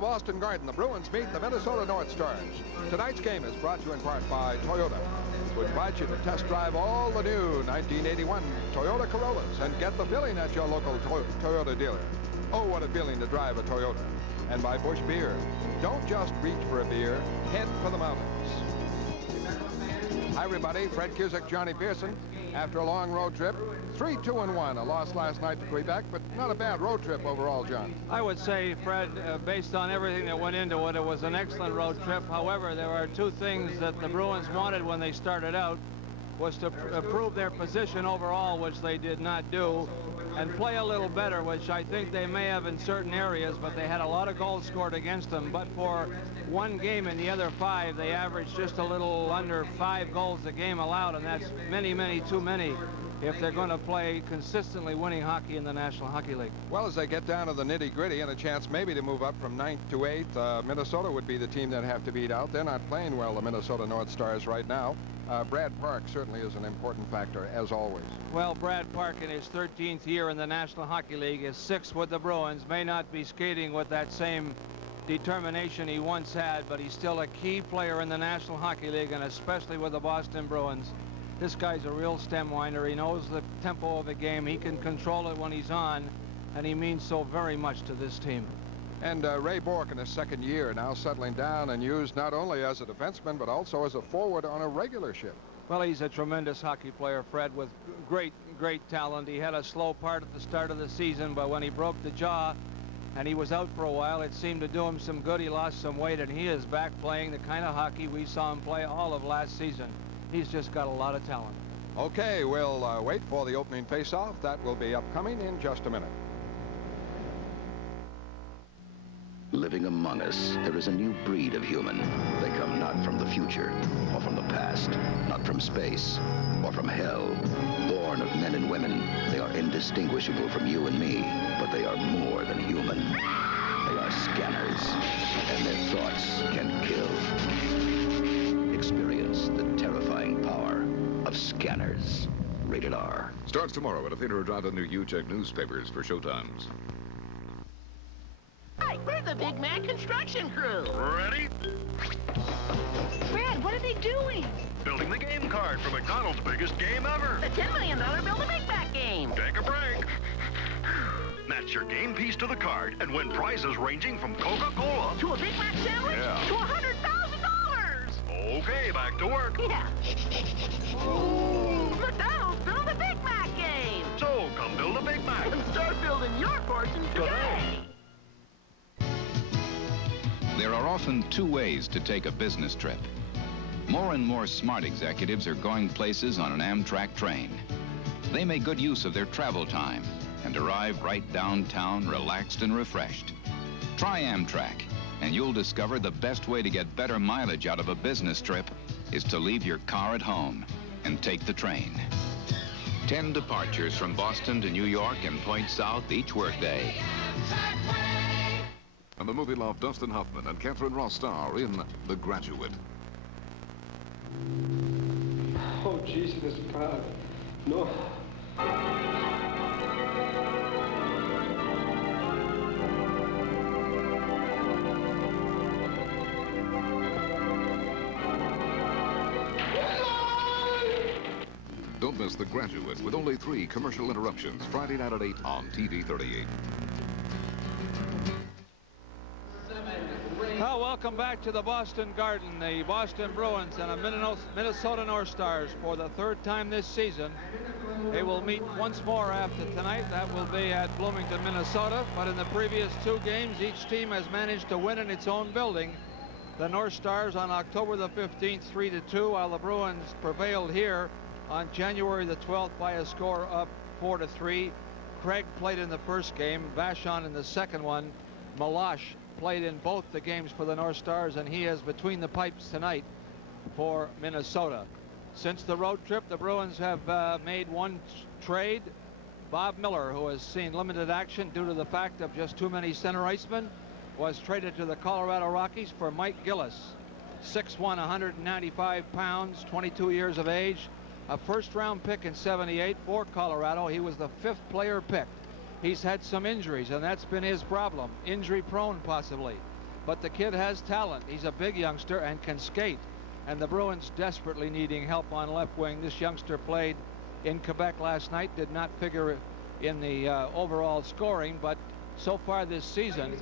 the Boston Garden, the Bruins meet the Minnesota North Stars. Tonight's game is brought to you in part by Toyota. We invite you to test drive all the new 1981 Toyota Corollas and get the feeling at your local Toyota dealer. Oh, what a feeling to drive a Toyota. And by Busch Beer. Don't just reach for a beer, head for the mountains. Hi, everybody. Fred Cusick, Johnny Pearson. After a long road trip, 3-2-1. A loss last night to Quebec, but not a bad road trip overall, John. I would say, Fred, based on everything that went into it, it was an excellent road trip. However, there are two things that the Bruins wanted when they started out, was to prove their position overall, which they did not do, and play a little better, which I think they may have in certain areas, but they had a lot of goals scored against them. But for one game in the other 5, they averaged just a little under 5 goals a game allowed, and that's many, many too many if they're going to play consistently winning hockey in the National Hockey League. Well, as they get down to the nitty-gritty and a chance maybe to move up from 9th to 8th, Minnesota would be the team that have to beat out. They're not playing well, the Minnesota North Stars, right now. Brad Park certainly is an important factor, as always. Well, Brad Park in his 13th year in the National Hockey League is 6th with the Bruins. May not be skating with that same determination he once had, but he's still a key player in the National Hockey League, and especially with the Boston Bruins. This guy's a real stem winder. He knows the tempo of the game. He can control it when he's on, and he means so very much to this team. And Ray Bourque in his 2nd year, now settling down and used not only as a defenseman, but also as a forward on a regular shift. Well, he's a tremendous hockey player, Fred, with great talent. He had a slow part at the start of the season, but when he broke the jaw and he was out for a while, it seemed to do him some good. He lost some weight, and he is back playing the kind of hockey we saw him play all of last season. He's just got a lot of talent. Okay, we'll wait for the opening face-off. That will be upcoming in just a minute. Living among us, there is a new breed of human. They come not from the future or from the past, not from space or from hell. Born of men and women, they are indistinguishable from you and me, but they are more than human. They are scanners, and their thoughts can kill. Experience the terrifying power of Scanners. Rated R. Starts tomorrow at a theater around near you. Check newspapers for showtimes. Hi, we're the Big Mac construction crew. Ready? Brad, what are they doing? Building the game card for McDonald's biggest game ever. The $10 million Build a Big Mac game. Take a break. Match your game piece to the card and win prizes ranging from Coca-Cola To a Big Mac sandwich? Yeah. To $100,000. Okay, back to work. Yeah. McDonald's Build a Big Mac game. So, come build a Big Mac. And start building your portion today. There are often 2 ways to take a business trip. More and more smart executives are going places on an Amtrak train. They make good use of their travel time and arrive right downtown relaxed and refreshed. Try Amtrak, and you'll discover the best way to get better mileage out of a business trip is to leave your car at home and take the train. 10 departures from Boston to New York and point south each workday. And the movie loft, Dustin Hoffman and Catherine Ross star in The Graduate. Oh, Jesus, God. No. Don't miss The Graduate with only 3 commercial interruptions. Friday night at 8 on TV 38. Well, welcome back to the Boston Garden. The Boston Bruins and the Minnesota North Stars for the 3rd time this season. They will meet once more after tonight. That will be at Bloomington, Minnesota. But in the previous 2 games, each team has managed to win in its own building. The North Stars on October the 15th, 3-2, while the Bruins prevailed here on January the 12th by a score of 4-3. Craig played in the first game, Vachon in the second one. Malash played in both the games for the North Stars, and he is between the pipes tonight for Minnesota. Since the road trip, the Bruins have made one trade. Bob Miller, who has seen limited action due to the fact of just too many center icemen, was traded to the Colorado Rockies for Mike Gillis. 6'1", 195 pounds, 22 years of age, a first-round pick in '78 for Colorado. He was the 5th player picked. He's had some injuries, and that's been his problem. Injury-prone, possibly. but the kid has talent. He's a big youngster and can skate. And the Bruins desperately needing help on left wing. This youngster played in Quebec last night, did not figure in the overall scoring, but so far this season,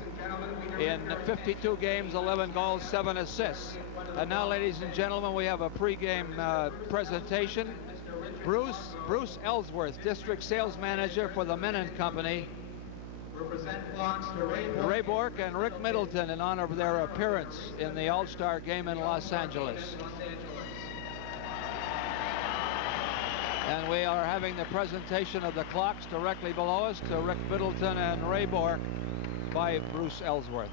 in 52 games, 11 goals, 7 assists. And now, ladies and gentlemen, we have a pregame presentation. Bruce Ellsworth, District Sales Manager for the Menon Company. Ray Bork and Rick Middleton in honor of their appearance in the All-Star game in Los Angeles. And we are having the presentation of the clocks directly below us to Rick Middleton and Ray Bork by Bruce Ellsworth.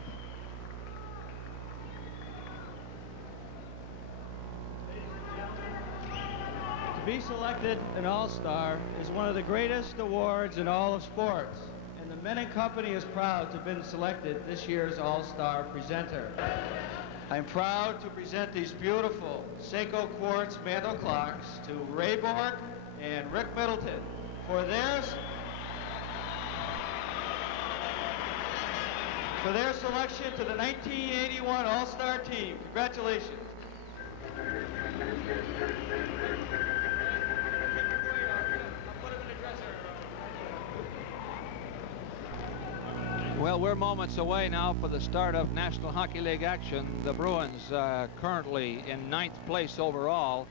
To be selected an All-Star is one of the greatest awards in all of sports. And the Menon Company is proud to have been selected this year's All-Star presenter. I'm proud to present these beautiful Seiko Quartz mantle clocks to Ray Bork and Rick Middleton for their selection to the 1981 All-Star team. Congratulations. Well, we're moments away now for the start of National Hockey League action. The Bruins currently in 9th place overall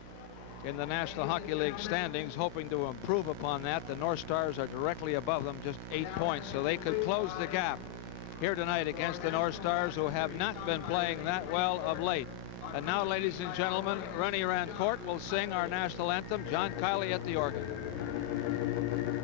in the National Hockey League standings, hoping to improve upon that. The North Stars are directly above them, just 8 points, so they could close the gap here tonight against the North Stars, who have not been playing that well of late. And now, ladies and gentlemen, Rennie Rancourt will sing our national anthem, John Kiley at the organ.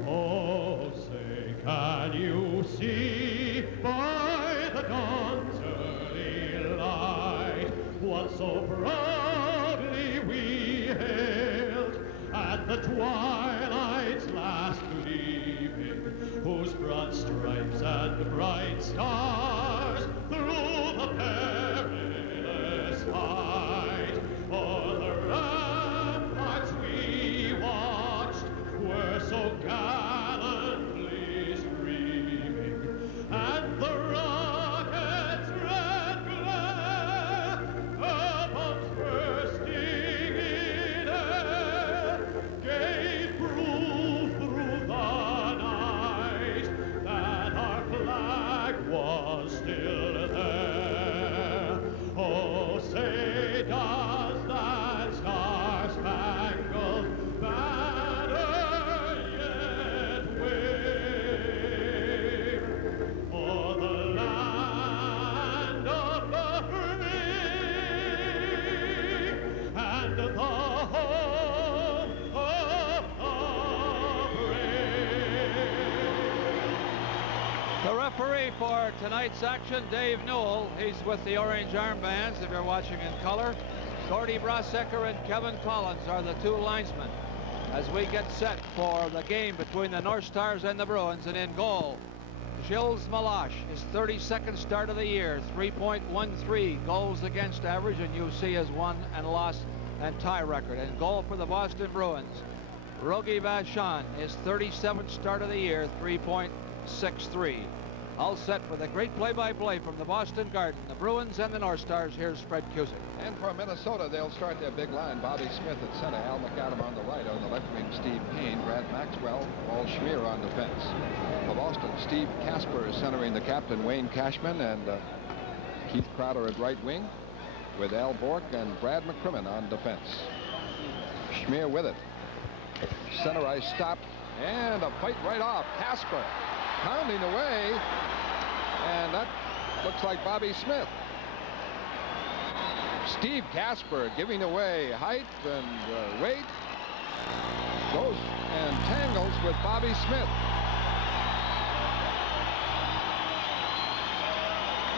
Oh, say, can you see by the dawn's early light what so proudly we hailed at the twilight's last gleaming, whose broad stripes and bright stars through the perilous fight o'er the ramparts we watched were so gallantly streaming, and the rocket's red glare, the bombs bursting in air, gave proof through the night that our flag was still there. Oh, say does that star-spangled banner yet wave o'er the land of the free and the home of the brave? The referee for tonight's action, Dave Newell. He's with the orange armbands, if you're watching in color. Gordy Brosecker and Kevin Collins are the two linesmen as we get set for the game between the North Stars and the Bruins. And in goal, Gilles Malache, his 32nd start of the year, 3.13 goals against average, and you see his won and lost and tie record. And goal for the Boston Bruins, Rogi Vachon, his 37th start of the year, 3.63. All set for the great play-by-play from the Boston Garden, the Bruins and the North Stars. Here's Fred Cusick. And for Minnesota, they'll start their big line. Bobby Smith at center, Al McAdam on the right. On the left wing, Steve Payne, Brad Maxwell, Paul Schmier on defense. For Boston, Steve Kasper is centering the captain, Wayne Cashman, and Keith Crowder at right wing, with Al Bork and Brad McCrimmon on defense. Schmier with it. Center ice stopped, and a fight right off. Kasper pounding away, and that looks like Bobby Smith. Steve Kasper giving away height and weight, goes and tangles with Bobby Smith.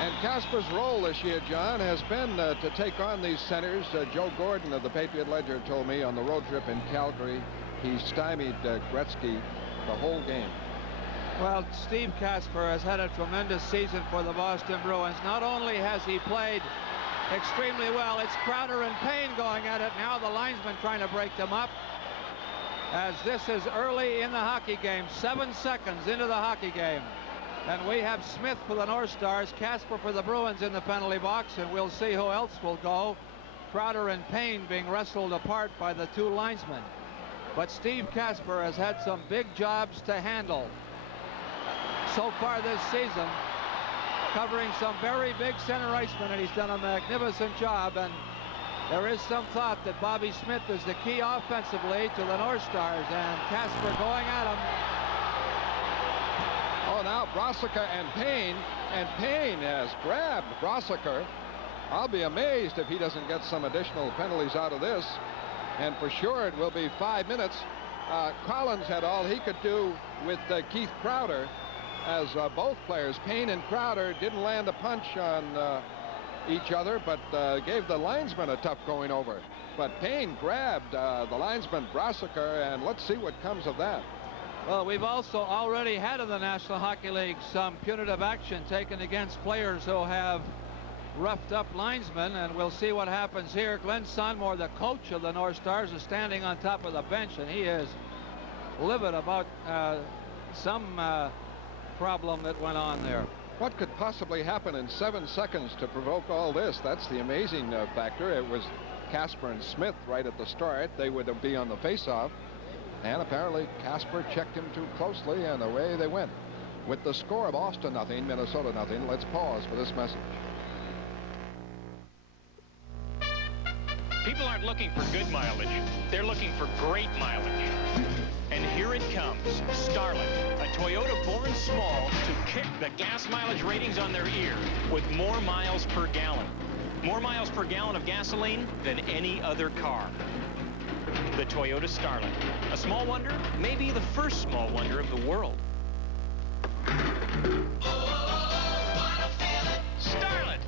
And Kasper's role this year, John, has been to take on these centers. Joe Gordon of the Patriot Ledger told me on the road trip in Calgary, he stymied Gretzky the whole game. Well, Steve Kasper has had a tremendous season for the Boston Bruins. Not only has he played extremely well, it's Crowder and Payne going at it now. The linesman trying to break them up, as this is early in the hockey game, 7 seconds into the hockey game. And we have Smith for the North Stars, Kasper for the Bruins in the penalty box, and we'll see who else will go. Crowder and Payne being wrestled apart by the two linesmen. But Steve Kasper has had some big jobs to handle so far this season, covering some very big center icemen, and he's done a magnificent job. And there is some thought that Bobby Smith is the key offensively to the North Stars, and Kasper going at him. Oh, now Brassica and Payne has grabbed Brassica. I'll be amazed if he doesn't get some additional penalties out of this. And for sure it will be 5 minutes. Collins had all he could do with Keith Crowder, as both players, Payne and Crowder, didn't land a punch on each other, but gave the linesman a tough going over. But Payne grabbed the linesman Brassica, and let's see what comes of that. Well, we've also already had in the National Hockey League some punitive action taken against players who have roughed up linesmen, and we'll see what happens here. Glenn Sonmors, the coach of the North Stars, is standing on top of the bench, and he is livid about some problem that went on there. What could possibly happen in 7 seconds to provoke all this? That's the amazing factor. It was Kasper and Smith right at the start. They would be on the face-off, and apparently Kasper checked him too closely, and away they went. With the score of Boston 0, Minnesota 0, let's pause for this message. People aren't looking for good mileage. They're looking for great mileage. And here it comes. Starlet, a Toyota born small to kick the gas mileage ratings on their ear with more miles per gallon. More miles per gallon of gasoline than any other car. The Toyota Starlet. A small wonder, maybe the first small wonder of the world. Starlet!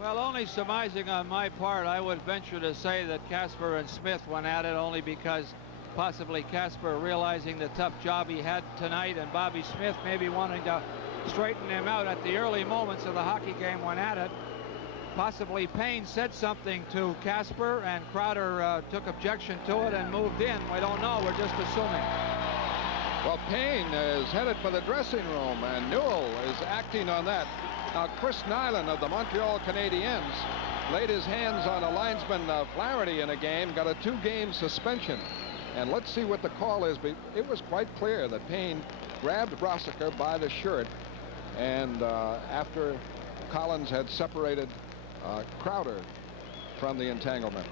Well, only surmising on my part, I would venture to say that Kasper and Smith went at it only because possibly Kasper realizing the tough job he had tonight, and Bobby Smith maybe wanting to straighten him out at the early moments of the hockey game went at it. Possibly Payne said something to Kasper, and Crowder took objection to it and moved in. We don't know. We're just assuming. Well, Payne is headed for the dressing room, and Newell is acting on that. Now, Chris Nyland of the Montreal Canadiens laid his hands on a linesman, Flaherty, in a game, got a 2-game suspension. And let's see what the call is. But it was quite clear that Payne grabbed Brassica by the shirt, and after Collins had separated Crowder from the entanglement.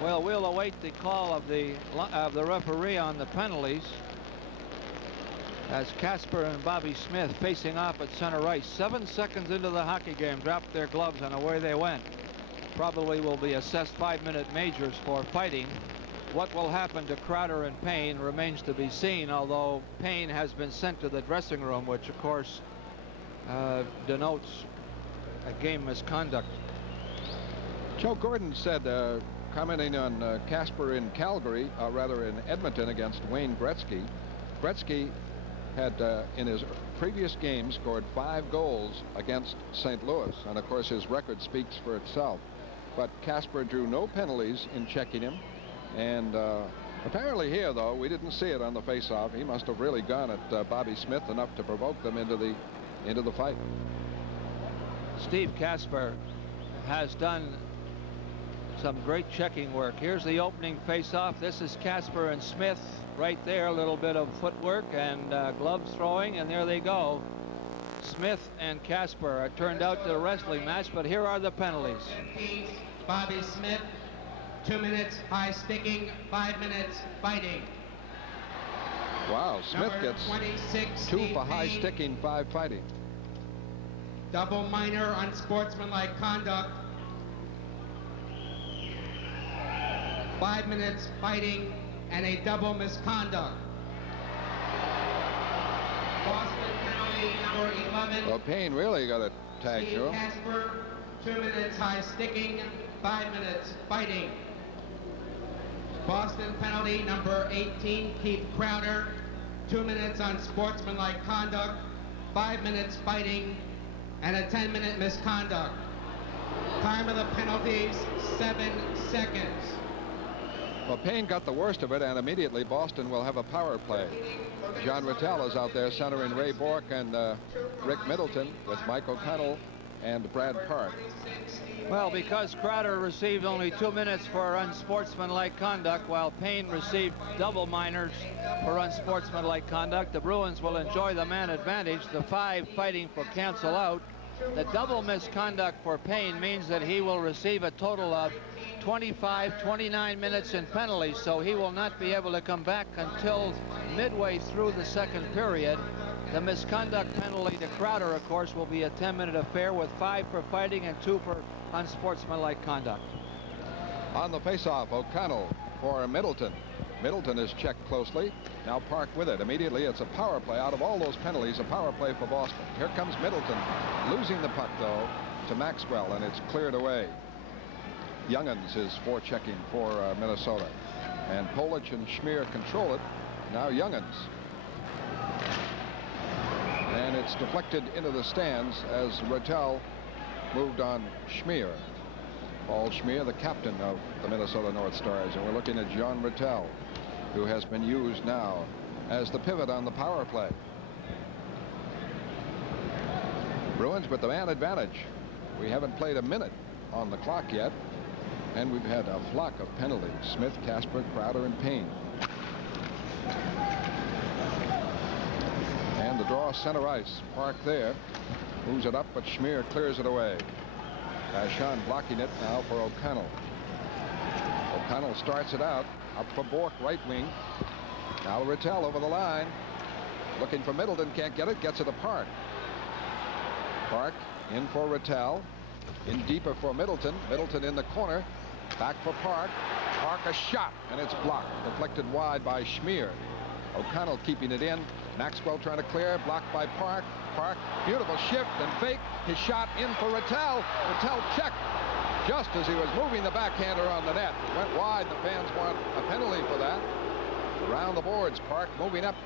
Well, we'll await the call of the referee on the penalties, as Kasper and Bobby Smith facing off at center ice. 7 seconds into the hockey game, dropped their gloves and away they went. Probably will be assessed 5-minute majors for fighting. What will happen to Crowder and Payne remains to be seen, although Payne has been sent to the dressing room, which of course denotes a game misconduct. Joe Gordon said, commenting on Kasper in Calgary, rather in Edmonton against Wayne Gretzky. Gretzky had in his previous game scored 5 goals against St. Louis, and of course his record speaks for itself. But Kasper drew no penalties in checking him, and apparently here, though, we didn't see it on the face-off. He must have really gone at Bobby Smith enough to provoke them into the fight. Steve Kasper has done some great checking work. Here's the opening face-off. This is Kasper and Smith right there. A little bit of footwork and gloves throwing, and there they go. Smith and Kasper. It turned out to a wrestling match, but here are the penalties. Bobby Smith, 2 minutes high sticking, 5 minutes fighting. Wow, Smith gets 26, 2 for high sticking, 5 fighting. Double minor unsportsmanlike conduct. 5 minutes fighting and a double misconduct. Boston penalty number 11. Well, Payne really got a tag to him. Kasper, 2 minutes high sticking, 5 minutes fighting. Boston penalty number 18, Keith Crowder, 2 minutes on sportsmanlike conduct, 5 minutes fighting, and a 10-minute misconduct. Time of the penalties, 7 seconds. Well, Payne got the worst of it, and immediately Boston will have a power play. John Rattel is out there centering Ray Bork and Rick Middleton with Mike O'Connell and Brad Park. Well, because Crowder received only 2 minutes for unsportsmanlike conduct, while Payne received double minors for unsportsmanlike conduct, the Bruins will enjoy the man advantage. The 5 fighting for cancel out. The double misconduct for Payne means that he will receive a total of 29 minutes in penalties, so he will not be able to come back until midway through the second period. The misconduct penalty to Crowder, of course, will be a 10-minute affair with 5 for fighting and 2 for unsportsmanlike conduct. On the faceoff, O'Connell for Middleton. Middleton is checked closely. Now Park with it. Immediately, it's a power play. Out of all those penalties, a power play for Boston. Here comes Middleton, losing the puck, though, to Maxwell, and it's cleared away. Youngins is forechecking for Minnesota. And Polic and Schmier control it. Now Youngins. And it's deflected into the stands as Rattel moved on Schmier. Paul Schmier, the captain of the Minnesota North Stars. And we're looking at John Rattel, who has been used now as the pivot on the power play. Bruins with the man advantage. We haven't played a minute on the clock yet. And we've had a flock of penalties. Smith, Kasper, Crowder, and Payne. And the draw center ice. Park there. Moves it up, but Schmier clears it away. Vachon blocking it now for O'Connell. O'Connell starts it out. Up for Bork, right wing. Now Rattel over the line. Looking for Middleton. Can't get it. Gets it to Park. Park in for Rattel. In deeper for Middleton. Middleton in the corner. Back for Park. Park a shot, and it's blocked. Deflected wide by Schmier. O'Connell keeping it in. Maxwell trying to clear. Blocked by Park. Park, beautiful shift and fake. His shot in for Rattel. Rattel checked just as he was moving the backhander on the net. It went wide. The fans want a penalty for that. Around the boards, Park moving up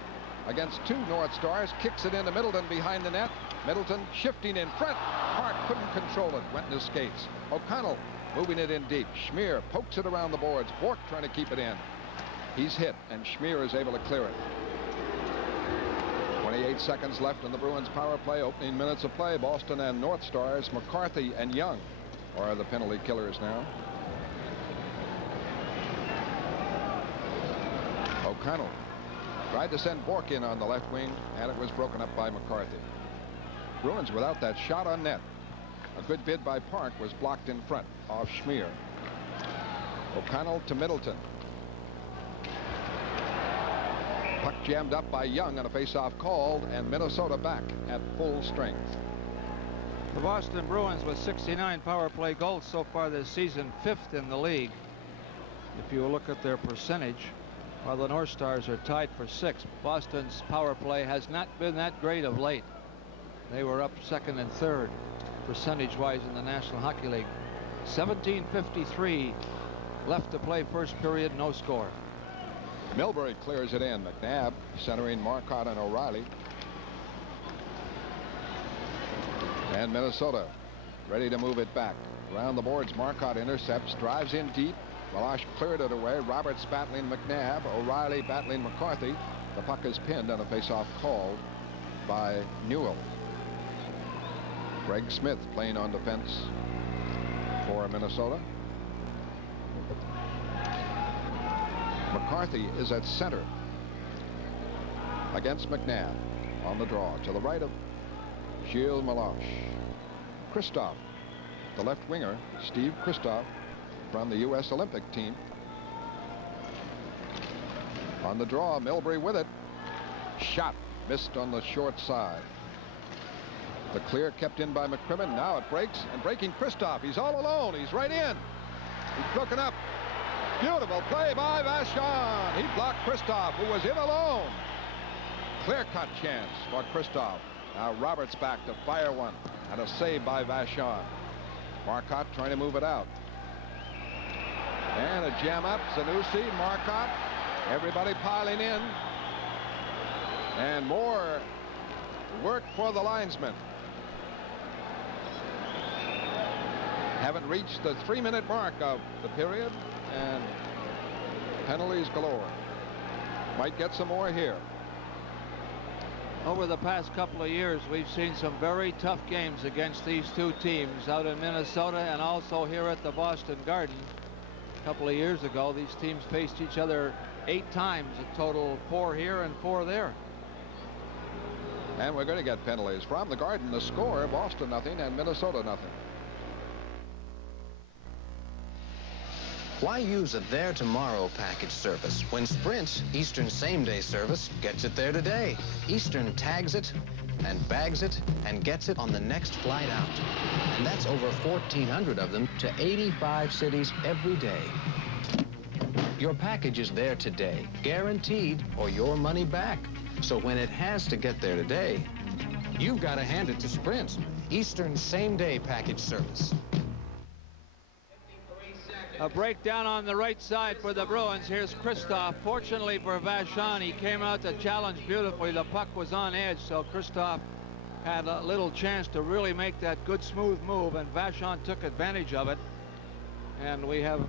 against 2 North Stars. Kicks it into Middleton behind the net. Middleton shifting in front. Park couldn't control it. Went in his skates. O'Connell moving it in deep. Schmier pokes it around the boards. Bork trying to keep it in. He's hit, and Schmier is able to clear it. 28 seconds left in the Bruins power play. Opening minutes of play. Boston and North Stars. McCarthy and Young are the penalty killers now. O'Connell tried to send Bork in on the left wing, and it was broken up by McCarthy. Bruins without that shot on net. A good bid by Park was blocked in front off Schmier. O'Connell to Middleton. Puck jammed up by Young on a face-off called, and Minnesota back at full strength. The Boston Bruins with 69 power play goals so far this season, 5th in the league. If you look at their percentage, while the North Stars are tied for 6th. Boston's power play has not been that great of late. They were up 2nd and 3rd percentage-wise in the National Hockey League. 17:53 left to play, first period, no score. Milbury clears it in. McNabb centering Marcotte and O'Reilly. And Minnesota ready to move it back. Around the boards, Marcotte intercepts, drives in deep. Meloche cleared it away. Roberts battling McNabb. O'Reilly battling McCarthy. The puck is pinned on a face-off called by Newell. Greg Smith playing on defense for Minnesota. McCarthy is at center against McNabb on the draw to the right of Gilles Meloche. Christoph, the left winger, Steve Christoph from the U.S. Olympic team. On the draw, Milbury with it. Shot missed on the short side. The clear kept in by McCrimmon. Now it breaks, and breaking Christoph. He's all alone. He's right in. He's broken up. Beautiful play by Vachon. He blocked Christoph, who was in alone. Clear-cut chance for Christoph. Now Roberts back to fire one, and a save by Vachon. Marcotte trying to move it out. And a jam up. Zanussi, Marcotte, everybody piling in. And more work for the linesmen. Haven't reached the 3-minute mark of the period, and Penalties galore. Might get some more here. Over the past couple of years, we've seen some very tough games against these two teams out in Minnesota and also here at the Boston Garden. A couple of years ago, these teams faced each other 8 times, a total 4 here and 4 there. And we're going to get penalties from the Garden. The score, Boston nothing and Minnesota nothing. Why use a there tomorrow package service when Sprint's Eastern same-day service gets it there today? Eastern tags it and bags it and gets it on the next flight out. And that's over 1,400 of them to 85 cities every day. Your package is there today, guaranteed, or your money back. So when it has to get there today, you've got to hand it to Sprint, Eastern same-day package service. A breakdown on the right side for the Bruins. Here's Kristoff. Fortunately for Vachon, he came out to challenge beautifully. The puck was on edge, so Kristoff had a little chance to really make that good smooth move, and Vachon took advantage of it. And we have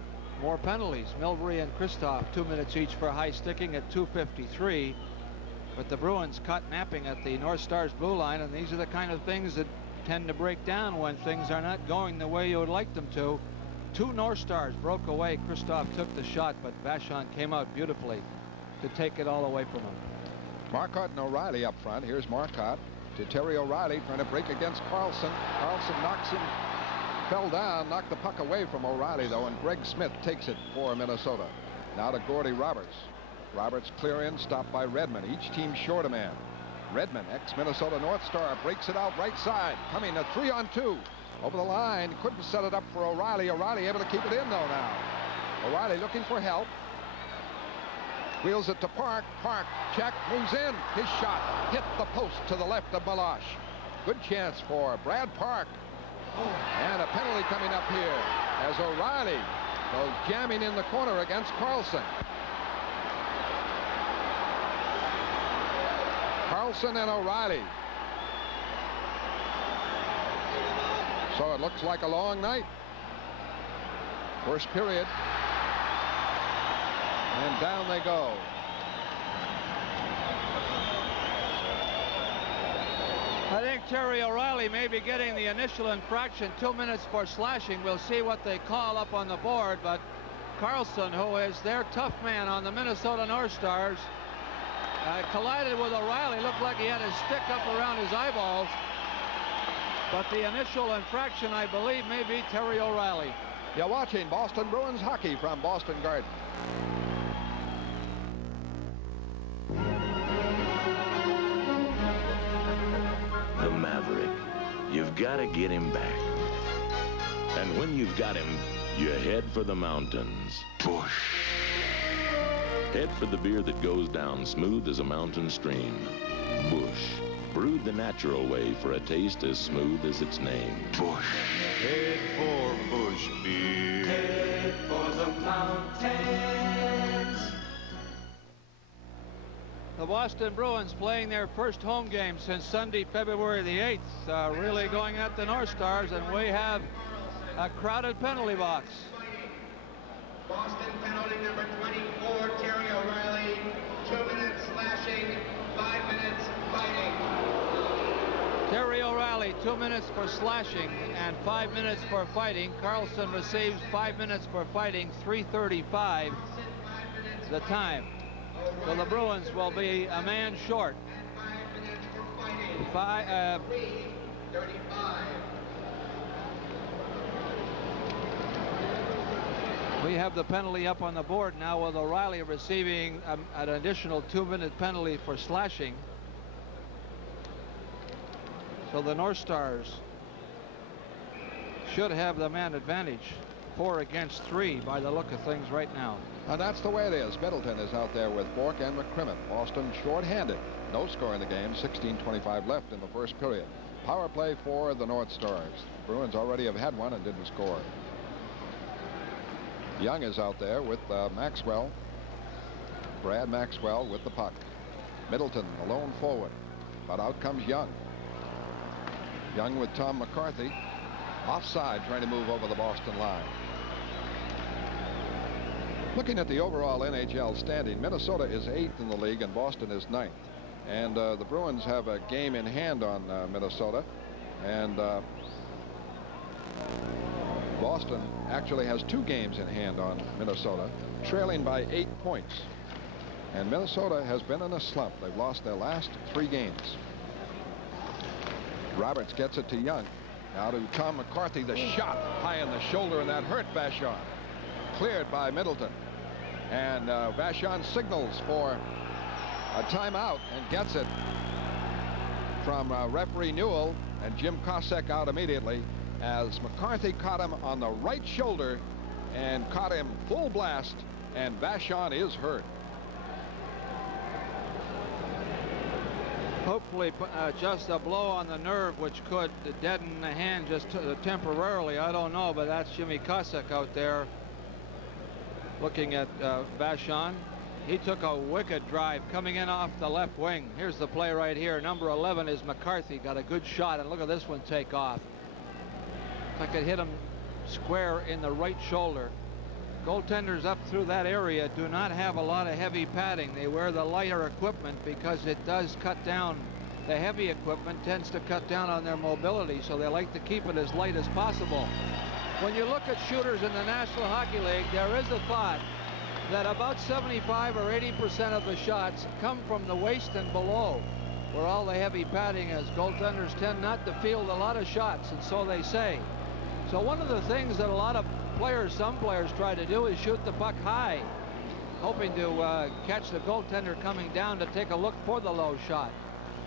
more penalties. Milbury and Kristoff, 2 minutes each for high sticking at 2:53. But the Bruins caught napping at the North Stars blue line, and these are the kind of things that tend to break down when things are not going the way you would like them to. 2 North Stars broke away. Kristoff took the shot, but Vachon came out beautifully to take it all away from him. Marcotte and O'Reilly up front. Here's Marcotte to Terry O'Reilly, trying to break against Carlson. Carlson knocks him, fell down, knocked the puck away from O'Reilly, though, and Greg Smith takes it for Minnesota. Now to Gordy Roberts. Roberts clear in, stopped by Redmond. Each team short a man. Redmond, ex-Minnesota North Star, breaks it out right side. Coming a 3-on-2. Over the line, couldn't set it up for O'Reilly. O'Reilly able to keep it in, though, now. O'Reilly looking for help. Wheels it to Park. Park, check, moves in. His shot hit the post to the left of Meloche. Good chance for Brad Park. And a penalty coming up here as O'Reilly goes jamming in the corner against Carlson. Carlson and O'Reilly. So it looks like a long night. First period. And down they go. I think Terry O'Reilly may be getting the initial infraction, 2 minutes for slashing. We'll see what they call up on the board, but Carlson, who is their tough man on the Minnesota North Stars, collided with O'Reilly. Looked like he had his stick up around his eyeballs. But the initial infraction, I believe, may be Terry O'Reilly. You're watching Boston Bruins hockey from Boston Garden. The Maverick. You've got to get him back. And when you've got him, you head for the mountains. Busch. Head for the beer that goes down smooth as a mountain stream. Busch. Brewed the natural way for a taste as smooth as its name. Busch. Head for Busch beer. Head for the mountains. The Boston Bruins playing their first home game since Sunday, February the 8th, really going at the North Stars, and we have a crowded penalty box. Boston penalty number 24, Terry O'Reilly. 2 minutes slashing, 5 minutes fighting. Terry O'Reilly, 2 minutes for slashing and 5 minutes for fighting. Carlson receives 5 minutes for fighting, 3:35 the time. So the Bruins will be a man short. 3:35. We have the penalty up on the board now, with O'Reilly receiving an additional 2-minute penalty for slashing. So the North Stars should have the man advantage, 4 against 3 by the look of things right now. And that's the way it is. Middleton is out there with Bourque and McCrimmon. Boston short-handed. No score in the game. 16:25 left in the first period. Power play for the North Stars. The Bruins already have had one and didn't score. Young is out there with Maxwell. Brad Maxwell with the puck. Middleton, the lone forward. But out comes Young. Young with Tom McCarthy. Offside, trying to move over the Boston line. Looking at the overall NHL standing, Minnesota is 8th in the league and Boston is 9th. And the Bruins have a game in hand on Minnesota. And Boston actually has 2 games in hand on Minnesota, trailing by 8 points. And Minnesota has been in a slump. They've lost their last 3 games. Roberts gets it to Young. Now to Tom McCarthy. The shot high in the shoulder, and that hurt Vachon. Cleared by Middleton. And Vachon signals for a timeout and gets it from referee Newell, and Jim Kosek out immediately as McCarthy caught him on the right shoulder and caught him full blast, and Vachon is hurt. Hopefully just a blow on the nerve which could deaden the hand just temporarily. I don't know, but that's Jimmy Kosek out there looking at Vachon. He took a wicked drive coming in off the left wing. Here's the play right here. Number 11 is McCarthy. Got a good shot, and look at this one take off. If I could hit him square in the right shoulder. Goaltenders up through that area do not have a lot of heavy padding. They wear the lighter equipment because it does cut down. The heavy equipment tends to cut down on their mobility, so they like to keep it as light as possible. When you look at shooters in the National Hockey League, there is a thought that about 75 or 80% of the shots come from the waist and below, where all the heavy padding is. Goaltenders tend not to field a lot of shots, and so they say. So one of the things that a lot of players, some players try to do is shoot the puck high, hoping to catch the goaltender coming down to take a look for the low shot.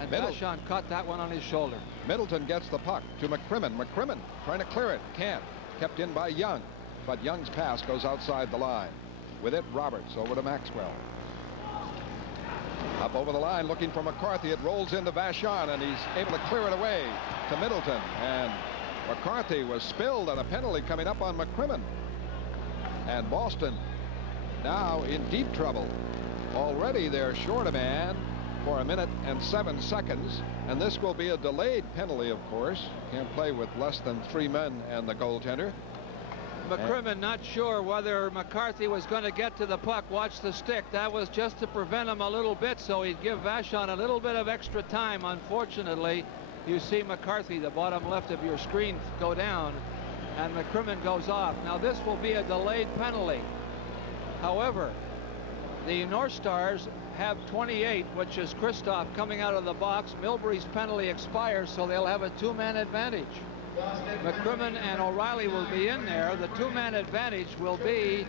And Vachon caught that one on his shoulder. Middleton gets the puck to McCrimmon. McCrimmon trying to clear it. Can't. Kept in by Young. But Young's pass goes outside the line. With it, Roberts over to Maxwell. Up over the line looking for McCarthy. It rolls into Vachon, and he's able to clear it away to Middleton. And McCarthy was spilled on a penalty coming up on McCrimmon. And Boston now in deep trouble. Already they're short a man for 1 minute and 7 seconds. And this will be a delayed penalty, of course. Can't play with less than 3 men and the goaltender. McCrimmon not sure whether McCarthy was going to get to the puck. Watch the stick. That was just to prevent him a little bit, so he'd give Vachon a little bit of extra time. Unfortunately, you see McCarthy, the bottom left of your screen, go down, and McCrimmon goes off. Now this will be a delayed penalty. However, the North Stars have 28, which is Kristoff coming out of the box. Milbury's penalty expires, so they'll have a 2-man advantage. McCrimmon and O'Reilly will be in there. The 2-man advantage will be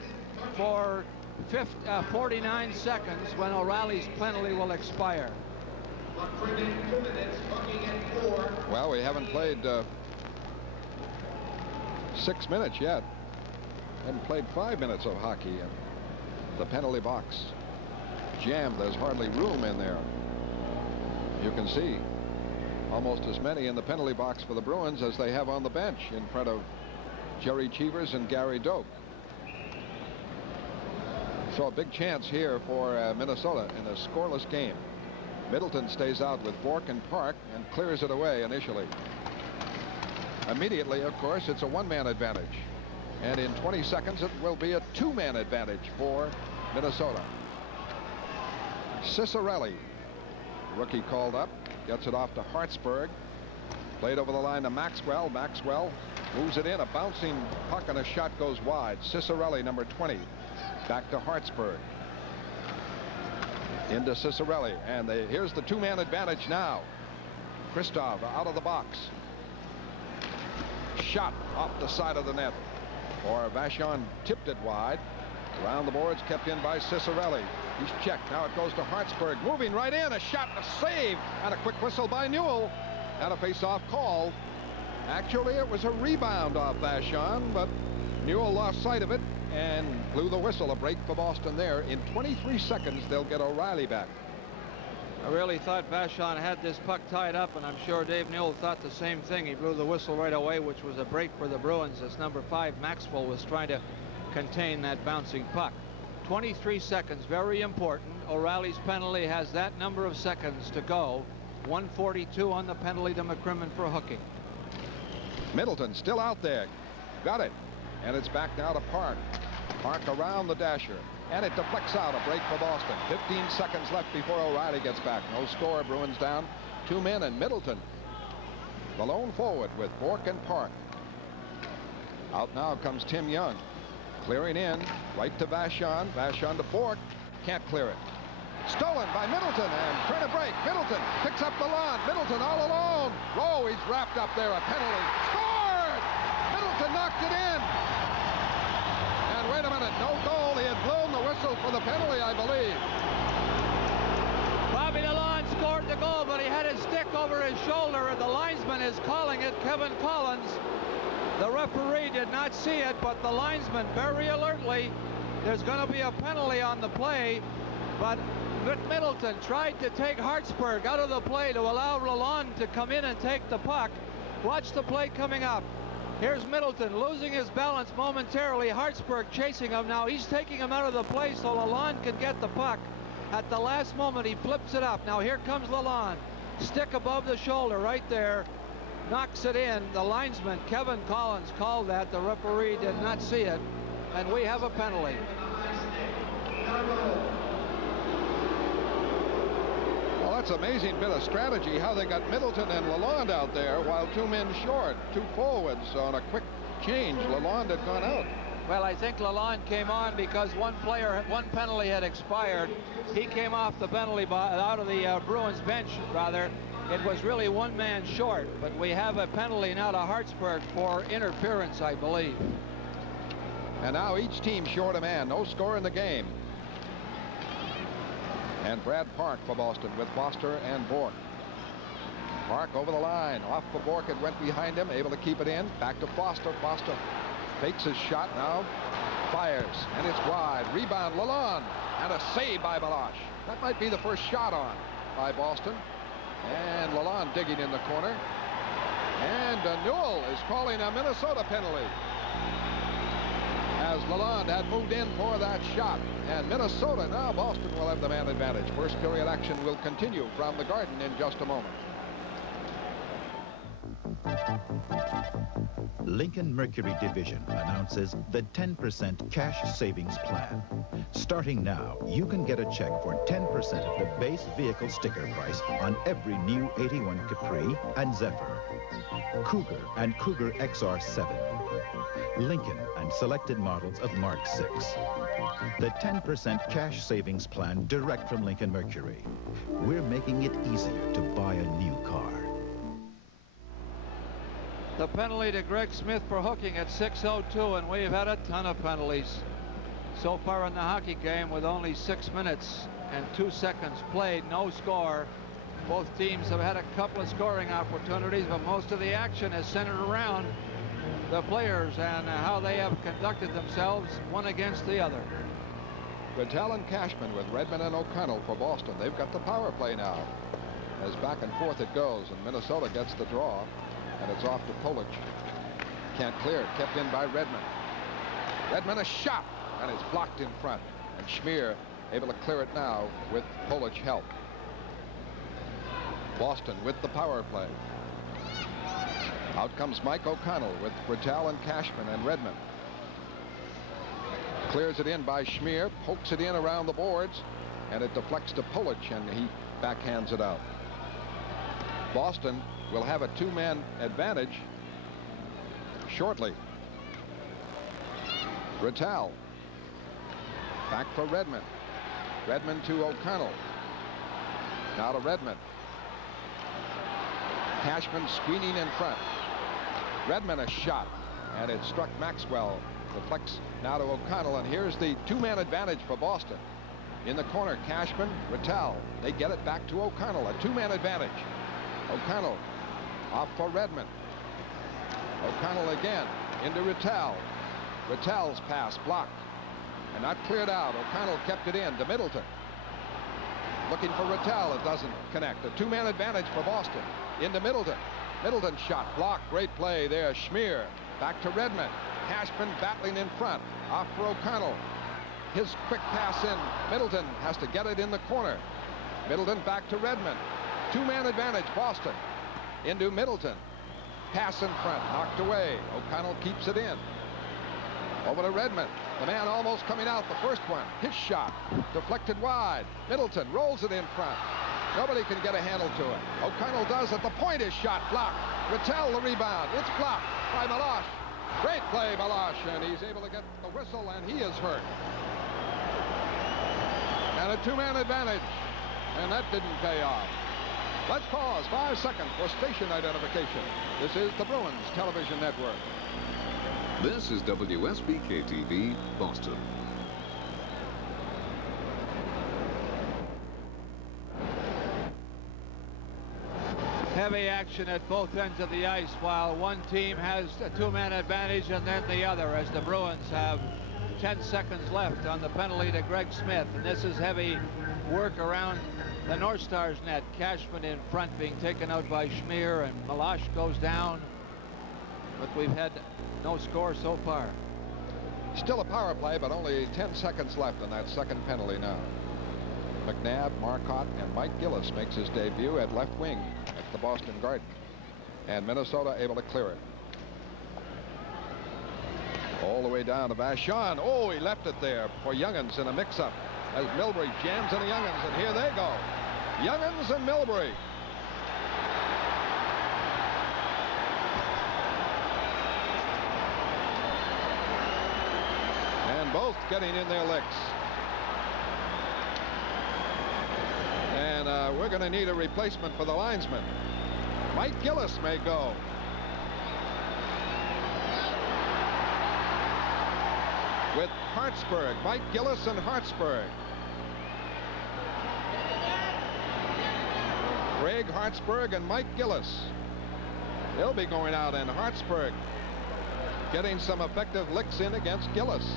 for 49 seconds when O'Reilly's penalty will expire. Well, we haven't played 6 minutes yet. Haven't played 5 minutes of hockey in the penalty box. Jammed. There's hardly room in there. You can see almost as many in the penalty box for the Bruins as they have on the bench in front of Jerry Cheevers and Gary Doak. So a big chance here for Minnesota in a scoreless game. Middleton stays out with Bourque and Park and clears it away initially. Immediately, of course, it's a 1-man advantage. And in 20 seconds, it will be a 2-man advantage for Minnesota. Cicerelli, rookie called up, gets it off to Hartsburg. Played over the line to Maxwell. Maxwell moves it in. A bouncing puck and a shot goes wide. Cicerelli, number 20, back to Hartsburg. Into Cicerelli, and here's the 2-man advantage now. Kristoff out of the box. Shot off the side of the net. Or Vachon tipped it wide. Around the boards, kept in by Cicerelli. He's checked. Now it goes to Hartsburg. Moving right in. A shot, a save, and a quick whistle by Newell. And a face-off call. Actually, it was a rebound off Vachon, but Newell lost sight of it and blew the whistle. A break for Boston there. In 23 seconds, they'll get O'Reilly back. I really thought Vachon had this puck tied up, and I'm sure Dave Newell thought the same thing. He blew the whistle right away, which was a break for the Bruins, as number 5 Maxwell was trying to contain that bouncing puck. 23 seconds, very important. O'Reilly's penalty has that number of seconds to go. 1:42 on the penalty to McCrimmon for hooking. Middleton still out there. Got it. And it's back now to Park. Park around the dasher, and it deflects out. A break for Boston. 15 seconds left before O'Reilly gets back. No score. Bruins down 2 men, and Middleton, the lone forward with Bourque and Park. Out now comes Tim Young. Clearing in, right to Vachon. Vachon to Bourque. Can't clear it. Stolen by Middleton, and trying to break. Middleton picks up the lawn. Middleton all alone. Rowe, he's wrapped up there. A penalty. Scored! Middleton knocked it in. And wait a minute, no goal. He had blown the whistle for the penalty, I believe. Bobby Lalonde scored the goal, but he had his stick over his shoulder, and the linesman is calling it. Kevin Collins. The referee did not see it, but the linesman very alertly. There's going to be a penalty on the play, but Middleton tried to take Hartsburg out of the play to allow Lalonde to come in and take the puck. Watch the play coming up. Here's Middleton losing his balance momentarily. Hartsburg chasing him. Now he's taking him out of the play so Lalonde can get the puck. At the last moment, he flips it up. Now here comes Lalonde. Stick above the shoulder right there. Knocks it in. The linesman, Kevin Collins, called that. The referee did not see it. And we have a penalty. Well, that's an amazing bit of strategy, how they got Middleton and Lalonde out there while 2 men short, 2 forwards on a quick change. Lalonde had gone out. Well, I think Lalonde came on because one penalty had expired. He came off the penalty out of the Bruins bench, rather. It was really 1 man short, but we have a penalty now to Hartsburg for interference, I believe. And now each team short a man. No score in the game. And Brad Park for Boston with Foster and Bourque. Park over the line. Off for Bourque. It went behind him. Able to keep it in. Back to Foster. Foster fakes his shot now. Fires. And it's wide. Rebound Lalonde. And a save by Balash. That might be the first shot on by Boston. And Lalonde digging in the corner. And Newell is calling a Minnesota penalty, as Lalonde had moved in for that shot. And Minnesota, now Boston will have the man advantage. First period action will continue from the Garden in just a moment. Lincoln Mercury Division announces the 10% cash savings plan. Starting now, you can get a check for 10% of the base vehicle sticker price on every new 81 Capri and Zephyr, Cougar and Cougar XR7, Lincoln and selected models of Mark 6. The 10% cash savings plan direct from Lincoln Mercury. We're making it easier to buy a new car. The penalty to Greg Smith for hooking at 6:02, and we've had a ton of penalties so far in the hockey game with only 6 minutes and 2 seconds played. No score. Both teams have had a couple of scoring opportunities, but most of the action is centered around the players and how they have conducted themselves one against the other. Rattel and Cashman with Redmond and O'Connell for Boston. They've got the power play now. As back and forth it goes, and Minnesota gets the draw, and it's off to Polic. Can't clear it. Kept in by Redmond. Redmond a shot, and it's blocked in front. And Schmier able to clear it now with Polic help. Boston with the power play. Out comes Mike O'Connell with Rattel and Cashman and Redmond. Clears it in by Schmier, pokes it in around the boards, and it deflects to Polic, and he backhands it out. Boston will have a 2-man advantage shortly. Rattel back for Redmond. Redmond to O'Connell. Now to Redmond. Cashman screening in front. Redmond a shot, and it struck Maxwell. Deflects now to O'Connell, and here's the 2-man advantage for Boston. In the corner, Cashman, Rattel. They get it back to O'Connell. A 2-man advantage. O'Connell off for Redmond. O'Connell again into Rattel. Rattel's pass blocked and not cleared out. O'Connell kept it in to Middleton. Looking for Rattel. It doesn't connect. A 2-man advantage for Boston. Into Middleton. Middleton shot blocked. Great play there. Schmier back to Redmond. Cashman battling in front. Off for O'Connell. His quick pass in. Middleton has to get it in the corner. Middleton back to Redmond. 2-man advantage, Boston. Into Middleton. Pass in front, knocked away. O'Connell keeps it in. Over to Redmond. The man almost coming out. The first one. His shot. Deflected wide. Middleton rolls it in front. Nobody can get a handle to it. O'Connell does at the point. His shot blocked. Rattel the rebound. It's blocked by Meloche. Great play, Meloche, and he's able to get the whistle, and he is hurt. And a two-man advantage, and that didn't pay off. Let's pause 5 seconds for station identification. This is the Bruins Television Network. This is WSBK-TV, Boston. Heavy action at both ends of the ice while one team has a two-man advantage and then the other, as the Bruins have 10 seconds left on the penalty to Greg Smith. And this is heavy work around the North Stars net. Cashman in front being taken out by Schmier, and Meloche goes down. But we've had no score so far. Still a power play, but only 10 seconds left in that second penalty now. McNabb, Marcotte, and Mike Gillis makes his debut at left wing at the Boston Garden. And Minnesota able to clear it. All the way down to Vachon. Oh, he left it there for Youngins in a mix-up as Milbury jams into Youngins, and here they go. Youngins and Milbury. And both getting in their licks. And we're going to need a replacement for the linesman. Mike Gillis may go. With Hartsburg, Mike Gillis and Hartsburg. Craig Hartsburg and Mike Gillis. They'll be going out, and Hartsburg getting some effective licks in against Gillis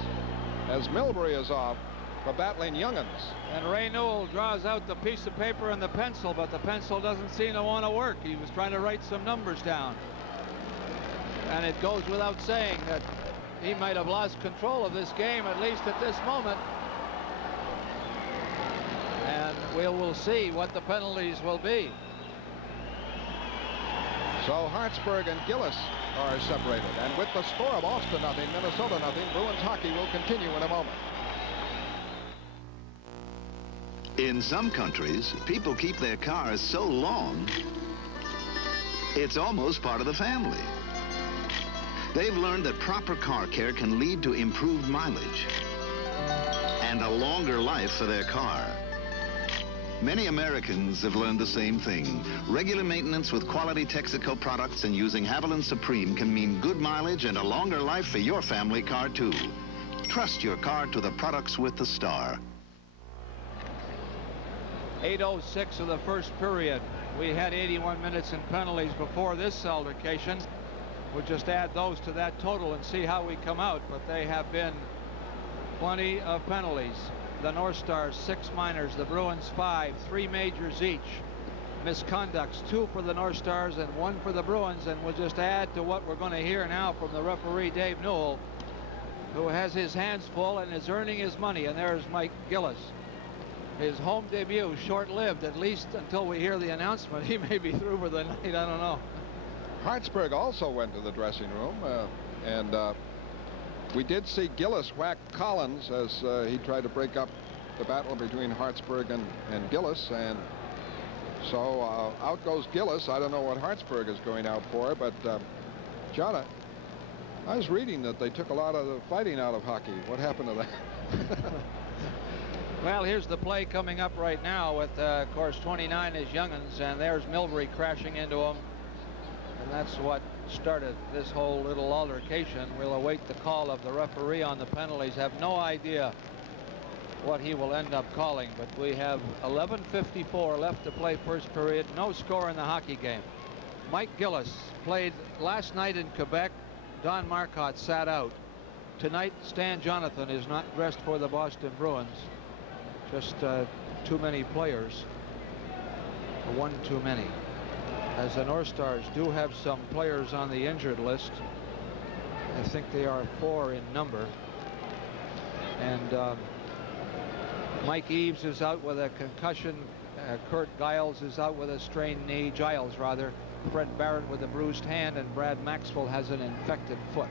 as Milbury is off for battling Youngins. And Ray Newell draws out the piece of paper and the pencil, but the pencil doesn't seem to want to work. He was trying to write some numbers down. And it goes without saying that he might have lost control of this game, at least at this moment. And we'll see what the penalties will be. So Hartsburg and Gillis are separated. And with the score of Boston nothing, Minnesota nothing, Bruins hockey will continue in a moment. In some countries, people keep their cars so long, it's almost part of the family. They've learned that proper car care can lead to improved mileage and a longer life for their car. Many Americans have learned the same thing. Regular maintenance with quality Texaco products and using Haviland Supreme can mean good mileage and a longer life for your family car, too. Trust your car to the products with the star. 8:06 of the first period. We had 81 minutes in penalties before this altercation. We'll just add those to that total and see how we come out, but they have been plenty of penalties. The North Stars 6 minors, the Bruins 5, 3 majors each. Misconducts 2 for the North Stars and 1 for the Bruins, and we'll just add to what we're going to hear now from the referee Dave Newell, who has his hands full and is earning his money. And there's Mike Gillis. His home debut, short-lived, at least until we hear the announcement. He may be through for the night, I don't know. Hartsburg also went to the dressing room, and we did see Gillis whack Collins as he tried to break up the battle between Hartsburg and Gillis, and so out goes Gillis. I don't know what Hartsburg is going out for, but John, I was reading that they took a lot of the fighting out of hockey. What happened to that? Well, here's the play coming up right now with, of course, 29 is Youngins, and there's Milbury crashing into him. And that's what started this whole little altercation. We'll await the call of the referee on the penalties. Have no idea what he will end up calling, but we have 11:54 left to play first period. No score in the hockey game. Mike Gillis played last night in Quebec. Don Marcotte sat out. Tonight, Stan Jonathan is not dressed for the Boston Bruins. Just too many players. One too many. As the North Stars do have some players on the injured list. I think they are 4 in number. And Mike Eaves is out with a concussion. Kurt Giles is out with a strained knee. Giles, rather. Fred Barrett with a bruised hand, and Brad Maxwell has an infected foot.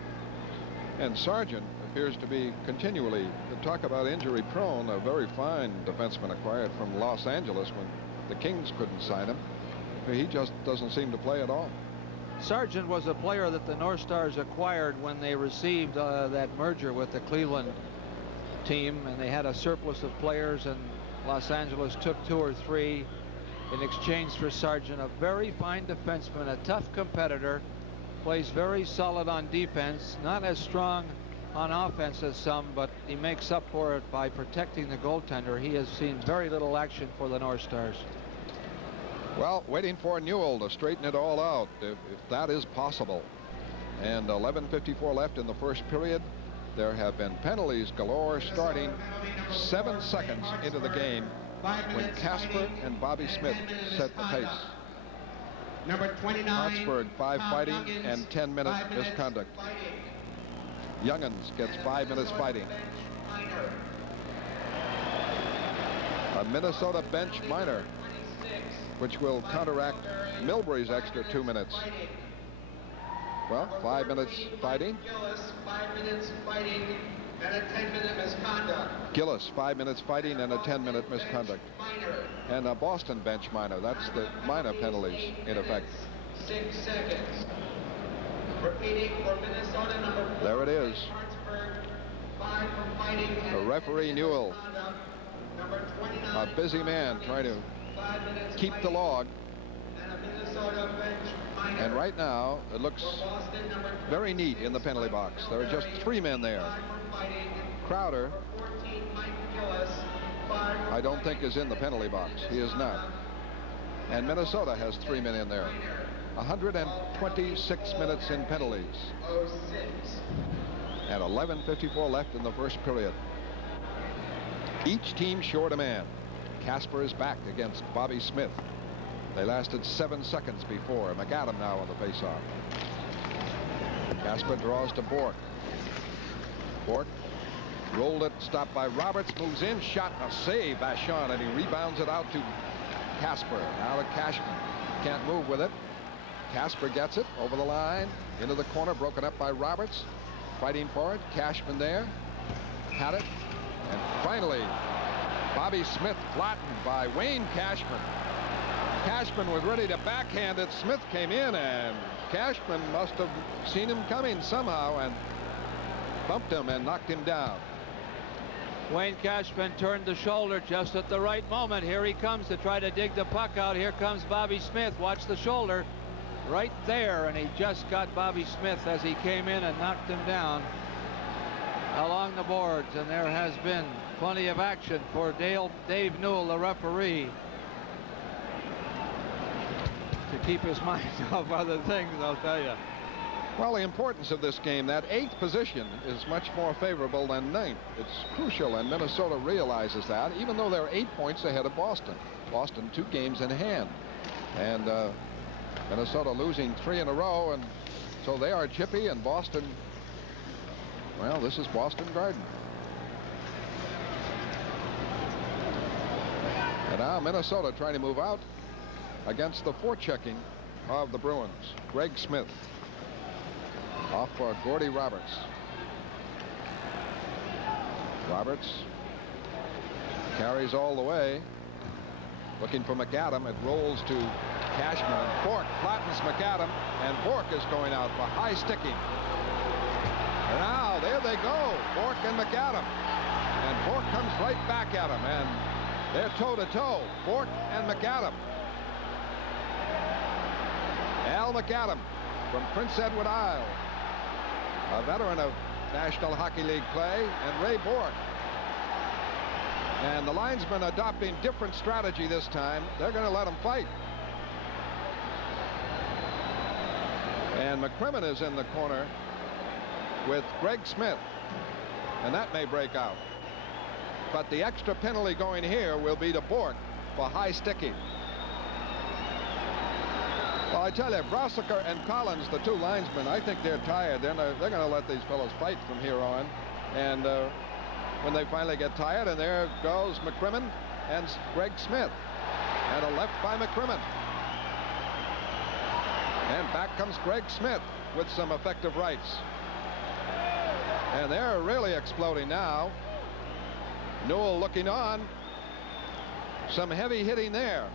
And Sargent appears to be continually, to talk about injury prone, a very fine defenseman acquired from Los Angeles when the Kings couldn't sign him. He just doesn't seem to play at all. Sargent was a player that the North Stars acquired when they received that merger with the Cleveland team, and they had a surplus of players, and Los Angeles took 2 or 3 in exchange for Sargent. A very fine defenseman, a tough competitor, plays very solid on defense, not as strong on offense as some, but he makes up for it by protecting the goaltender. He has seen very little action for the North Stars. Well, waiting for Newell to straighten it all out, if that is possible. And 11:54 left in the first period. There have been penalties galore, starting 7 seconds into the game when Kasper and Bobby Smith set the pace. Number 29. Hartsburg 5 fighting and 10-minute misconduct. Youngins gets 5 minutes fighting. A Minnesota bench minor, which will counteract Milbury's extra 2 minutes. Well, 5 minutes fighting. Gillis, 5 minutes fighting and a 10-minute misconduct. Gillis, 5 minutes fighting and a 10-minute misconduct. And a Boston bench minor. That's the minor penalties in effect. 6 seconds. Repeating for Minnesota, number 4. There it is. Hartsburg, 5 for fighting. The referee Newell, Number 29. a busy man trying to keep the log. And a Minnesota bench minor. And right now, it looks very neat in the penalty box. There are just 3 men there. Crowder, I don't think, is in the penalty box. He is not. And Minnesota has 3 men in there. 126 minutes in penalties. And 11:54 left in the first period. Each team short a man. Kasper is back against Bobby Smith. They lasted 7 seconds before. McAdam now on the faceoff. Kasper draws to Bork. Bork rolled it, stopped by Roberts, moves in, shot, and a save, Vachon, and he rebounds it out to Kasper. Now to Cashman. Can't move with it. Kasper gets it over the line, into the corner, broken up by Roberts. Fighting for it. Cashman there. Had it. And finally, Bobby Smith flattened by Wayne Cashman. Cashman was ready to backhand it. Smith came in, and Cashman must have seen him coming somehow and bumped him and knocked him down. Wayne Cashman turned the shoulder just at the right moment. Here he comes to try to dig the puck out. Here comes Bobby Smith. Watch the shoulder right there, and he just got Bobby Smith as he came in and knocked him down along the boards. And there has been plenty of action for Dave Newell, the referee, to keep his mind off other things, I'll tell you. Well, the importance of this game, that 8th position is much more favorable than 9th. It's crucial, and Minnesota realizes that, even though they're 8 points ahead of Boston. Boston 2 games in hand. And Minnesota losing 3 in a row, and so they are chippy, and Boston, well, this is Boston Garden. And now Minnesota trying to move out against the forechecking of the Bruins. Greg Smith off for Gordy Roberts. Roberts carries all the way, looking for McAdam. It rolls to Cashman, and Bork flattens McAdam, and Bork is going out for high sticking. And now there they go, Bork and McAdam, and Bork comes right back at him, and they're toe-to-toe, Bork and McAdam. Al McAdam from Prince Edward Isle, a veteran of National Hockey League play, and Ray Bork. And the linesmen adopting different strategy this time. They're going to let them fight. And McCrimmon is in the corner with Greg Smith, and that may break out. But the extra penalty going here will be to Bork for high sticking. Well, I tell you, Brossiker and Collins, the 2 linesmen, I think they're tired. They're going to let these fellows fight from here on. And when they finally get tired, and there goes McCrimmon and Greg Smith. And a left by McCrimmon. And back comes Greg Smith with some effective rights. And they're really exploding now. Newell looking on. Some heavy hitting there.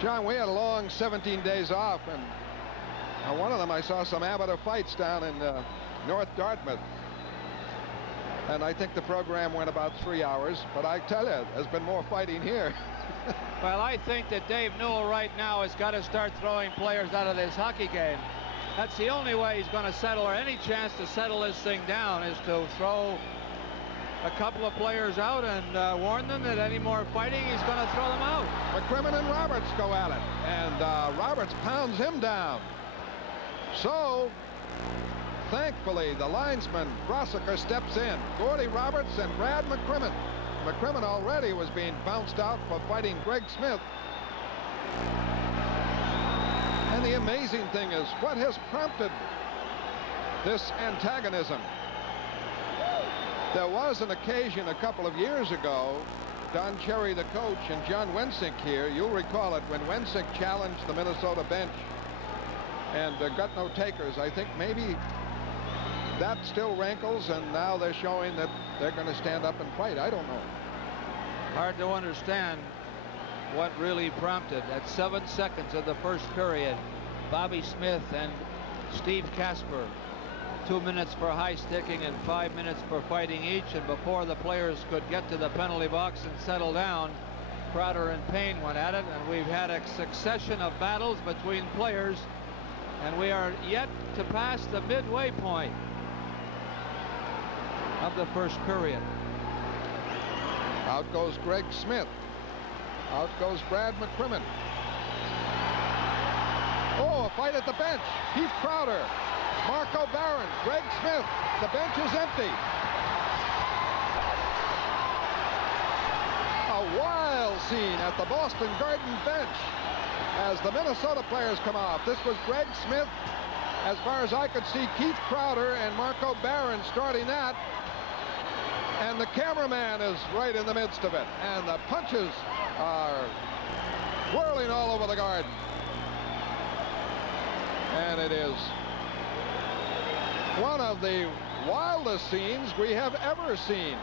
John, we had a long 17 days off, and one of them I saw some amateur fights down in North Dartmouth. And I think the program went about 3 hours, but I tell you, there's been more fighting here. Well, I think that Dave Newell right now has got to start throwing players out of this hockey game. That's the only way he's going to settle, or any chance to settle this thing down, is to throw a couple of players out and warn them that any more fighting, he's going to throw them out. McCrimmon and Roberts go at it, and Roberts pounds him down. So, thankfully, the linesman, Brossiker, steps in. Gordy Roberts and Brad McCrimmon. McCrimmon already was being bounced out for fighting Greg Smith. And the amazing thing is, what has prompted this antagonism? There was an occasion a couple of years ago, Don Cherry, the coach, and John Wensick here, you'll recall it, when Wensick challenged the Minnesota bench and got no takers. I think maybe that still rankles, and now they're showing that they're going to stand up and fight. I don't know. Hard to understand what really prompted. At 7 seconds of the first period, Bobby Smith and Steve Kasper, 2 minutes for high sticking and 5 minutes for fighting each, and before the players could get to the penalty box and settle down, Crowder and Payne went at it, and we've had a succession of battles between players, and we are yet to pass the midway point of the first period. Out goes Greg Smith. Out goes Brad McCrimmon. Oh, a fight at the bench. Keith Crowder, Marco Barron, Greg Smith. The bench is empty. A wild scene at the Boston Garden bench as the Minnesota players come off. This was Greg Smith. As far as I could see, Keith Crowder and Marco Barron starting that. And the cameraman is right in the midst of it. And the punches are whirling all over the garden. And it is one of the wildest scenes we have ever seen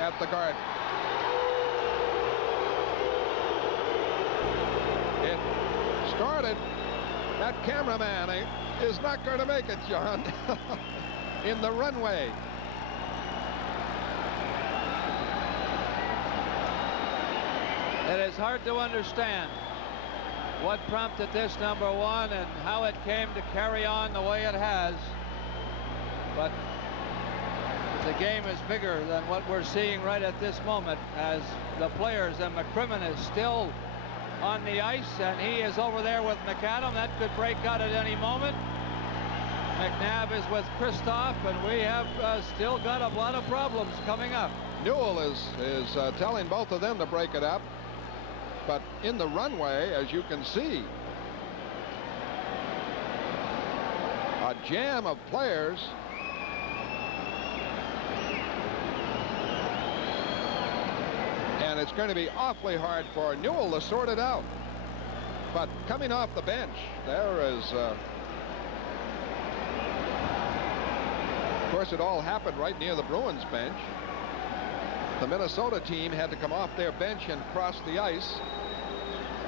at the Garden. It started. That cameraman is not going to make it, John, in the runway. It is hard to understand what prompted this, number one, and how it came to carry on the way it has. But the game is bigger than what we're seeing right at this moment, as the players, and McCrimmon is still on the ice, and he is over there with McAdam. That could break out at any moment. McNabb is with Kristoff, and we have still got a lot of problems coming up. Newell is telling both of them to break it up. But in the runway, as you can see, a jam of players. And it's going to be awfully hard for Newell to sort it out. But coming off the bench, there is, of course, it all happened right near the Bruins bench. The Minnesota team had to come off their bench and cross the ice.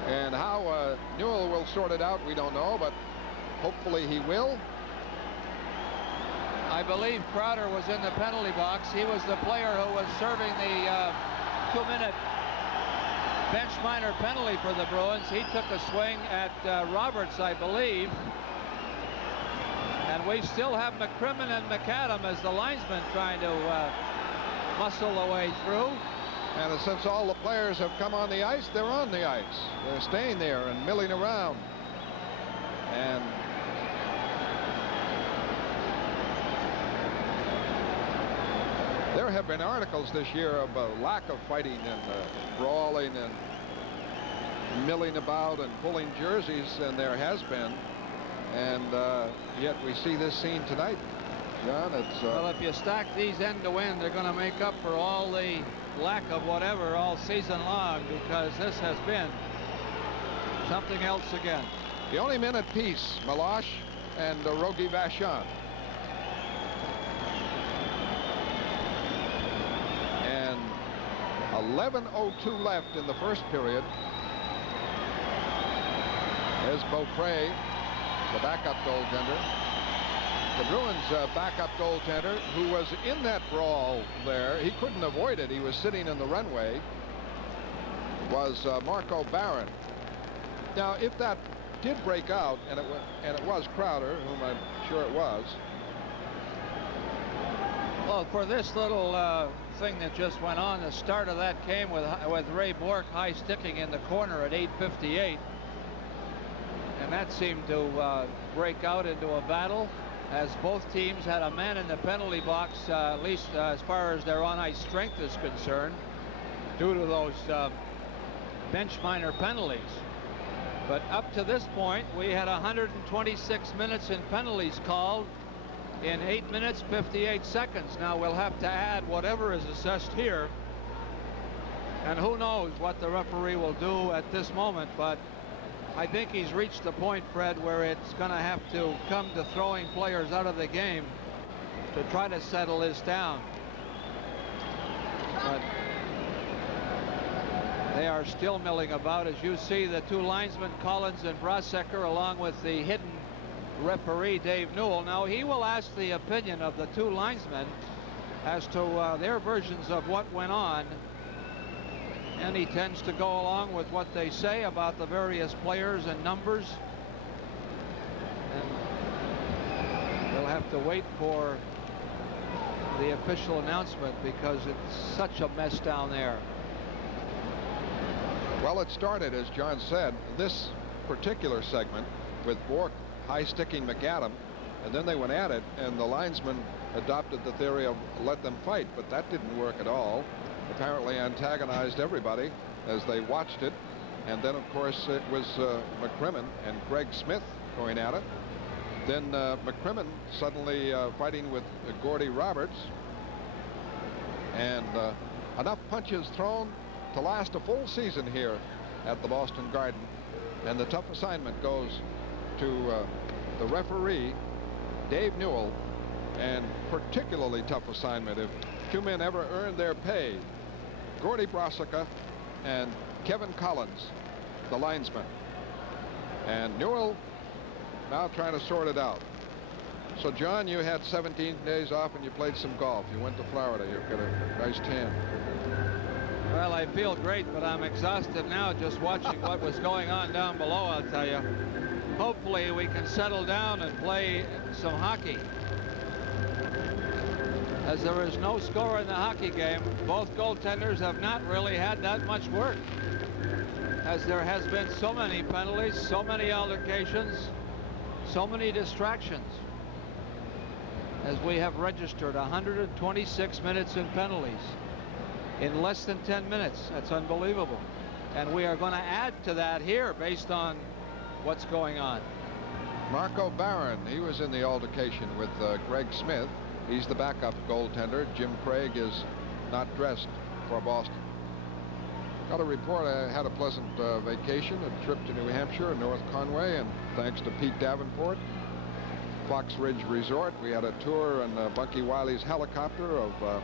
And how Newell will sort it out, we don't know, but hopefully he will. I believe Crowder was in the penalty box. He was the player who was serving the 2-minute bench minor penalty for the Bruins. He took a swing at Roberts, I believe. And we still have McCrimmon and McAdam as the linesmen trying to muscle the way through. And since all the players have come on the ice, they're on the ice. They're staying there and milling around. And there have been articles this year of a lack of fighting and brawling and milling about and pulling jerseys, and there has been. And yet we see this scene tonight. John, it's well, if you stack these end to end, they're going to make up for all the lack of whatever all season long, because this has been something else again. The only men at peace, Meloche and Rogie Vachon. 11:02 left in the first period. There's Beaupre, the backup goaltender. The Bruins backup goaltender, who was in that brawl there, he couldn't avoid it. He was sitting in the runway, was Marco Barron. Now, if that did break out, and it was Crowder, whom I'm sure it was. Well, for this little thing that just went on, the start of that came with Ray Bourque high sticking in the corner at 8:58, and that seemed to break out into a battle, as both teams had a man in the penalty box, at least as far as their on-ice strength is concerned, due to those bench minor penalties. But up to this point, we had 126 minutes in penalties called in 8 minutes 58 seconds. Now we'll have to add whatever is assessed here, and who knows what the referee will do at this moment. But I think he's reached the point, Fred, where it's going to have to come to throwing players out of the game to try to settle this down. But they are still milling about. As you see, the two linesmen, Collins and Brosecker, along with the hidden referee, Dave Newell. Now, he will ask the opinion of the two linesmen as to their versions of what went on. And he tends to go along with what they say about the various players and numbers. And we'll have to wait for the official announcement, because it's such a mess down there. Well, it started, as John said, this particular segment with Bourque high-sticking McAdam, and then they went at it, and the linesman adopted the theory of let them fight, but that didn't work at all. Apparently antagonized everybody as they watched it, and then, of course, it was McCrimmon and Greg Smith going at it. Then McCrimmon suddenly fighting with Gordy Roberts, and enough punches thrown to last a full season here at the Boston Garden. And the tough assignment goes to the referee, Dave Newell, and particularly tough assignment if two men ever earned their pay: Gordy Brosecker and Kevin Collins, the linesman. And Newell now trying to sort it out. So, John, you had 17 days off and you played some golf. You went to Florida. You've got a nice tan. Well, I feel great, but I'm exhausted now just watching what was going on down below, I'll tell you. Hopefully we can settle down and play some hockey. As there is no score in the hockey game, both goaltenders have not really had that much work, as there has been so many penalties, so many altercations, so many distractions, as we have registered 126 minutes in penalties in less than 10 minutes. That's unbelievable. And we are going to add to that here based on what's going on. Marco Barron, he was in the altercation with Greg Smith. He's the backup goaltender. Jim Craig is not dressed for Boston. Got a report. I had a pleasant vacation, a trip to New Hampshire and North Conway, and thanks to Pete Davenport, Fox Ridge Resort, we had a tour in Bunky Wiley's helicopter of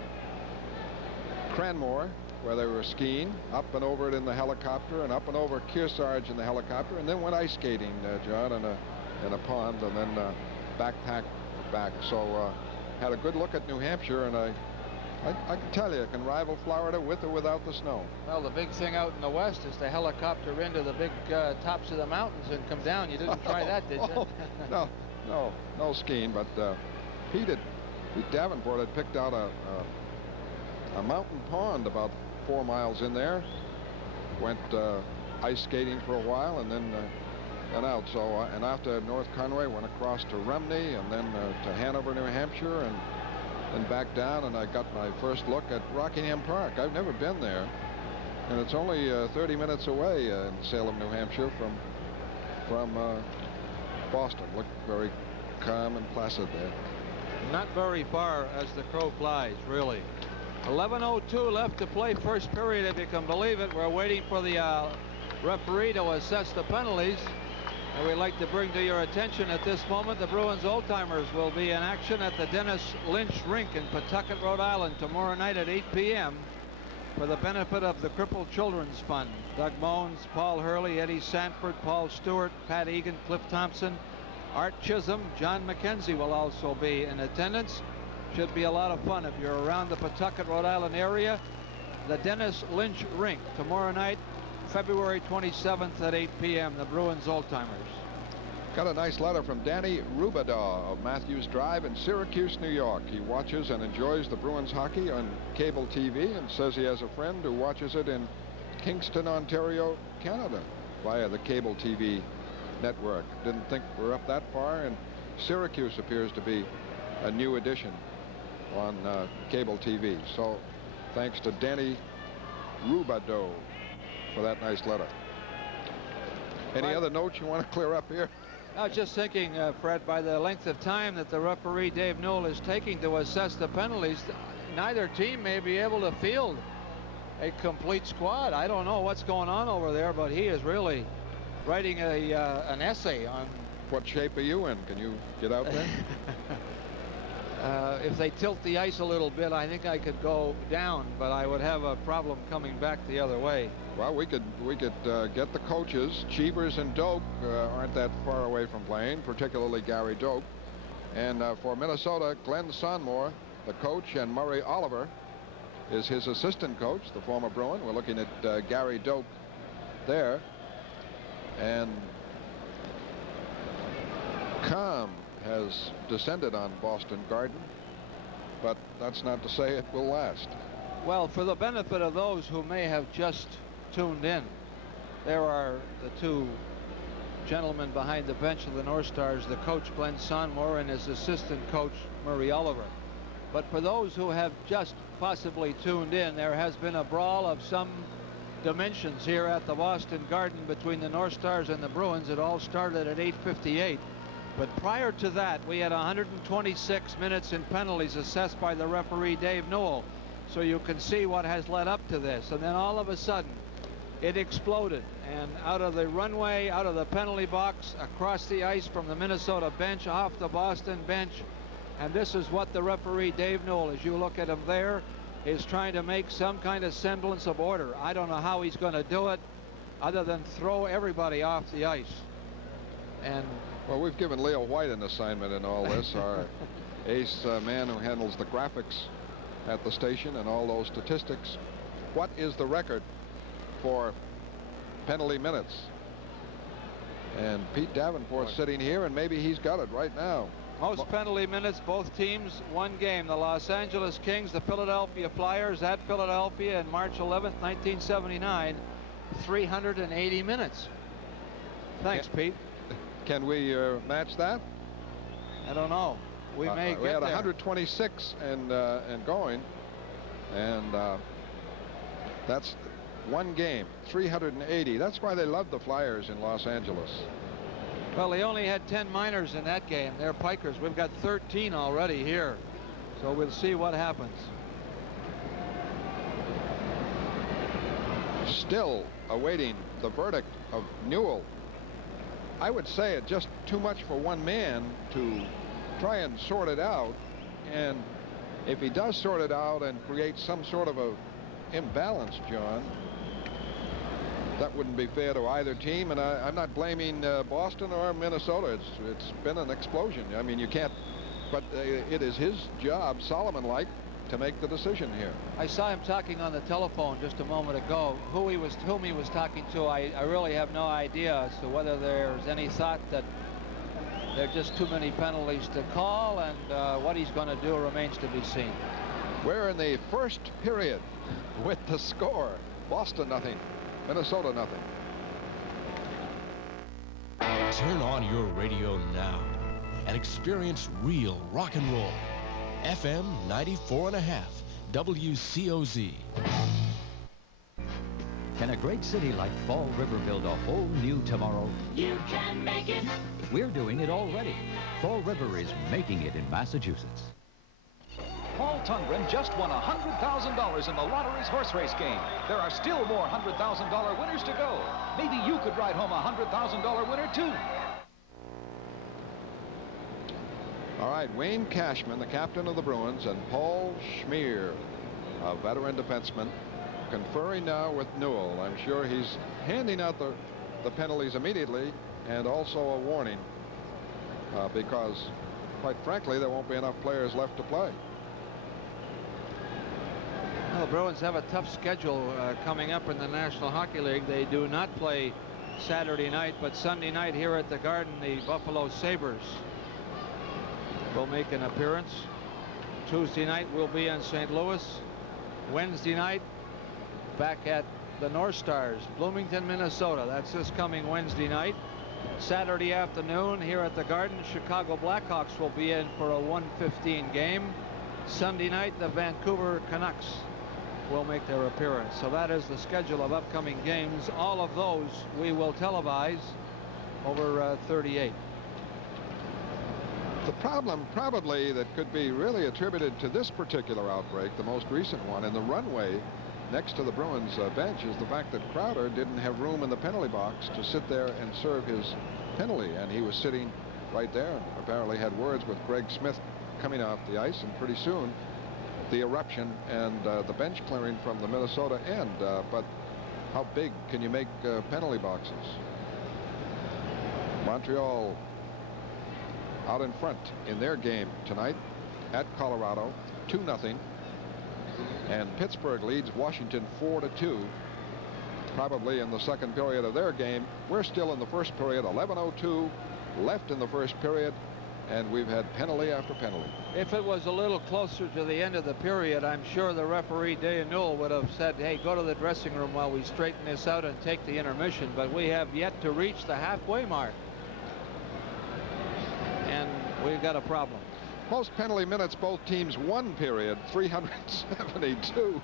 Cranmore, where they were skiing, up and over it in the helicopter, and up and over Kearsarge in the helicopter, and then went ice skating, John, in a pond, and then backpack back. So had a good look at New Hampshire, and I can tell you, it can rival Florida with or without the snow. Well, the big thing out in the west is the helicopter into the big tops of the mountains and come down. You didn't try that, did you? No skiing, but Pete Davenport had picked out a mountain pond about 4 miles in there. Went ice skating for a while, and then out. So and after North Conway, went across to Rumney, and then to Hanover, New Hampshire, and then back down, and I got my first look at Rockingham Park. I've never been there, and it's only 30 minutes away in Salem, New Hampshire from Boston. Looked very calm and placid there. Not very far as the crow flies, really. 11:02 left to play first period, if you can believe it. We're waiting for the referee to assess the penalties. And we'd like to bring to your attention at this moment the Bruins old-timers will be in action at the Dennis Lynch Rink in Pawtucket, Rhode Island tomorrow night at 8 p.m. for the benefit of the Crippled Children's Fund. Doug Mones, Paul Hurley, Eddie Sanford, Paul Stewart, Pat Egan, Cliff Thompson, Art Chisholm, John McKenzie will also be in attendance. Should be a lot of fun if you're around the Pawtucket, Rhode Island area. The Dennis Lynch Rink tomorrow night, February 27th at 8 p.m. The Bruins Old-Timers. Got a nice letter from Danny Rubadaw of Matthews Drive in Syracuse, New York. He watches and enjoys the Bruins hockey on cable TV and says he has a friend who watches it in Kingston, Ontario, Canada via the cable TV network. Didn't think we're up that far, and Syracuse appears to be a new addition on cable TV. So thanks to Danny Rubadaw for that nice letter. Any other notes you want to clear up here? I was just thinking, Fred, by the length of time that the referee Dave Newell is taking to assess the penalties, neither team may be able to field a complete squad. I don't know what's going on over there, but he is really writing an essay on. What shape are you in? Can you get out there? If they tilt the ice a little bit, I think I could go down, but I would have a problem coming back the other way. Well, we could get the coaches. Cheevers and Doak aren't that far away from playing, particularly Gary Doak. And for Minnesota, Glenn Sonmors, the coach, and Murray Oliver is his assistant coach, the former Bruin. We're looking at Gary Doak there. And calm has descended on Boston Garden, but that's not to say it will last. Well, for the benefit of those who may have just tuned in, there are the two gentlemen behind the bench of the North Stars, the coach Glenn Sonmors and his assistant coach Murray Oliver. But for those who have just possibly tuned in, there has been a brawl of some dimensions here at the Boston Garden between the North Stars and the Bruins. It all started at 8:58. But prior to that, we had 126 minutes in penalties assessed by the referee Dave Newell. So you can see what has led up to this. And then all of a sudden, it exploded. And out of the runway, out of the penalty box, across the ice from the Minnesota bench, off the Boston bench. And this is what the referee Dave Newell, as you look at him there, is trying to make some kind of semblance of order. I don't know how he's going to do it other than throw everybody off the ice. And well, we've given Leo White an assignment in all this, our ace man who handles the graphics at the station and all those statistics. What is the record for penalty minutes? And Pete Davenport's sitting here, and maybe he's got it right now. Most penalty minutes, both teams, one game. The Los Angeles Kings, the Philadelphia Flyers at Philadelphia in March 11th, 1979, 380 minutes. Thanks, Pete. Can we match that? I don't know. We may get we had there. 126 and going, and that's one game. 380. That's why they love the Flyers in Los Angeles. Well, they only had 10 minors in that game. They're pikers. We've got 13 already here, so we'll see what happens. Still awaiting the verdict of Newell. I would say it's just too much for one man to try and sort it out, and if he does sort it out and create some sort of a imbalance, John, that wouldn't be fair to either team. And I'm not blaming Boston or Minnesota. It's been an explosion. I mean, you can't, but it is his job, Solomon-like, to make the decision here. I saw him talking on the telephone just a moment ago. Whom he was talking to, I really have no idea as to whether there's any thought that there are just too many penalties to call, and what he's going to do remains to be seen. We're in the first period with the score. Boston nothing, Minnesota nothing. Turn on your radio now and experience real rock and roll. FM 94.5 WCOZ. Can a great city like Fall River build a whole new tomorrow? You can make it. We're doing it already. Fall River is making it in Massachusetts. Paul Tundgren just won $100,000 in the lottery's horse race game. There are still more $100,000 winners to go. Maybe you could ride home a $100,000 winner too. All right, Wayne Cashman, the captain of the Bruins, and Paul Schmier, a veteran defenseman, conferring now with Newell. I'm sure he's handing out the penalties immediately, and also a warning, because quite frankly there won't be enough players left to play. Well, the Bruins have a tough schedule coming up in the National Hockey League. They do not play Saturday night, but Sunday night here at the Garden, the Buffalo Sabres will make an appearance. Tuesday night we'll be in St. Louis. Wednesday night back at the North Stars, Bloomington, Minnesota. That's this coming Wednesday night. Saturday afternoon here at the Garden, Chicago Blackhawks will be in for a 1:15 game. Sunday night, the Vancouver Canucks will make their appearance. So that is the schedule of upcoming games. All of those we will televise over 38. The problem probably that could be really attributed to this particular outbreak, the most recent one, in the runway next to the Bruins bench, is the fact that Crowder didn't have room in the penalty box to sit there and serve his penalty, and he was sitting right there. Apparently had words with Greg Smith coming off the ice, and pretty soon the eruption and the bench clearing from the Minnesota end. But how big can you make penalty boxes? Montreal out in front in their game tonight at Colorado, 2-0. And Pittsburgh leads Washington 4-2, probably in the second period of their game. We're still in the first period, 11:02 left in the first period, and we've had penalty after penalty. If it was a little closer to the end of the period, I'm sure the referee, Dave Newell, would have said, hey, go to the dressing room while we straighten this out and take the intermission. But we have yet to reach the halfway mark, and we've got a problem. Most penalty minutes both teams won period, 372.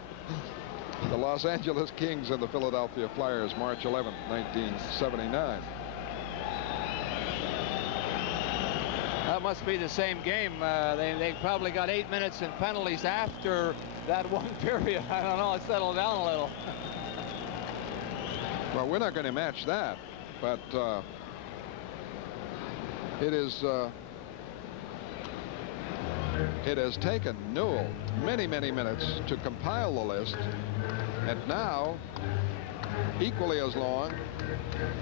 The Los Angeles Kings and the Philadelphia Flyers, March 11, 1979. That must be the same game. They probably got 8 minutes in penalties after that one period. I don't know. It settled down a little. Well, we're not going to match that, but it has taken Newell many minutes to compile the list, and now equally as long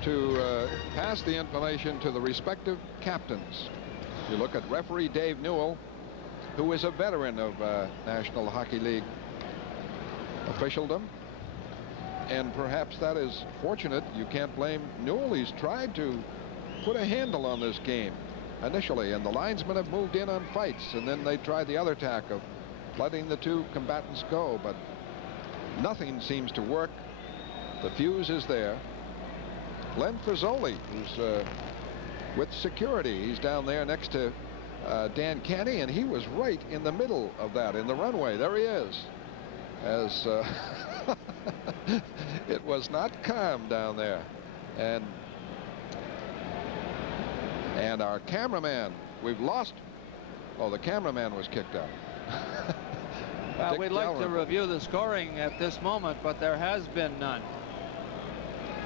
to pass the information to the respective captains. You look at referee Dave Newell, who is a veteran of National Hockey League officialdom, and perhaps that is fortunate. You can't blame Newell. He's tried to put a handle on this game initially, and the linesmen have moved in on fights, and then they tried the other tack of letting the two combatants go, but nothing seems to work. The fuse is there. Len Frizzoli, who's with security, he's down there next to Dan Canny, and he was right in the middle of that in the runway. There he is. As it was not calm down there, and our cameraman, we've lost. Oh, the cameraman was kicked out. Well, we'd like to review the scoring at this moment, but there has been none.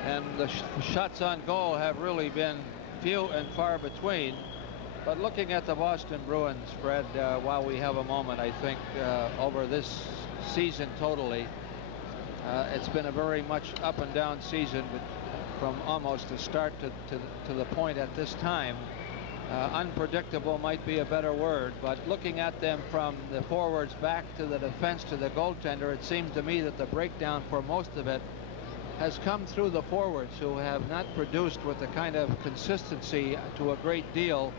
And the shots on goal have really been few and far between. But looking at the Boston Bruins, Fred, while we have a moment, I think over this season totally, it's been a very much up and down season, but from almost the start to the point at this time. Unpredictable might be a better word, but looking at them from the forwards back to the defense to the goaltender, it seems to me that the breakdown for most of it has come through the forwards, who have not produced with the kind of consistency to a great deal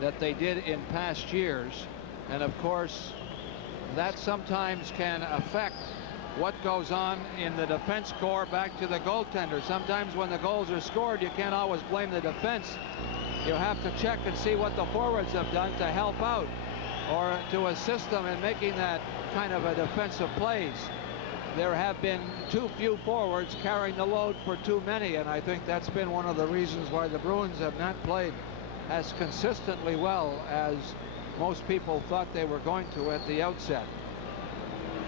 that they did in past years. And of course, that sometimes can affect what goes on in the defense corps back to the goaltender. Sometimes when the goals are scored, you can't always blame the defense. You have to check and see what the forwards have done to help out or to assist them in making that kind of a defensive plays. There have been too few forwards carrying the load for too many, and I think that's been one of the reasons why the Bruins have not played as consistently well as most people thought they were going to at the outset.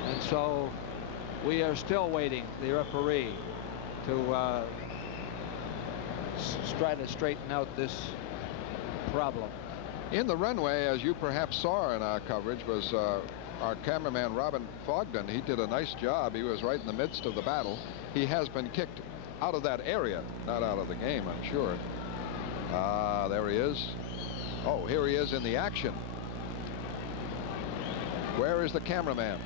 And so we are still waiting, the referee, to try to straighten out this problem. In the runway, as you perhaps saw in our coverage, was our cameraman Robin Fogden, he did a nice job. He was right in the midst of the battle. He has been kicked out of that area, not out of the game, I'm sure. There he is. Oh, here he is in the action. Where is the cameraman?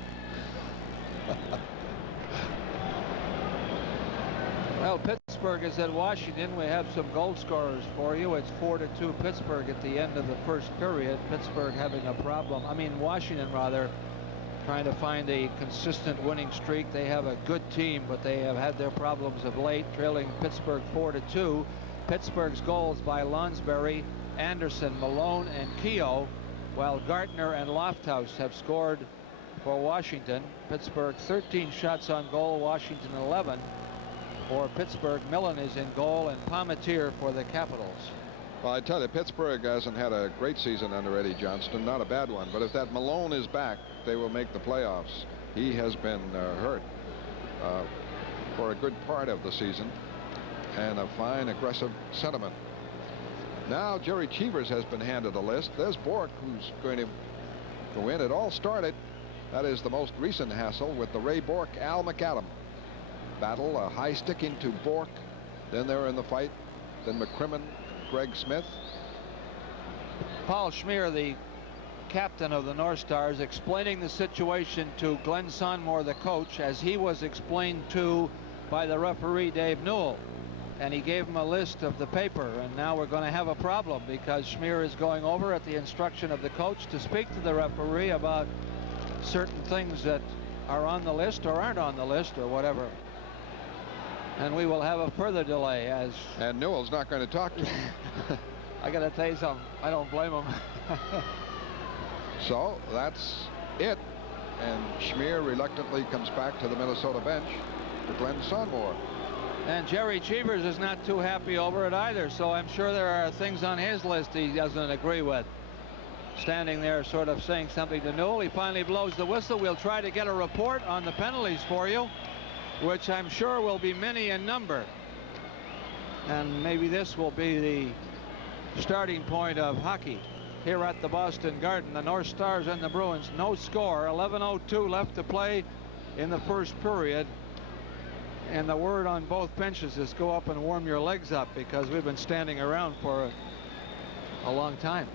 Well, Pittsburgh is at Washington. We have some goal scorers for you. It's 4-2 Pittsburgh at the end of the first period. Pittsburgh having a problem. I mean, Washington, rather, trying to find a consistent winning streak. They have a good team, but they have had their problems of late, trailing Pittsburgh 4-2. Pittsburgh's goals by Lonsberry, Anderson, Malone, and Keogh, while Gartner and Lofthouse have scored for Washington. Pittsburgh 13 shots on goal, Washington 11. For Pittsburgh, Millen is in goal, and Palmatier for the Capitals. Well, I tell you, Pittsburgh hasn't had a great season under Eddie Johnston, not a bad one, but if that Malone is back, they will make the playoffs. He has been hurt for a good part of the season, and a fine aggressive sentiment. Now Jerry Cheevers has been handed a list. There's Bork, who's going to go in. It all started, that is the most recent hassle, with the Ray Bork Al McAdam battle, a high sticking to Bork. Then they were in the fight. Then McCrimmon, Greg Smith. Paul Schmier, the captain of the North Stars, explaining the situation to Glenn Sonmors, the coach, as he was explained to by the referee Dave Newell. And he gave him a list of the paper, and now we're going to have a problem because Schmier is going over at the instruction of the coach to speak to the referee about certain things that are on the list or aren't on the list or whatever. And we will have a further delay as... And Newell's not going to talk to him. I got to tell you something. I don't blame him. So that's it. And Schmier reluctantly comes back to the Minnesota bench to Glenn Sonmors. And Jerry Cheevers is not too happy over it either, so I'm sure there are things on his list he doesn't agree with. Standing there sort of saying something to Newell. He finally blows the whistle. We'll try to get a report on the penalties for you, which I'm sure will be many in number. And maybe this will be the starting point of hockey here at the Boston Garden. The North Stars and the Bruins, no score, 11:02 left to play in the first period. And the word on both benches is go up and warm your legs up, because we've been standing around for a long time.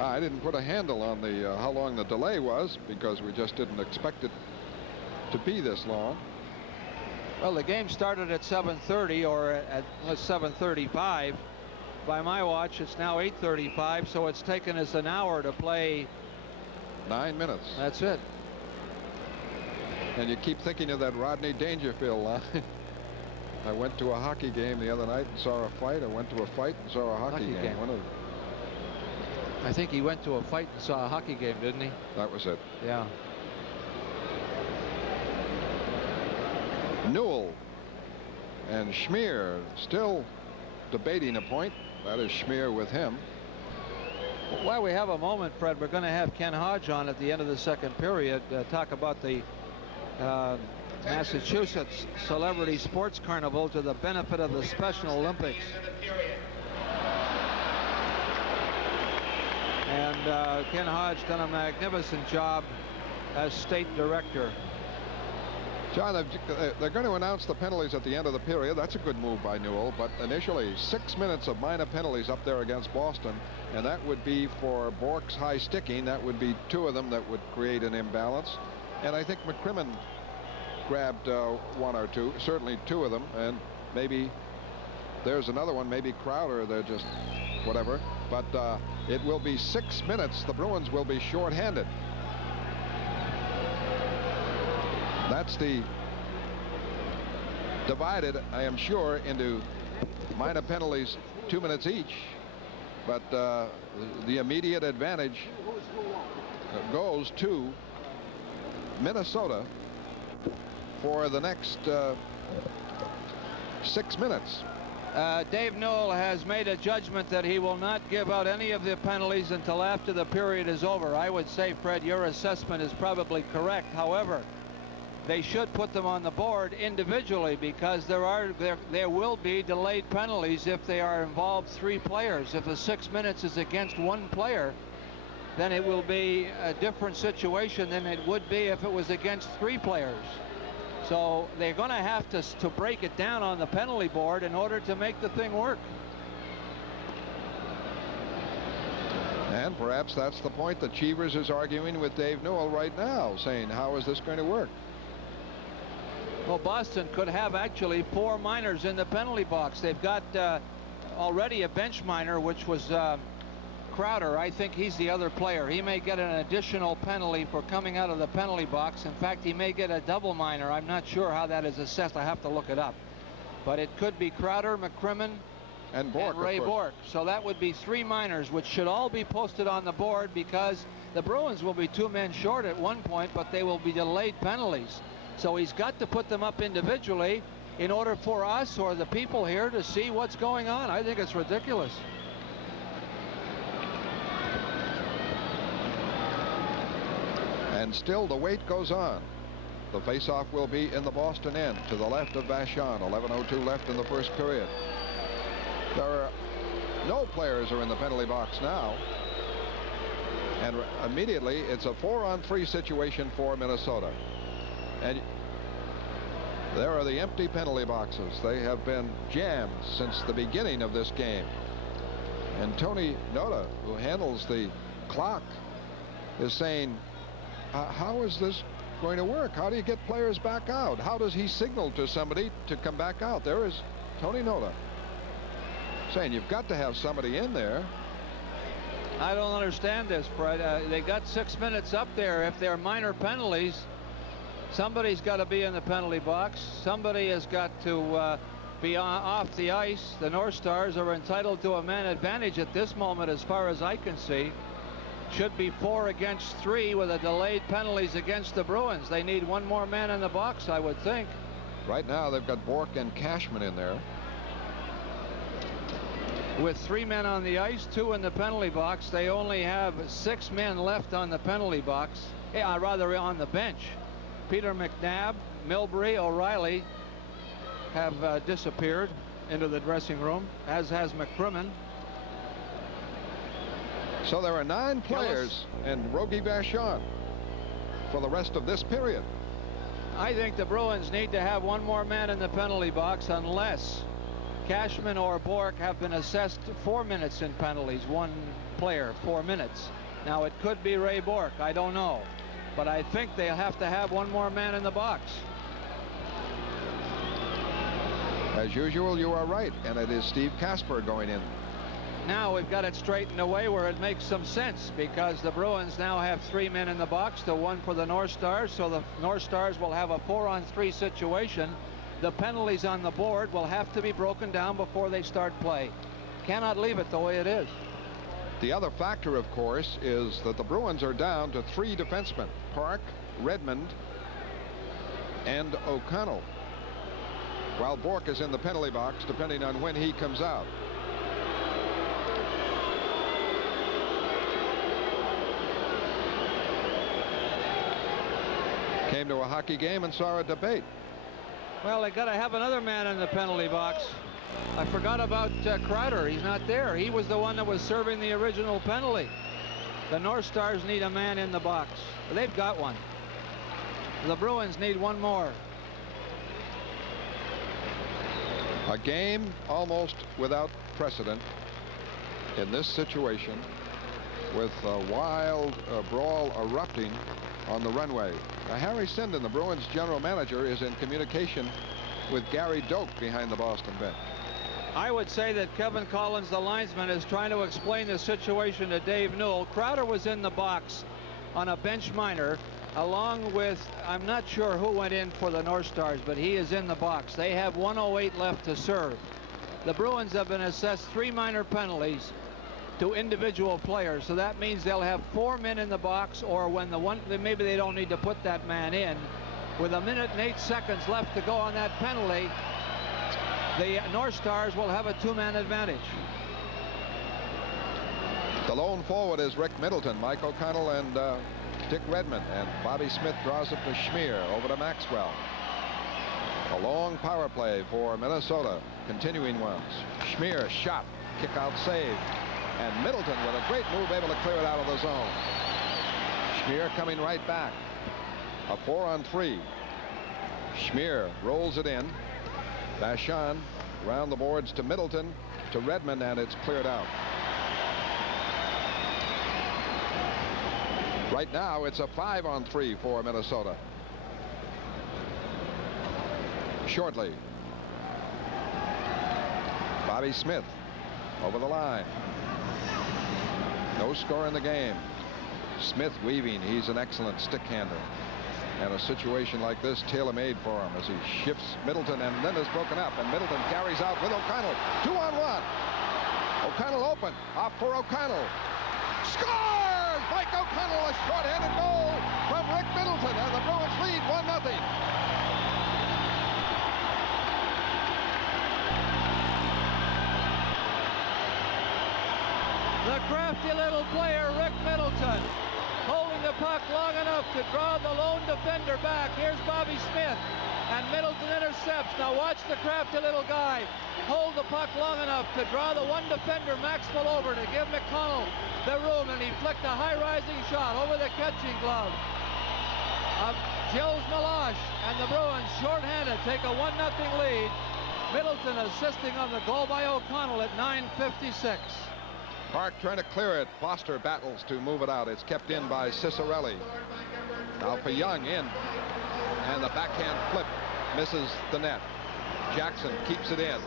I didn't put a handle on the how long the delay was, because we just didn't expect it to be this long. Well, the game started at 7:30 or at 7:35. By my watch, it's now 8:35, so it's taken us an hour to play. 9 minutes. That's it. And you keep thinking of that Rodney Dangerfield line. I went to a hockey game the other night and saw a fight. I went to a fight and saw a hockey game. I think he went to a fight and saw a hockey game, didn't he? That was it. Yeah. Newell and Schmier still debating a point. That is Schmier with him. While we have a moment, Fred, we're going to have Ken Hodge on at the end of the second period, talk about the Massachusetts Celebrity Sports Carnival to the benefit of the Special Olympics. And Ken Hodge done a magnificent job as state director. John, they're going to announce the penalties at the end of the period. That's a good move by Newell, but initially 6 minutes of minor penalties up there against Boston, and that would be for Bork's high sticking. That would be 2 of them that would create an imbalance. And I think McCrimmon grabbed 1 or 2, certainly 2 of them, and maybe there's another one, maybe Crowder. They're just whatever. But it will be 6 minutes. The Bruins will be shorthanded. That's the divided, I am sure, into minor penalties, 2 minutes each. But the immediate advantage goes to Minnesota for the next 6 minutes. Dave Newell has made a judgment that he will not give out any of the penalties until after the period is over. I would say, Fred, your assessment is probably correct. However, they should put them on the board individually, because there will be delayed penalties if they are involved 3 players. If the 6 minutes is against 1 player, then it will be a different situation than it would be if it was against 3 players. So they're going to have to break it down on the penalty board in order to make the thing work. And perhaps that's the point that Cheevers is arguing with Dave Newell right now, saying, how is this going to work? Well, Boston could have actually 4 minors in the penalty box. They've got already a bench minor, which was Crowder. I think he's the other player. He may get an additional penalty for coming out of the penalty box. In fact, he may get a double minor. I'm not sure how that is assessed. I have to look it up. But it could be Crowder, McCrimmon, and Bork, Ray Bork. So that would be 3 minors, which should all be posted on the board, because the Bruins will be 2 men short at one point, but they will be delayed penalties. So he's got to put them up individually in order for us or the people here to see what's going on. I think it's ridiculous. And still the wait goes on. The faceoff will be in the Boston end to the left of Vachon. 11:02 left in the first period. There are no players are in the penalty box now. And immediately it's a 4-on-3 situation for Minnesota. And there are the empty penalty boxes. They have been jammed since the beginning of this game. And Tony Noda, who handles the clock, is saying, how is this going to work? How do you get players back out? How does he signal to somebody to come back out? There is Tony Noda saying you've got to have somebody in there. I don't understand this, Fred. They got 6 minutes up there. If they're minor penalties, somebody's got to be in the penalty box. Somebody has got to be off the ice. The North Stars are entitled to a man advantage at this moment, as far as I can see. Should be 4 against 3 with a delayed penalties against the Bruins. They need 1 more man in the box, I would think. Right now they've got Bork and Cashman in there. With 3 men on the ice, 2 in the penalty box, they only have 6 men left on the penalty box, rather on the bench. Peter McNabb, Milbury, O'Reilly have disappeared into the dressing room, as has McCrimmon. So there are 9 players and Rogie Vachon for the rest of this period. I think the Bruins need to have 1 more man in the penalty box, unless Cashman or Bork have been assessed 4 minutes in penalties. 1 player, 4 minutes. Now it could be Ray Bork. I don't know. But I think they'll have to have 1 more man in the box. As usual, you are right, and it is Steve Kasper going in. Now we've got it straightened away where it makes some sense, because the Bruins now have 3 men in the box to 1 for the North Stars, so the North Stars will have a 4-on-3 situation. The penalties on the board will have to be broken down before they start play. Cannot leave it the way it is. The other factor, of course, is that the Bruins are down to 3 defensemen: Park, Redmond, and O'Connell, while Bork is in the penalty box, depending on when he comes out. Came to a hockey game and saw a debate. Well, they got to have another man in the penalty box. I forgot about Crowder. He's not there. He was the one that was serving the original penalty. The North Stars need a man in the box. They've got 1. The Bruins need 1 more. A game almost without precedent in this situation, with a wild brawl erupting on the runway. Harry Sinden, the Bruins general manager, is in communication with Gary Doak behind the Boston bench. I would say that Kevin Collins, the linesman, is trying to explain the situation to Dave Newell. Crowder was in the box on a bench minor, along with, I'm not sure who went in for the North Stars, but he is in the box. They have 1:08 left to serve. The Bruins have been assessed 3 minor penalties to individual players, so that means they'll have 4 men in the box, or when the one, maybe they don't need to put that man in. With 1 minute and 8 seconds left to go on that penalty, the North Stars will have a 2-man advantage. The lone forward is Rick Middleton. Mike O'Connell and Dick Redmond, and Bobby Smith draws it to Schmier, over to Maxwell. A long power play for Minnesota, continuing ones. Schmier shot, kick out save. And Middleton with a great move able to clear it out of the zone. Schmier coming right back. A 4-on-3. Schmier rolls it in. Vachon around the boards to Middleton, to Redmond, and it's cleared out. Right now it's a 5-on-3 for Minnesota. Shortly. Bobby Smith over the line. No score in the game. Smith weaving. He's an excellent stick handler. And a situation like this tailor-made for him as he shifts Middleton, and then is broken up, and Middleton carries out with O'Connell. 2-on-1. O'Connell open. Off for O'Connell. Scores! Mike O'Connell, a short-handed goal from Rick Middleton, and the Bruins lead 1-0. The crafty little player, Rick Middleton, holding the puck long enough to draw the lone defender back. Here's Bobby Smith, and Middleton intercepts. Now watch the crafty little guy hold the puck long enough to draw the one defender, Maxwell, over to give McConnell the room, and he flicked a high-rising shot over the catching glove of Gilles Meloche, and the Bruins, shorthanded, take a 1-0 lead. Middleton assisting on the goal by O'Connell at 9:56. Park trying to clear it. Foster battles to move it out. It's kept in by Cicerelli. Now for Young in. And the backhand flip misses the net. Jackson keeps it in.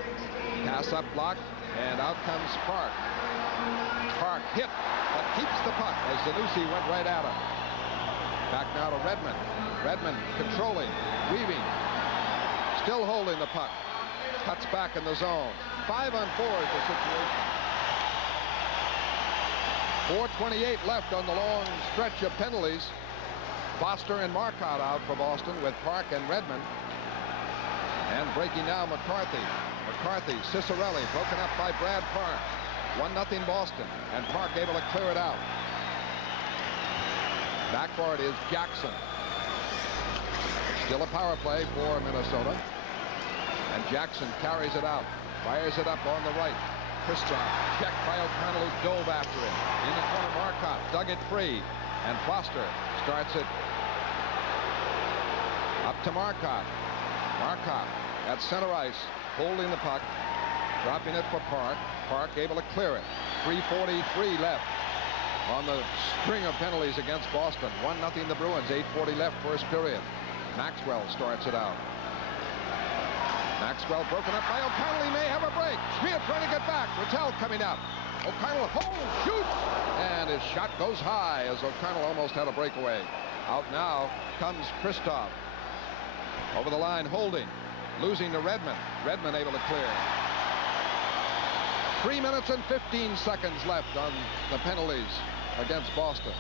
Pass up block. And out comes Park. Park hit, but keeps the puck as Zanussi went right at him. Back now to Redmond. Redmond controlling, weaving, still holding the puck. Cuts back in the zone. 5-on-4 is the situation. 4:28 left on the long stretch of penalties. Foster and Marcotte out for Boston with Park and Redmond. And breaking down McCarthy. McCarthy, Cicerelli, broken up by Brad Park. 1-0 Boston, and Park able to clear it out. Back for it is Jackson. Still a power play for Minnesota. And Jackson carries it out. Fires it up on the right. Kristoff checked by O'Connell, who dove after him. In the corner, Marcotte dug it free. And Foster starts it up to Marcotte. Marcotte at center ice, holding the puck. Dropping it for Park. Park able to clear it. 3:43 left on the string of penalties against Boston. 1-0 the Bruins. 8:40 left, first period. Maxwell starts it out. Maxwell broken up by O'Connell. He may have a break. Schmier trying to get back. Rattel coming up. O'Connell holds, shoots, and his shot goes high as O'Connell almost had a breakaway. Out now comes Kristoff. Over the line, holding. Losing to Redmond. Redmond able to clear. 3 minutes and 15 seconds left on the penalties against Boston.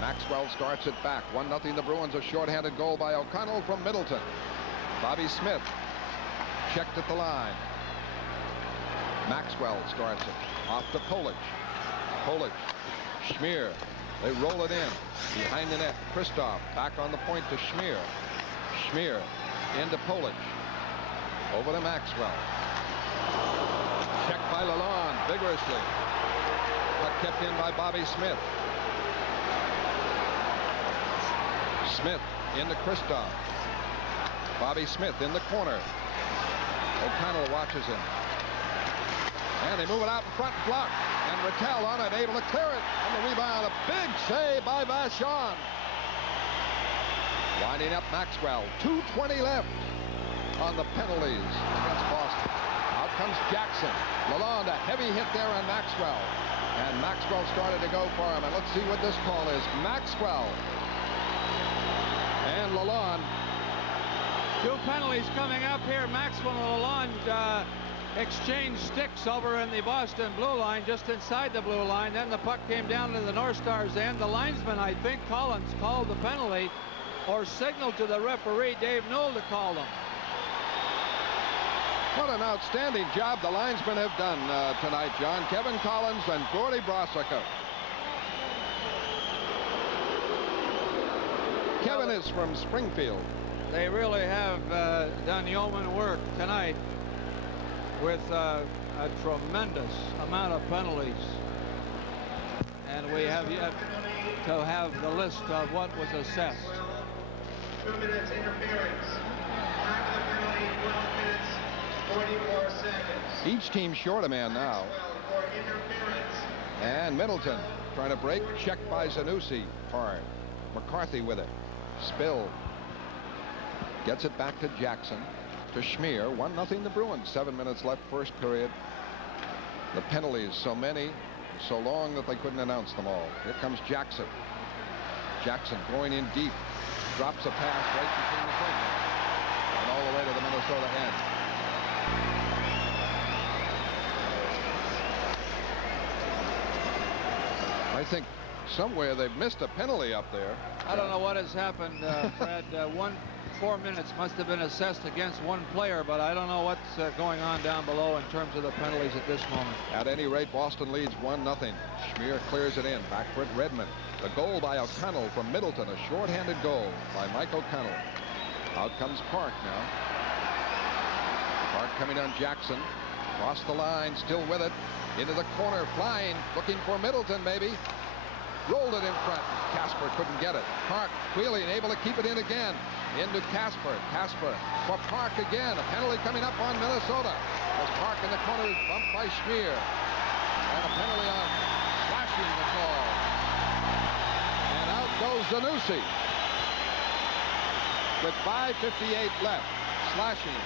Maxwell starts it back. 1-0 the Bruins. A shorthanded goal by O'Connell from Middleton. Bobby Smith checked at the line. Maxwell starts it. Off to Polic. Polic. Schmier. They roll it in. Behind the net. Kristoff back on the point to Schmier. Schmier into Polic. Over to Maxwell. Checked by Lalonde vigorously. Puck kept in by Bobby Smith. Smith into Kristoff. Bobby Smith in the corner. O'Connell watches him. And they move it out in front, blocked. And Rattel on it, able to clear it. On the rebound, a big save by Vachon. Winding up Maxwell. 2:20 left on the penalties against Boston. Out comes Jackson. Lalonde, a heavy hit there on Maxwell. And Maxwell started to go for him. And let's see what this call is. Maxwell and Lalonde. Two penalties coming up here. Maxwell and Lalonde exchanged sticks over in the Boston blue line, just inside the blue line. Then the puck came down to the North Stars end. The linesman, I think Collins, called the penalty or signaled to the referee, Dave Newell, to call them. What an outstanding job the linesmen have done tonight, John. Kevin Collins and Gordy Brosica. Kevin is from Springfield. They really have done yeoman work tonight with a tremendous amount of penalties. we have yet to have the list of what was assessed. 2 minutes interference. Time of the penalty, 12 minutes, 44 seconds. Each team short a man now. For interference. And Middleton trying to break. Checked by Zanussi. Hard. McCarthy with it. Spill. Gets it back to Jackson. To Schmier. 1-0 the Bruins. 7 minutes left first period. The penalties, so many, so long that they couldn't announce them all. Here comes Jackson. Jackson going in deep. Drops a pass right between the fingers. And all the way to the Minnesota end. I think somewhere they've missed a penalty up there. I don't know what has happened, Fred. 4 minutes must have been assessed against one player, but I don't know what's going on down below in terms of the penalties at this moment. At any rate, Boston leads 1-0. Schmier clears it in. Back for it, Redmond. The goal by O'Connell from Middleton. A short-handed goal by Mike O'Connell. Out comes Park now. Park coming on Jackson. Across the line, still with it. Into the corner, flying, looking for Middleton, maybe. Rolled it in front. Kasper couldn't get it. Park wheeling, able to keep it in again. Into Kasper. Kasper for Park again. A penalty coming up on Minnesota. As Park in the corner is bumped by Schmier. And a penalty on slashing the call. And out goes Zanussi. With 5:58 left. Slashing.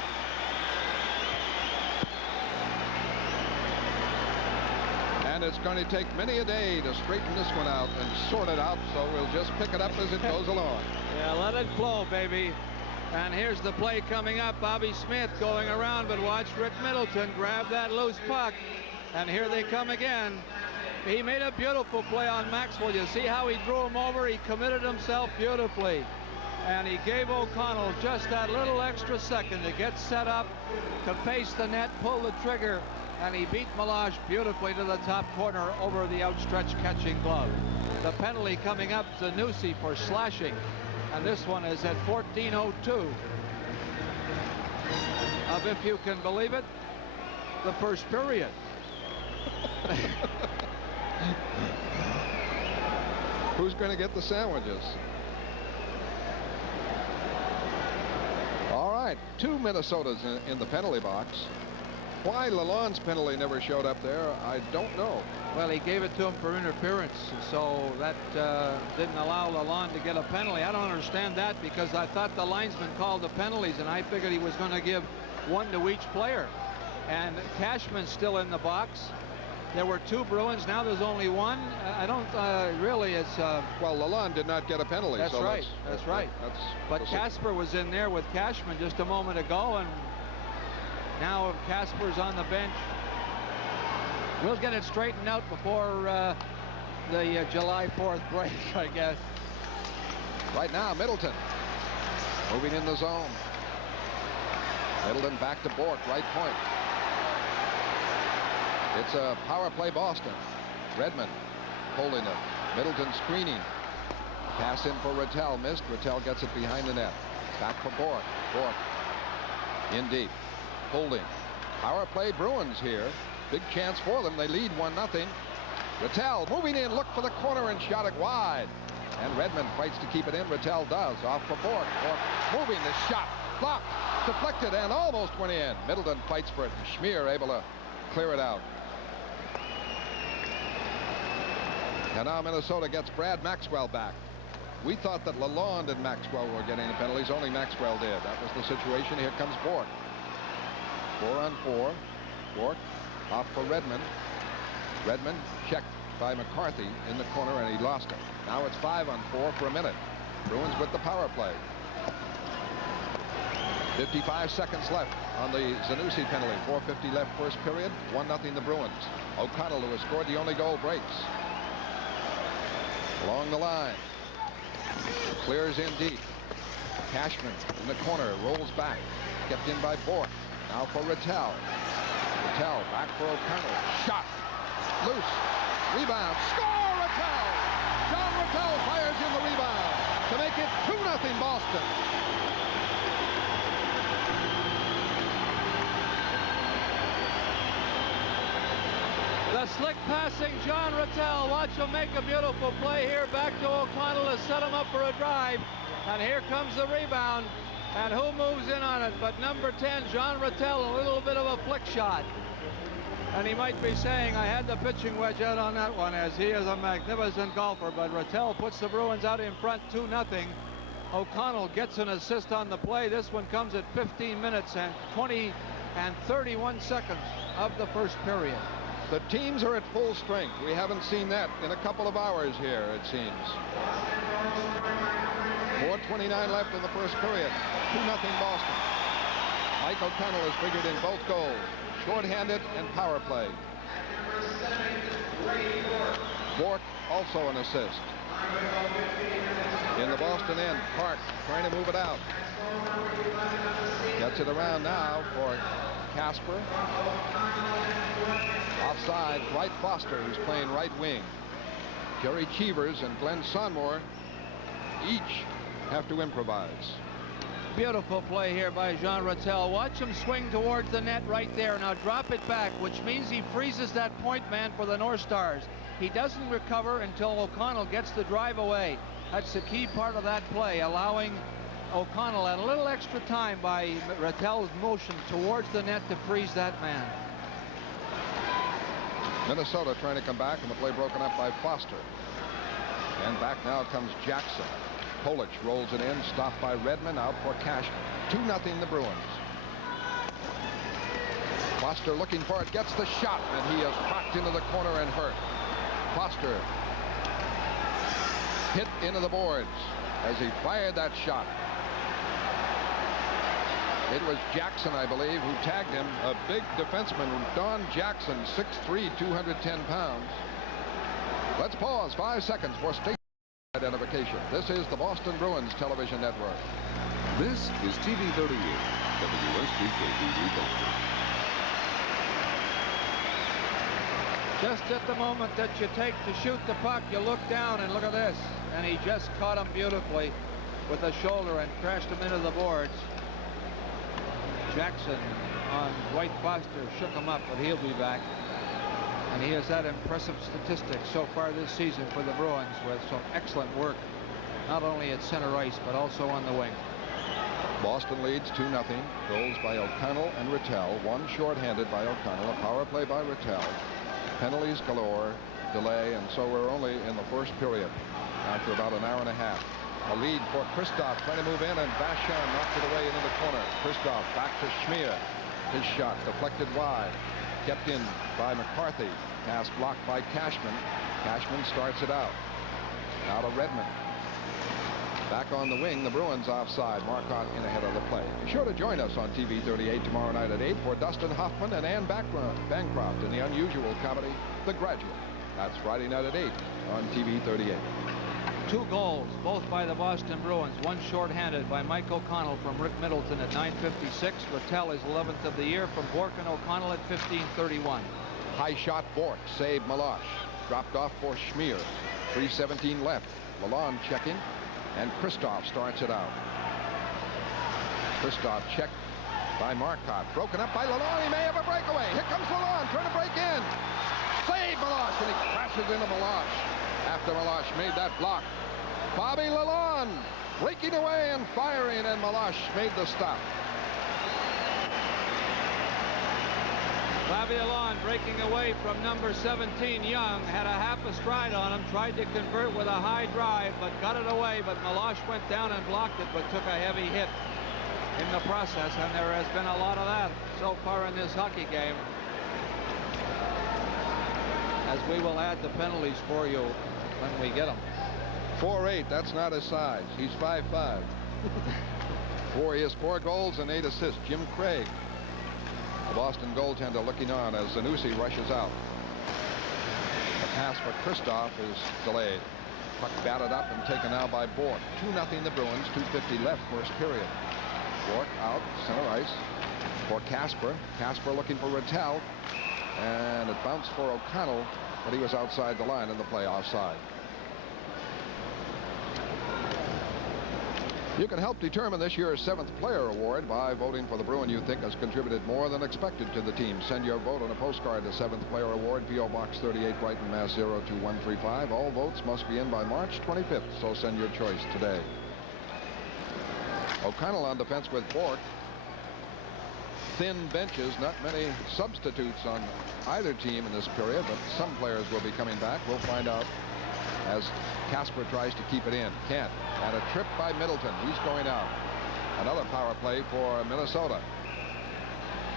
And it's going to take many a day to straighten this one out and sort it out, so we'll just pick it up as it goes along. Yeah, let it flow, baby. And here's the play coming up. Bobby Smith going around, but watch Rick Middleton grab that loose puck. And here they come again. He made a beautiful play on Maxwell. You see how he drew him over? He committed himself beautifully. And he gave O'Connell just that little extra second to get set up, to face the net, pull the trigger, and he beat Malage beautifully to the top corner over the outstretched catching glove. The penalty coming up, Zanussi for slashing, and this one is at 14:02 of, if you can believe it, the first period. Who's going to get the sandwiches? All right, 2 Minnesotas in the penalty box. Why Lalonde's penalty never showed up there, I don't know. Well, he gave it to him for interference, so that didn't allow Lalonde to get a penalty. I don't understand that, because I thought the linesman called the penalties, and I figured he was going to give one to each player. And Cashman's still in the box. There were 2 Bruins. Now there's only 1. I don't really. It's well, Lalonde did not get a penalty. That's so right. That's right. But Kasper was in there with Cashman just a moment ago, and now Kasper's on the bench. We'll get it straightened out before the July 4th break, I guess. Right now, Middleton moving in the zone. Middleton back to Bork, right point. It's a power play Boston. Redmond holding it. Middleton screening. Pass in for Rattel. Missed. Rattel gets it behind the net. Back for Bork. Bork in deep. Holding. Power play Bruins here. Big chance for them. They lead 1-0. Rattel moving in. Look for the corner and shot it wide. And Redmond fights to keep it in. Rattel does. Off for Bork. Bork moving. The shot. Blocked. Deflected and almost went in. Middleton fights for it. And Schmier able to clear it out. And now Minnesota gets Brad Maxwell back. We thought that Lalonde and Maxwell were getting the penalties. Only Maxwell did. That was the situation. Here comes Bork. 4-on-4. Bork off for Redmond. Redmond checked by McCarthy in the corner, and he lost it. Now it's 5-on-4 for a minute. Bruins with the power play. 55 seconds left on the Zanussi penalty. 4:50 left first period. 1-0 the Bruins. O'Connell, who has scored the only goal, breaks. Along the line. Clears in deep. Cashman in the corner. Rolls back. Kept in by Bork. Now for Rattel. Rattel back for O'Connell. Shot. Loose. Rebound. Score, Rattel! John Rattel fires in the rebound to make it 2-0 Boston. The slick passing John Rattel. Watch him make a beautiful play here. Back to O'Connell to set him up for a drive. And here comes the rebound. And who moves in on it but number 10, John Rattel, a little bit of a flick shot. And he might be saying, I had the pitching wedge out on that one, as he is a magnificent golfer. But Rattel puts the Bruins out in front 2-0. O'Connell gets an assist on the play. This one comes at 15 minutes and 31 seconds of the first period. The teams are at full strength. We haven't seen that in a couple of hours here, it seems. 4:29 left in the first period. 2-0 Boston. Mike O'Connell is figured in both goals. Short-handed and power play. Bork also an assist. In the Boston end, Park trying to move it out. Gets it around now for Kasper. Offside, Dwight Foster, who's playing right wing. Jerry Cheevers and Glenn Sonmors each have to improvise. Beautiful play here by Jean Rattel. Watch him swing towards the net right there. Now drop it back, which means he freezes that point man for the North Stars. He doesn't recover until O'Connell gets the drive away. That's the key part of that play, allowing O'Connell a little extra time by Rattel's motion towards the net to freeze that man. Minnesota trying to come back, and the play broken up by Foster. And back now comes Jackson. Polic rolls it in, stopped by Redmond, out for Kasper. 2-0 the Bruins. Foster looking for it, gets the shot, and he is knocked into the corner and hurt. Foster hit into the boards as he fired that shot. It was Jackson, I believe, who tagged him. A big defenseman, Don Jackson, 6'3", 210 pounds. Let's pause 5 seconds for station identification. This is the Boston Bruins Television Network. This is TV 38, WSBK-TV Boston. Just at the moment that you take to shoot the puck, you look down and look at this. And he just caught him beautifully with the shoulder and crashed him into the boards. Jackson on Dwight Foster shook him up, but he'll be back. And he has had impressive statistics so far this season for the Bruins, with some excellent work, not only at center ice, but also on the wing. Boston leads 2-0. Goals by O'Connell and Rattel. One shorthanded by O'Connell. A power play by Rattel. Penalties galore, delay, and so we're only in the first period after about an hour and a half. A lead for Kristoff, trying to move in, and Vachon knocked it away into the corner. Kristoff back to Schmier. His shot deflected wide. Kept in by McCarthy. Pass blocked by Cashman. Cashman starts it out. Now to Redmond. Back on the wing, the Bruins offside. Marcotte in ahead of the play. Be sure to join us on TV 38 tomorrow night at 8 for Dustin Hoffman and Anne Bancroft in the unusual comedy, The Graduate. That's Friday night at 8 on TV 38. 2 goals, both by the Boston Bruins. One shorthanded by Mike O'Connell from Rick Middleton at 9:56. Rattel is 11th of the year from Bork and O'Connell at 15:31. High shot Bork, saved Meloche. Dropped off for Schmier. 3:17 left. Lalonde checking, and Kristoff starts it out. Kristoff checked by Marcotte. Broken up by Lalonde. He may have a breakaway. Here comes Lalonde trying to break in. Save Meloche, and he crashes into Meloche after Meloche made that block. Bobby Lalonde breaking away and firing, and Meloche made the stop. Bobby Lalonde breaking away from number 17, Young, had a half a stride on him, tried to convert with a high drive, but got it away. But Meloche went down and blocked it, but took a heavy hit in the process, and there has been a lot of that so far in this hockey game, as we will add the penalties for you when we get them. 4'8", that's not his size. He's 5'5". He has 4 goals and 8 assists. Jim Craig, the Boston goaltender, looking on as Zanussi rushes out. The pass for Kristoff is delayed. Puck batted up and taken out by Bork. 2-0 the Bruins. 2:50 left, first period. Bork out, center ice for Kasper. Kasper looking for Rattel, and it bounced for O'Connell, but he was outside the line in the play offside. You can help determine this year's 7th Player Award by voting for the Bruin you think has contributed more than expected to the team. Send your vote on a postcard to 7th Player Award, P.O. Box 38, Brighton, Mass. 02135. All votes must be in by March 25th, so send your choice today. O'Connell on defense with Bork. Thin benches, not many substitutes on either team in this period, but some players will be coming back. We'll find out as Kasper tries to keep it in. Can't. And a trip by Middleton. He's going out. Another power play for Minnesota.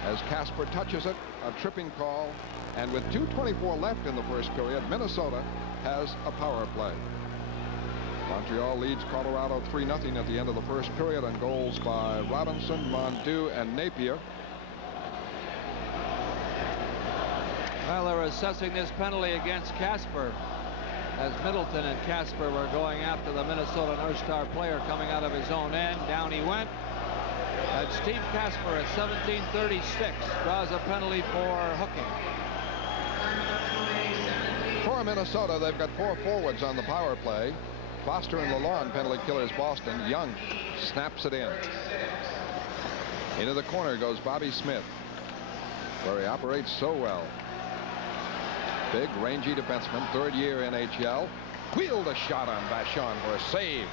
As Kasper touches it, a tripping call. And with 2:24 left in the first period, Minnesota has a power play. Montreal leads Colorado 3-0 at the end of the first period on goals by Robinson, Mondeau, and Napier. Well, they're assessing this penalty against Kasper as Middleton and Kasper were going after the Minnesota North Star player coming out of his own end. Down he went. And Steve Kasper at 17:36 draws a penalty for hooking. For Minnesota, they've got 4 forwards on the power play. Foster and Lalonde, penalty killers Boston. Young snaps it in. Into the corner goes Bobby Smith, where he operates so well. Big, rangy defenseman, 3rd year NHL. Wheeled a shot on Vachon for a save.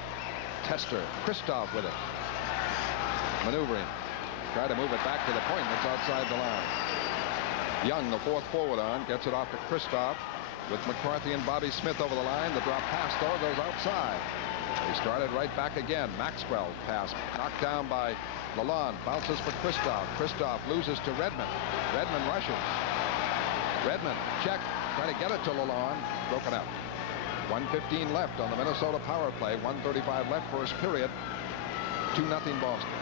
Tester, Kristoff with it. Maneuvering. Try to move it back to the point that's outside the line. Young, the 4th forward on, gets it off to Kristoff with McCarthy and Bobby Smith over the line. The drop pass, though, goes outside. He started right back again. Maxwell pass knocked down by Lalonde. Bounces for Kristoff. Kristoff loses to Redmond. Redmond rushes. Redmond check. Trying to get it to Lalonde. Broken up. 1:15 left on the Minnesota power play. 1:35 left first period. 2-0 Boston.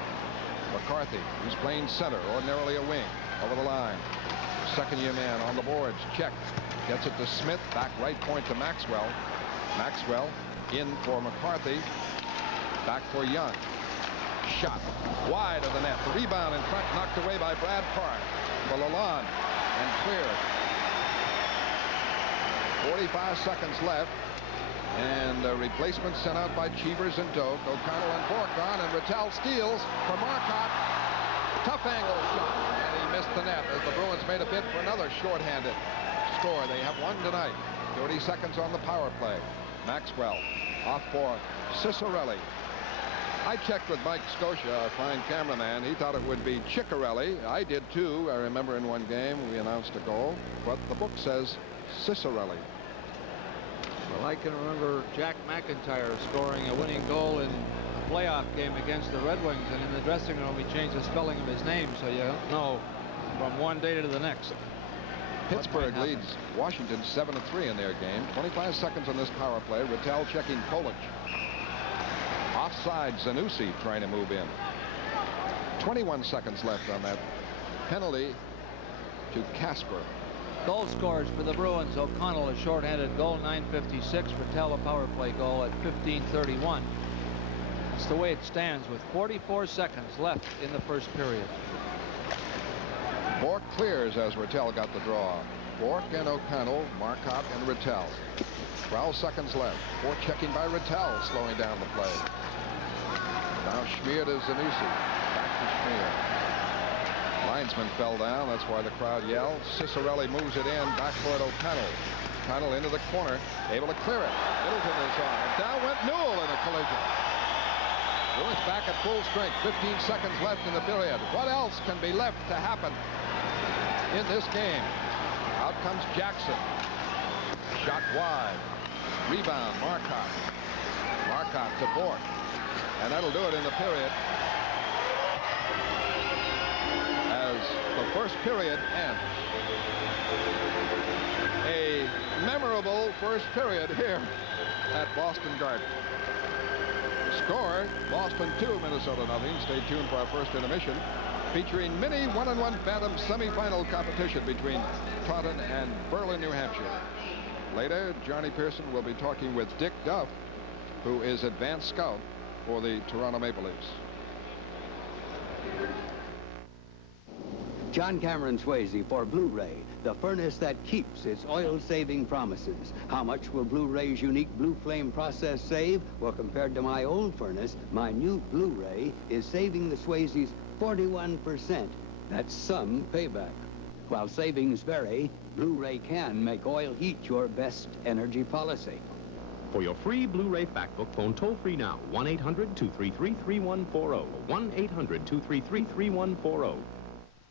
McCarthy, who's playing center, ordinarily a wing, over the line. Second-year man on the boards. Check. Gets it to Smith. Back right point to Maxwell. Maxwell in for McCarthy. Back for Young. Shot wide of the net. The rebound in front knocked away by Brad Park for Lalonde and cleared. 45 seconds left. And a replacement sent out by Cheevers and Doak. O'Connell and Bork on, and Rattel steals for Marcotte. Tough angle shot, and he missed the net as the Bruins made a bid for another shorthanded score. They have one tonight. 30 seconds on the power play. Maxwell off for Cicerelli. I checked with Mike Scotia, our fine cameraman. He thought it would be Ciccarelli. I did too. I remember in one game we announced a goal, but the book says Cicerelli. Well, I can remember Jack McIntyre scoring a winning goal in a playoff game against the Red Wings, and in the dressing room he changed the spelling of his name, so you don't know from one day to the next. Pittsburgh leads Washington 7-3 in their game. 25 seconds on this power play. Rattel checking Polic. Offside, Zanussi trying to move in. 21 seconds left on that penalty to Kasper. Goal scorers for the Bruins. O'Connell a shorthanded goal, 9:56. Rattel a power play goal at 15:31. That's the way it stands with 44 seconds left in the first period. Bork clears as Rattel got the draw. Bork and O'Connell, Marcotte and Rattel. 12 seconds left. Bork checking by Rattel, slowing down the play. Now Schmier to Zanussi. Back to Schmier. Linesman fell down. That's why the crowd yelled. Cicerelli moves it in. Back for it, O'Connell. O'Connell into the corner. Able to clear it. Middleton is on. And down went Newell in a collision. Bruins back at full strength. 15 seconds left in the period. What else can be left to happen in this game? Out comes Jackson. Shot wide. Rebound, Marcotte. Marcotte to Bork. And that'll do it in the period. As the first period ends. A memorable first period here at Boston Garden. Score, Boston 2, Minnesota nothing. Stay tuned for our first intermission, featuring mini one-on-one Phantom semifinal competition between Taunton and Berlin, New Hampshire. Later, Johnny Pearson will be talking with Dick Duff, who is advanced scout for the Toronto Maple Leafs. John Cameron Swayze for Blu-ray, the furnace that keeps its oil-saving promises. How much will Blu-ray's unique Blue Flame process save? Well, compared to my old furnace, my new Blu-ray is saving the Swayzes 41%. That's some payback. While savings vary, Blu-ray can make oil heat your best energy policy. For your free Blu-ray fact book, phone toll-free now, 1-800-233-3140, 1-800-233-3140.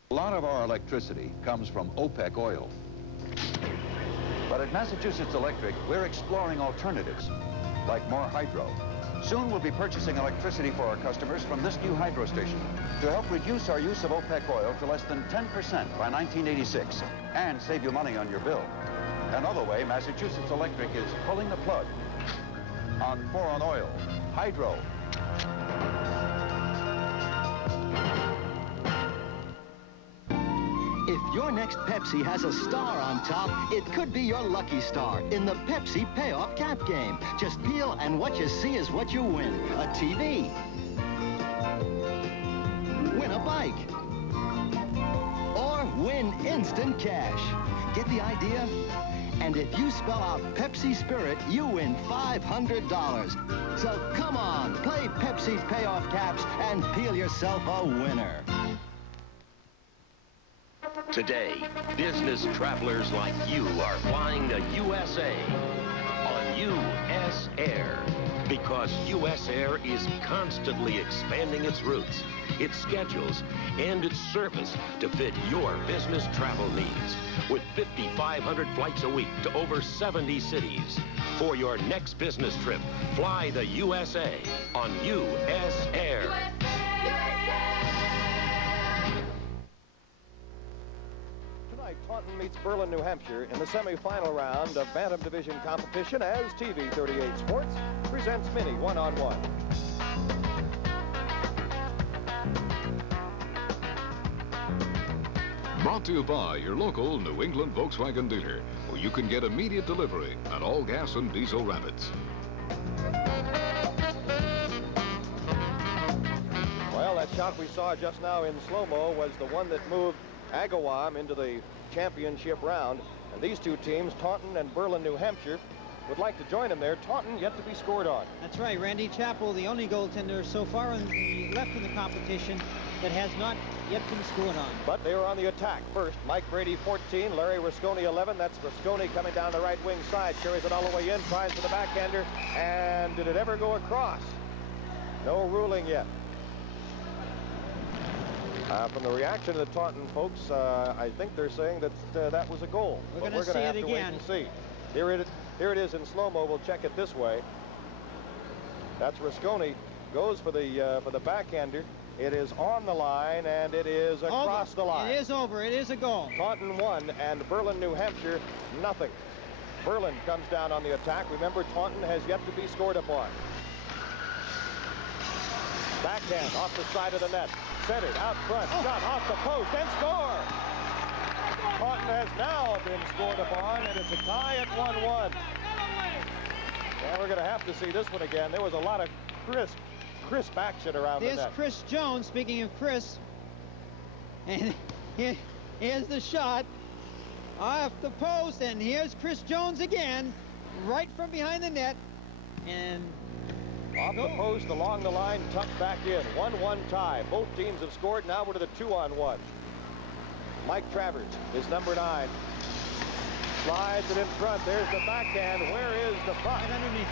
A lot of our electricity comes from OPEC oil. But at Massachusetts Electric, we're exploring alternatives, like more hydro. Soon we'll be purchasing electricity for our customers from this new hydro station to help reduce our use of OPEC oil to less than 10% by 1986 and save you money on your bill. Another way, Massachusetts Electric is pulling the plug on foreign oil, hydro. If your next Pepsi has a star on top, it could be your lucky star in the Pepsi Payoff Cap Game. Just peel and what you see is what you win. A TV. Win a bike. Or win instant cash. Get the idea? And if you spell out Pepsi Spirit, you win $500. So come on, play Pepsi Payoff Caps and peel yourself a winner. Today, business travelers like you are flying to USA on U.S. Air. Because U.S. Air is constantly expanding its routes, its schedules, and its service to fit your business travel needs. With 5,500 flights a week to over 70 cities. For your next business trip, fly the USA on U.S. Air. Tonight, Taunton meets Berlin, New Hampshire in the semifinal round of Bantam Division competition as TV 38 Sports presents Mini One-on-One. Brought to you by your local New England Volkswagen dealer, where you can get immediate delivery on all gas and diesel Rabbits. Well, that shot we saw just now in slow-mo was the one that moved Agawam into the championship round. And these two teams, Taunton and Berlin, New Hampshire, would like to join them there. Taunton yet to be scored on. That's right. Randy Chappell, the only goaltender so far left in the competition that has not yet been scored on. But they were on the attack first. Mike Brady, 14. Larry Rasconi, 11. That's Rasconi coming down the right wing side. Carries it all the way in. Tries for the backhander. And did it ever go across? No ruling yet. From the reaction of the Taunton folks, I think they're saying that that was a goal. We're going to see have it to again. Wait and see. Here it is in slow-mo. We'll check it this way. That's Rasconi. Goes for the backhander. It is on the line, and it is across the line. It is over. It is a goal. Taunton 1 and Berlin, New Hampshire, nothing. Berlin comes down on the attack. Remember, Taunton has yet to be scored upon. Backhand off the side of the net. Centered out front. Shot off the post and score. Taunton has now been scored upon, and it's a tie at 1-1. Well, we're going to have to see this one again. There was a lot of crisp action around the net. There's Chris Jones. Speaking of Chris, and here's the shot off the post, and here's Chris Jones again, right from behind the net, and off the post, along the line, tucked back in. 1-1 tie. Both teams have scored. Now we're to the 2-on-1. Mike Travers is number 9. Slides it in front. There's the backhand. Where is the puck?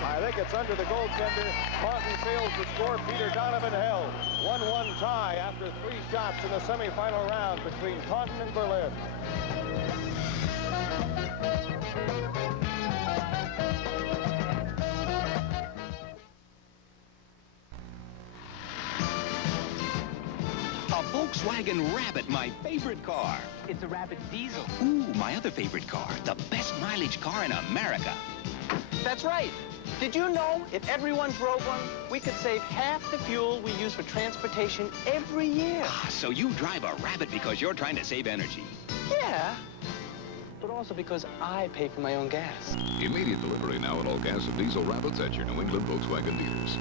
I think it's under the goaltender. Taunton fails to score. Peter Donovan held. 1-1 tie after 3 shots in the semifinal round between Taunton and Berlin. A Volkswagen Rabbit, my favorite car. It's a Rabbit diesel. Ooh, my other favorite car, the best mileage car in America. That's right. Did you know if everyone drove one, we could save half the fuel we use for transportation every year? So you drive a Rabbit because you're trying to save energy. Yeah, but also because I pay for my own gas. Immediate delivery now on all gas and diesel Rabbits at your New England Volkswagen dealers.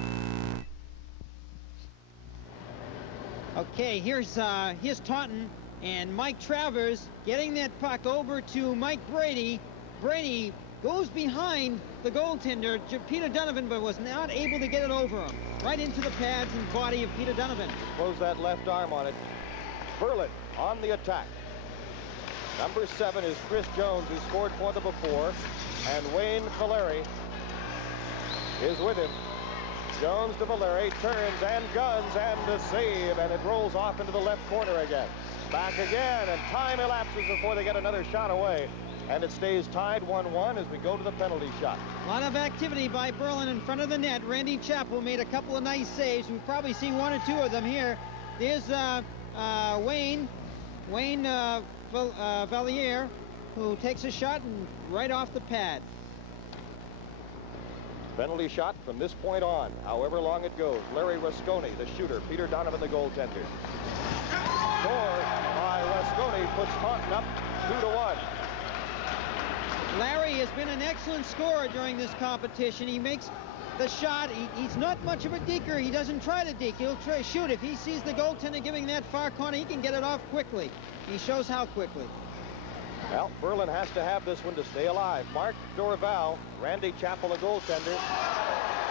Okay, here's Taunton And Mike Travers getting that puck over to Mike Brady. Brady goes behind the goaltender, Peter Donovan, but was not able to get it over him. Right into the pads and body of Peter Donovan. Close that left arm on it. Berlin on the attack. Number 7 is Chris Jones, who scored for them before. And Wayne Valeri is with him. Jones to Valeri, turns and guns, and a save, and it rolls off into the left corner again. Back again, and time elapses before they get another shot away. And it stays tied 1-1 as we go to the penalty shot. A lot of activity by Berlin in front of the net. Randy Chappell made a couple of nice saves. We've probably seen 1 or 2 of them here. There's Wayne Valier, who takes a shot and right off the pad. Penalty shot from this point on, however long it goes. Larry Rasconi, the shooter. Peter Donovan, the goaltender. Score by Rasconi puts Taunton up 2-1. Larry has been an excellent scorer during this competition. He makes the shot. He's not much of a deker. He doesn't try to deke. He'll try to shoot. If he sees the goaltender giving that far corner, he can get it off quickly. He shows how quickly. Well, Berlin has to have this one to stay alive. Mark Dorval, Randy Chappell, a goaltender.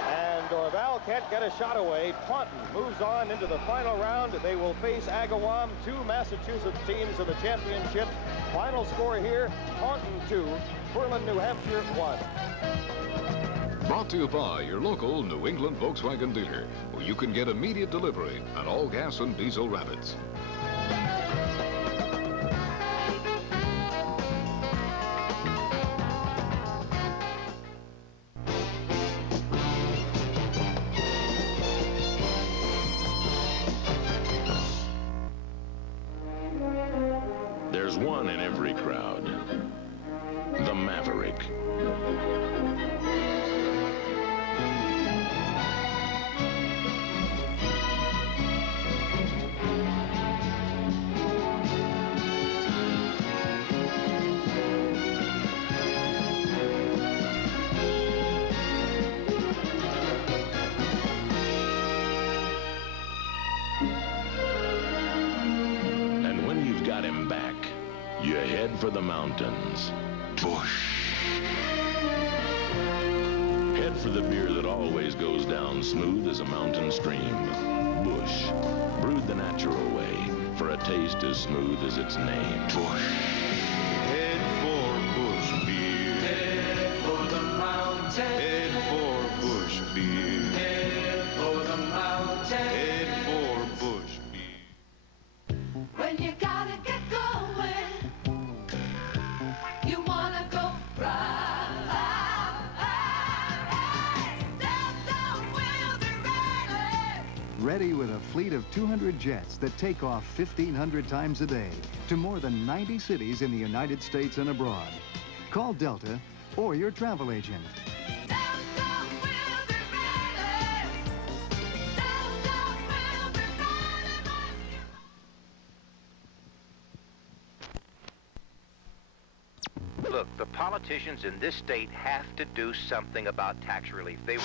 And Dorval can't get a shot away. Taunton moves on into the final round. They will face Agawam, 2 Massachusetts teams in the championship. Final score here, Taunton 2, Berlin, New Hampshire 1. Brought to you by your local New England Volkswagen dealer, where you can get immediate delivery on all gas and diesel Rabbits. There's one in every crowd. The Maverick. And when you've got him back, you head for the mountains. Bush. Head for the beer that always goes down smooth as a mountain stream. Bush. Brewed the natural way for a taste as smooth as its name. Bush. Head for Bush beer. Head for the mountain. Head for Bush beer. Head for the mountain. Head for Bush beer. When you gotta get going, you wanna go right. Ready with a fleet of 200 jets that take off 1,500 times a day to more than 90 cities in the United States and abroad. Call Delta or your travel agent. Look, the politicians in this state have to do something about tax relief. They were...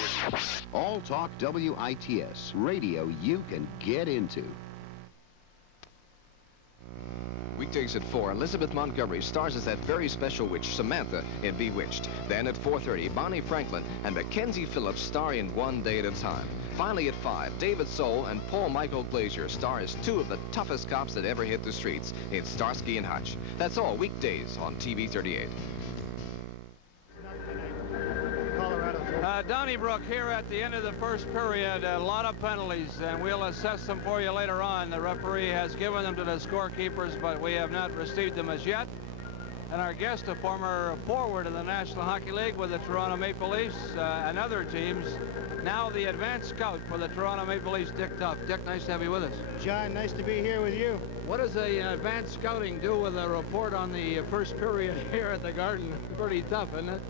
All Talk WITS, radio you can get into. Weekdays at 4, Elizabeth Montgomery stars as that very special witch, Samantha, in Bewitched. Then at 4:30, Bonnie Franklin and Mackenzie Phillips star in One Day at a Time. Finally at 5, David Soul and Paul Michael Glazier star as 2 of the toughest cops that ever hit the streets in Starsky and Hutch. That's all weekdays on TV 38. Donnybrook here at the end of the first period. A lot of penalties, and we'll assess them for you later on. The referee has given them to the scorekeepers, but we have not received them as yet. And our guest, a former forward in the National Hockey League with the Toronto Maple Leafs and other teams, now the advanced scout for the Toronto Maple Leafs, Dick Tuff. Dick, nice to have you with us. John, nice to be here with you. What does the advanced scouting do with a report on the first period here at the Garden? Pretty tough, isn't it?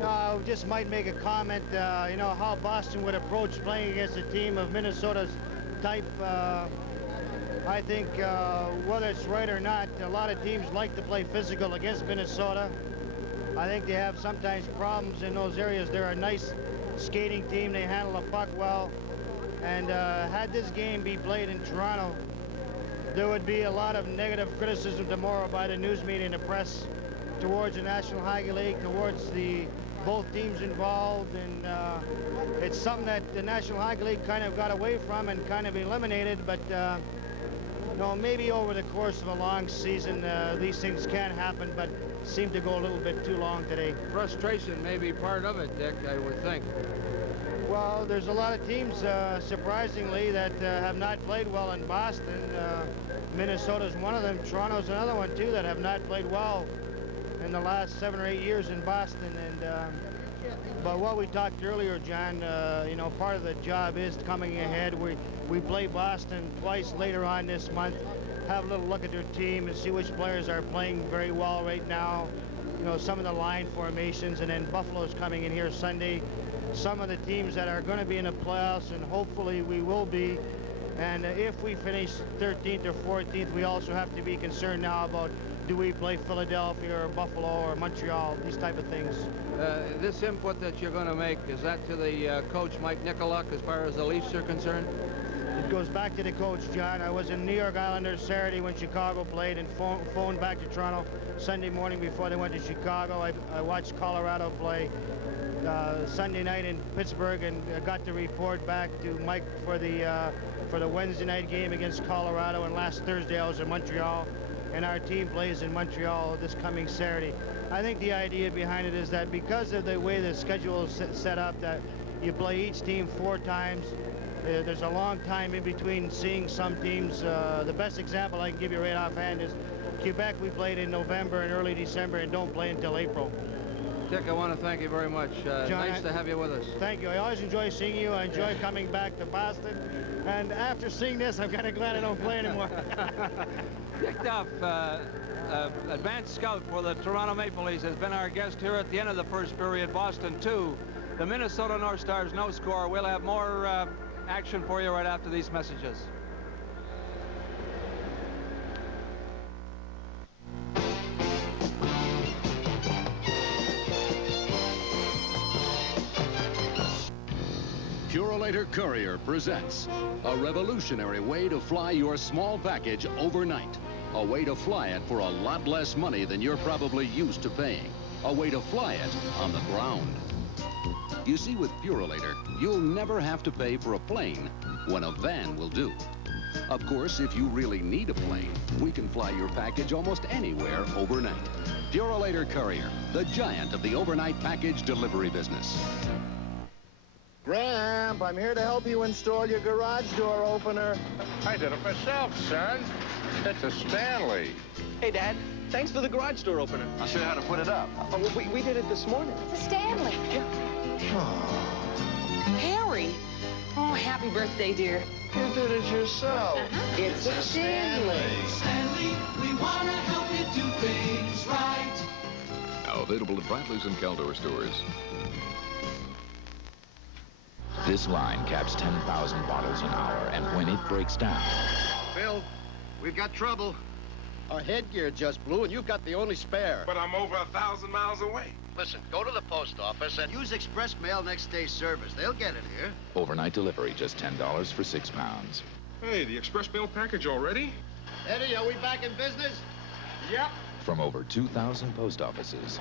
No, just might make a comment, you know, how Boston would approach playing against a team of Minnesota's type. I think whether it's right or not, a lot of teams like to play physical against Minnesota. I think they have sometimes problems in those areas. They're a nice skating team. They handle the puck well. And had this game be played in Toronto, there would be a lot of negative criticism tomorrow by the news media and the press towards the National Hockey League, towards both teams involved, and it's something that the National Hockey League kind of got away from and kind of eliminated, but maybe over the course of a long season, these things can happen, but seem to go a little bit too long today. Frustration may be part of it, Dick, I would think. Well, there's a lot of teams, surprisingly, that have not played well in Boston. Minnesota's one of them. Toronto's another one, too, that have not played well in the last 7 or 8 years in Boston. But what we talked earlier, John, part of the job is coming ahead. We play Boston twice later on this month. Have a little look at their team and see which players are playing very well right now. Some of the line formations, and then Buffalo's coming in here Sunday. Some of the teams that are going to be in the playoffs, and hopefully we will be. And if we finish 13th or 14th, we also have to be concerned now about, do we play Philadelphia or Buffalo or Montreal, these type of things. This input that you're going to make, is that to the coach, Mike Nicolak, as far as the Leafs are concerned? It goes back to the coach, John. I was in New York Islanders Saturday when Chicago played, and phoned back to Toronto Sunday morning before they went to Chicago. I watched Colorado play Sunday night in Pittsburgh, and got the report back to Mike for the Wednesday night game against Colorado. And last Thursday I was in Montreal, and our team plays in Montreal this coming Saturday. I think the idea behind it is that because of the way the schedule is set up, that you play each team 4 times. There's a long time in between seeing some teams. The best example I can give you right offhand is Quebec. We played in November and early December and don't play until April. Dick, I want to thank you very much. John, nice to have you with us. Thank you. I always enjoy seeing you. I enjoy coming back to Boston. And after seeing this, I'm kind of glad I don't play anymore. Dick Duff, advanced scout for the Toronto Maple Leafs, has been our guest here at the end of the first period. Boston 2, the Minnesota North Stars no score. We'll have more action for you right after these messages. Purolator Courier presents a revolutionary way to fly your small package overnight. A way to fly it for a lot less money than you're probably used to paying. A way to fly it on the ground. You see, with Purolator, you'll never have to pay for a plane when a van will do. Of course, if you really need a plane, we can fly your package almost anywhere overnight. Purolator Courier, the giant of the overnight package delivery business. Gramp, I'm here to help you install your garage door opener. I did it myself, son. It's a Stanley. Hey, Dad. Thanks for the garage door opener. I'll show you how to put it up. We did it this morning. It's a Stanley. Yeah. Harry. Oh, happy birthday, dear. You did it yourself. It's a Stanley. Stanley, we want to help you do things right. Now available at Bradley's and Caldor stores. This line caps 10,000 bottles an hour, and when it breaks down... Bill, we've got trouble. Our headgear just blew, and you've got the only spare. But I'm over 1,000 miles away. Listen, go to the post office and use express mail next day service. They'll get it here. Overnight delivery, just $10 for 6 pounds. Hey, the express mail package already? Eddie, are we back in business? Yep. From over 2,000 post offices.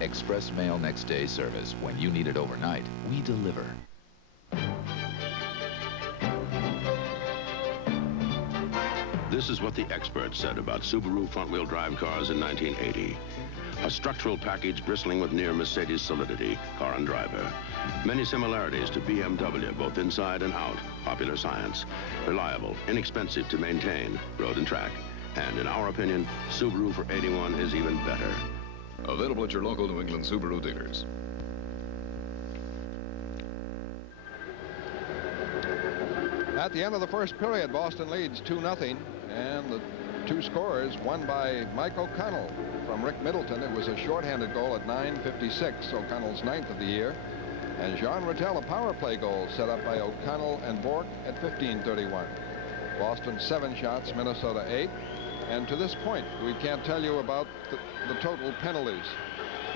Express mail next day service. When you need it overnight, we deliver. This is what the experts said about Subaru front-wheel drive cars in 1980. A structural package bristling with near Mercedes solidity, car and driver. Many similarities to BMW, both inside and out. Popular science. Reliable, inexpensive to maintain, road and track. And in our opinion, Subaru for 81 is even better. Available at your local New England Subaru dealers. At the end of the first period, Boston leads 2-0, and the 2 scorers, one by Mike O'Connell from Rick Middleton. It was a shorthanded goal at 9:56, O'Connell's 9th of the year. And Jean Rattel, a power play goal set up by O'Connell and Bork at 15:31. Boston 7 shots, Minnesota 8. And to this point, we can't tell you about the total penalties.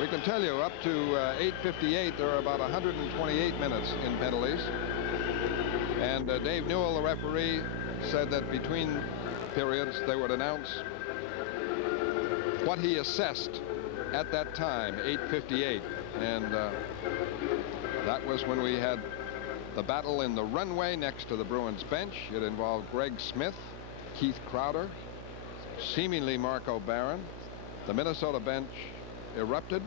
We can tell you up to 8:58, there are about 128 minutes in penalties. And Dave Newell, the referee, said that between periods, they would announce what he assessed at that time, 8:58. And that was when we had the battle in the runway next to the Bruins bench. It involved Greg Smith, Keith Crowder, seemingly Marco Barron. The Minnesota bench erupted.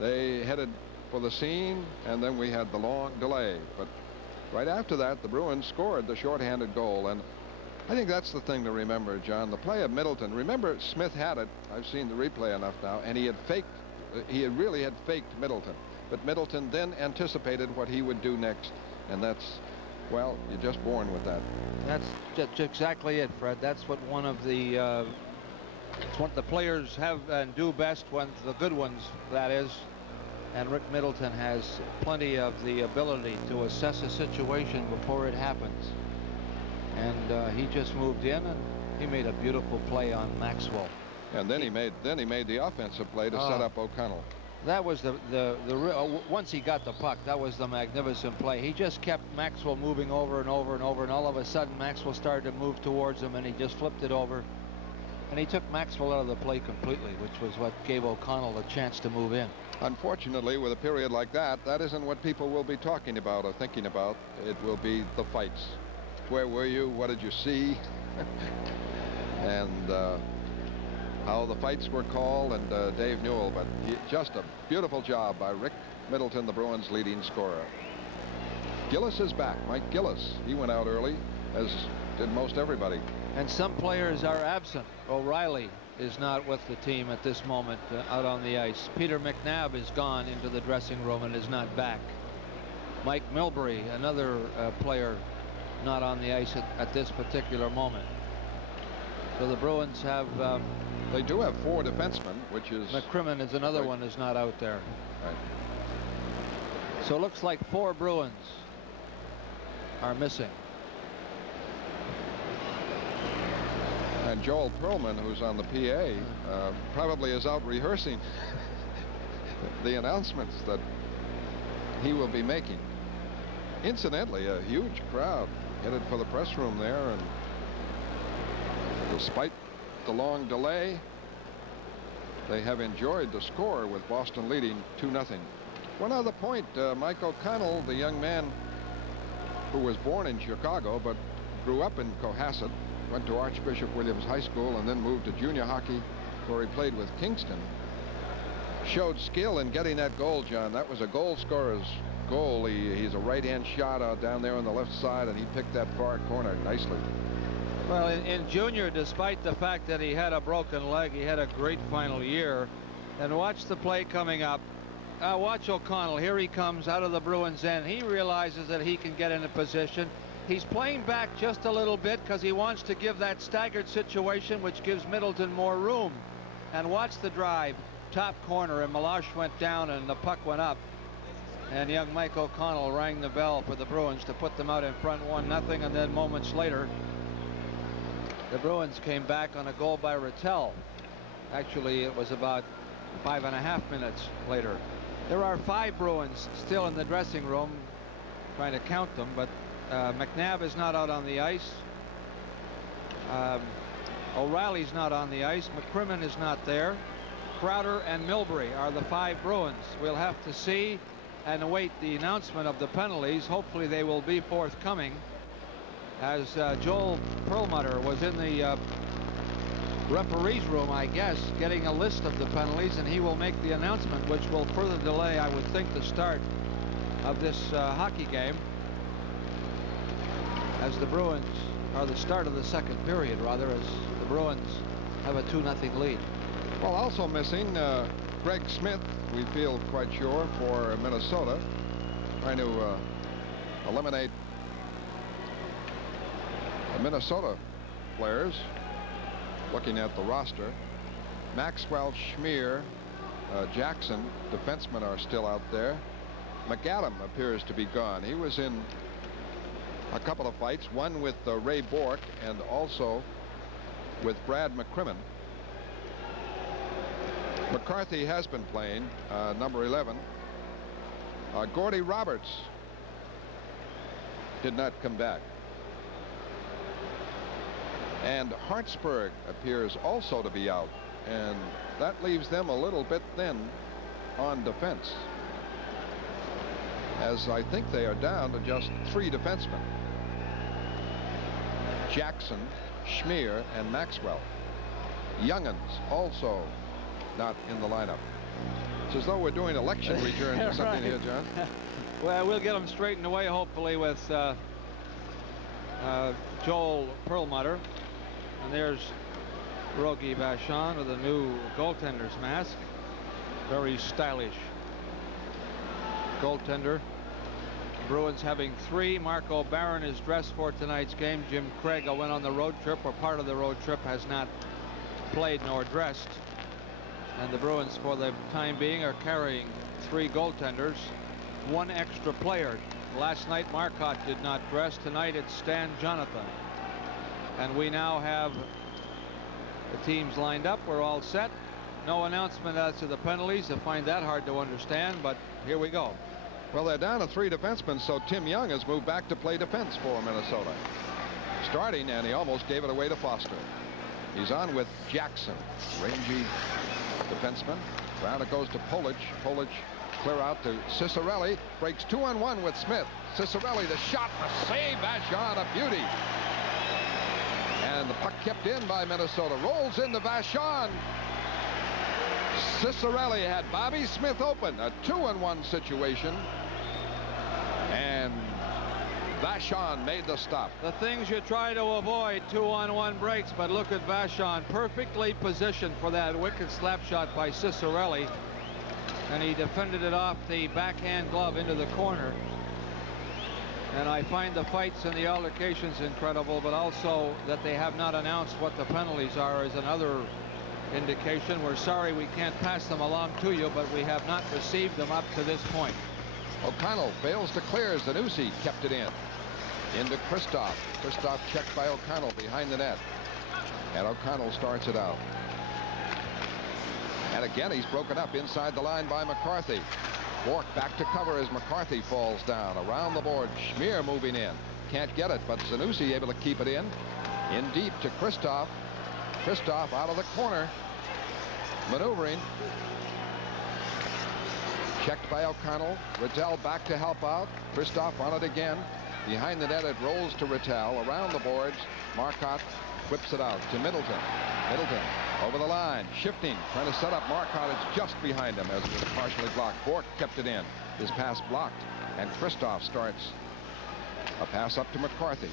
They headed for the scene, and then we had the long delay. But right after that, the Bruins scored the shorthanded goal. And I think that's the thing to remember, John. The play of Middleton. Remember, Smith had it. I've seen the replay enough now, and he really had faked Middleton. But Middleton then anticipated what he would do next. And that's, well, you're just born with that. That's just exactly it, Fred. That's what one of the it's what the players have and do best, when the good ones, that is. And Rick Middleton has plenty of the ability to assess a situation before it happens. And he just moved in, and he made a beautiful play on Maxwell. And then he made the offensive play to set up O'Connell. That was once he got the puck, that was the magnificent play. He just kept Maxwell moving over and over and over, and all of a sudden Maxwell started to move towards him, and he just flipped it over. And he took Maxwell out of the play completely, which was what gave O'Connell a chance to move in. Unfortunately, with a period like that, that isn't what people will be talking about or thinking about. It will be the fights. Where were you? What did you see? And how the fights were called, and Dave Newell. But just a beautiful job by Rick Middleton, the Bruins' leading scorer. Gillis is back. Mike Gillis. He went out early, as did most everybody. And some players are absent. O'Reilly is not with the team at this moment out on the ice. Peter McNabb is gone into the dressing room and is not back. Mike Milbury, another player, not on the ice at this particular moment. So the Bruins have they do have 4 defensemen, which is McCrimmon is another one is not out there. Right. So it looks like 4 Bruins are missing. And Joel Perlman, who's on the PA, probably is out rehearsing the announcements that he will be making. Incidentally, a huge crowd headed for the press room there, and despite the long delay, they have enjoyed the score with Boston leading 2-0. One other point, Mike O'Connell, the young man who was born in Chicago but grew up in Cohasset, went to Archbishop Williams High School and then moved to junior hockey, where he played with Kingston, showed skill in getting that goal, John. That was a goal scorer's goal. He's a right-hand shot out down there on the left side, and he picked that far corner nicely. Well, in junior, despite the fact that he had a broken leg, he had a great final year. And watch the play coming up. Watch O'Connell. Here he comes out of the Bruins end. He realizes that he can get in a position. He's playing back just a little bit because he wants to give that staggered situation, which gives Middleton more room. And watch the drive. Top corner, and Meloche went down and the puck went up. And young Mike O'Connell rang the bell for the Bruins to put them out in front 1-0. And then moments later, the Bruins came back on a goal by Rattel. Actually, it was about 5.5 minutes later. There are 5 Bruins still in the dressing room, trying to count them, but McNabb is not out on the ice. O'Reilly's not on the ice. McCrimmon is not there. Crowder and Milbury are the 5 Bruins. We'll have to see and await the announcement of the penalties. Hopefully they will be forthcoming, as Joel Perlmutter was in the referee's room, I guess, getting a list of the penalties, and he will make the announcement, which will further delay, I would think, the start of this hockey game, as the Bruins, or the start of the second period, rather, as the Bruins have a 2-0 lead. Well, also missing Greg Smith, we feel quite sure, for Minnesota, trying to eliminate the Minnesota players. Looking at the roster, Maxwell, Schmier, Jackson, defensemen are still out there. McAdam appears to be gone. He was in a couple of fights, one with Ray Bourque and also with Brad McCrimmon. McCarthy has been playing, number 11. Gordy Roberts did not come back. And Hartsburg appears also to be out, and that leaves them a little bit thin on defense, as I think they are down to just 3 defensemen: Jackson, Schmier, and Maxwell. Youngins also not in the lineup. It's as though we're doing election returns or something here, John. Well, we'll get them straightened away, hopefully, with Joel Perlmutter. And there's Rogie Vachon with a new goaltender's mask. Very stylish goaltender. Bruins having 3. Mark O'Barron is dressed for tonight's game. Jim Craig, who went on the road trip, or part of the road trip, has not played nor dressed. And the Bruins, for the time being, are carrying 3 goaltenders, 1 extra player. Last night Marcotte did not dress. Tonight it's Stan Jonathan. And we now have the teams lined up. We're all set. No announcement as to the penalties. I find that hard to understand, but here we go. Well, they're down to 3 defensemen, so Tim Young has moved back to play defense for Minnesota. Starting, and he almost gave it away to Foster. He's on with Jackson, rangy defenseman. Round it goes to Polic. Polic clear out to Cicerelli. Breaks 2-on-1 with Smith. Cicerelli, the shot, the save. Vachon, a beauty. And the puck kept in by Minnesota. Rolls into Vachon. Cicerelli had Bobby Smith open. A 2-on-1 situation. And Vachon made the stop. The things you try to avoid, 2-on-1 breaks, but look at Vachon, perfectly positioned for that wicked slap shot by Cicerelli. And he defended it off the backhand glove into the corner. And I find the fights and the altercations incredible, but also that they have not announced what the penalties are is another indication. We're sorry we can't pass them along to you, but we have not received them up to this point. O'Connell fails to clear. Zanussi kept it in. Into Kristoff. Kristoff checked by O'Connell behind the net. And O'Connell starts it out. And again, he's broken up inside the line by McCarthy. Bork back to cover as McCarthy falls down. Around the board, Schmier moving in. Can't get it, but Zanussi able to keep it in. In deep to Kristoff. Kristoff out of the corner. Maneuvering. Checked by O'Connell. Rattel back to help out. Kristoff on it again. Behind the net, it rolls to Rattel. Around the boards, Marcotte whips it out to Middleton. Middleton over the line, shifting, trying to set up Marcotte. It's just behind him as it was partially blocked. Bork kept it in. His pass blocked. And Kristoff starts a pass up to McCarthy.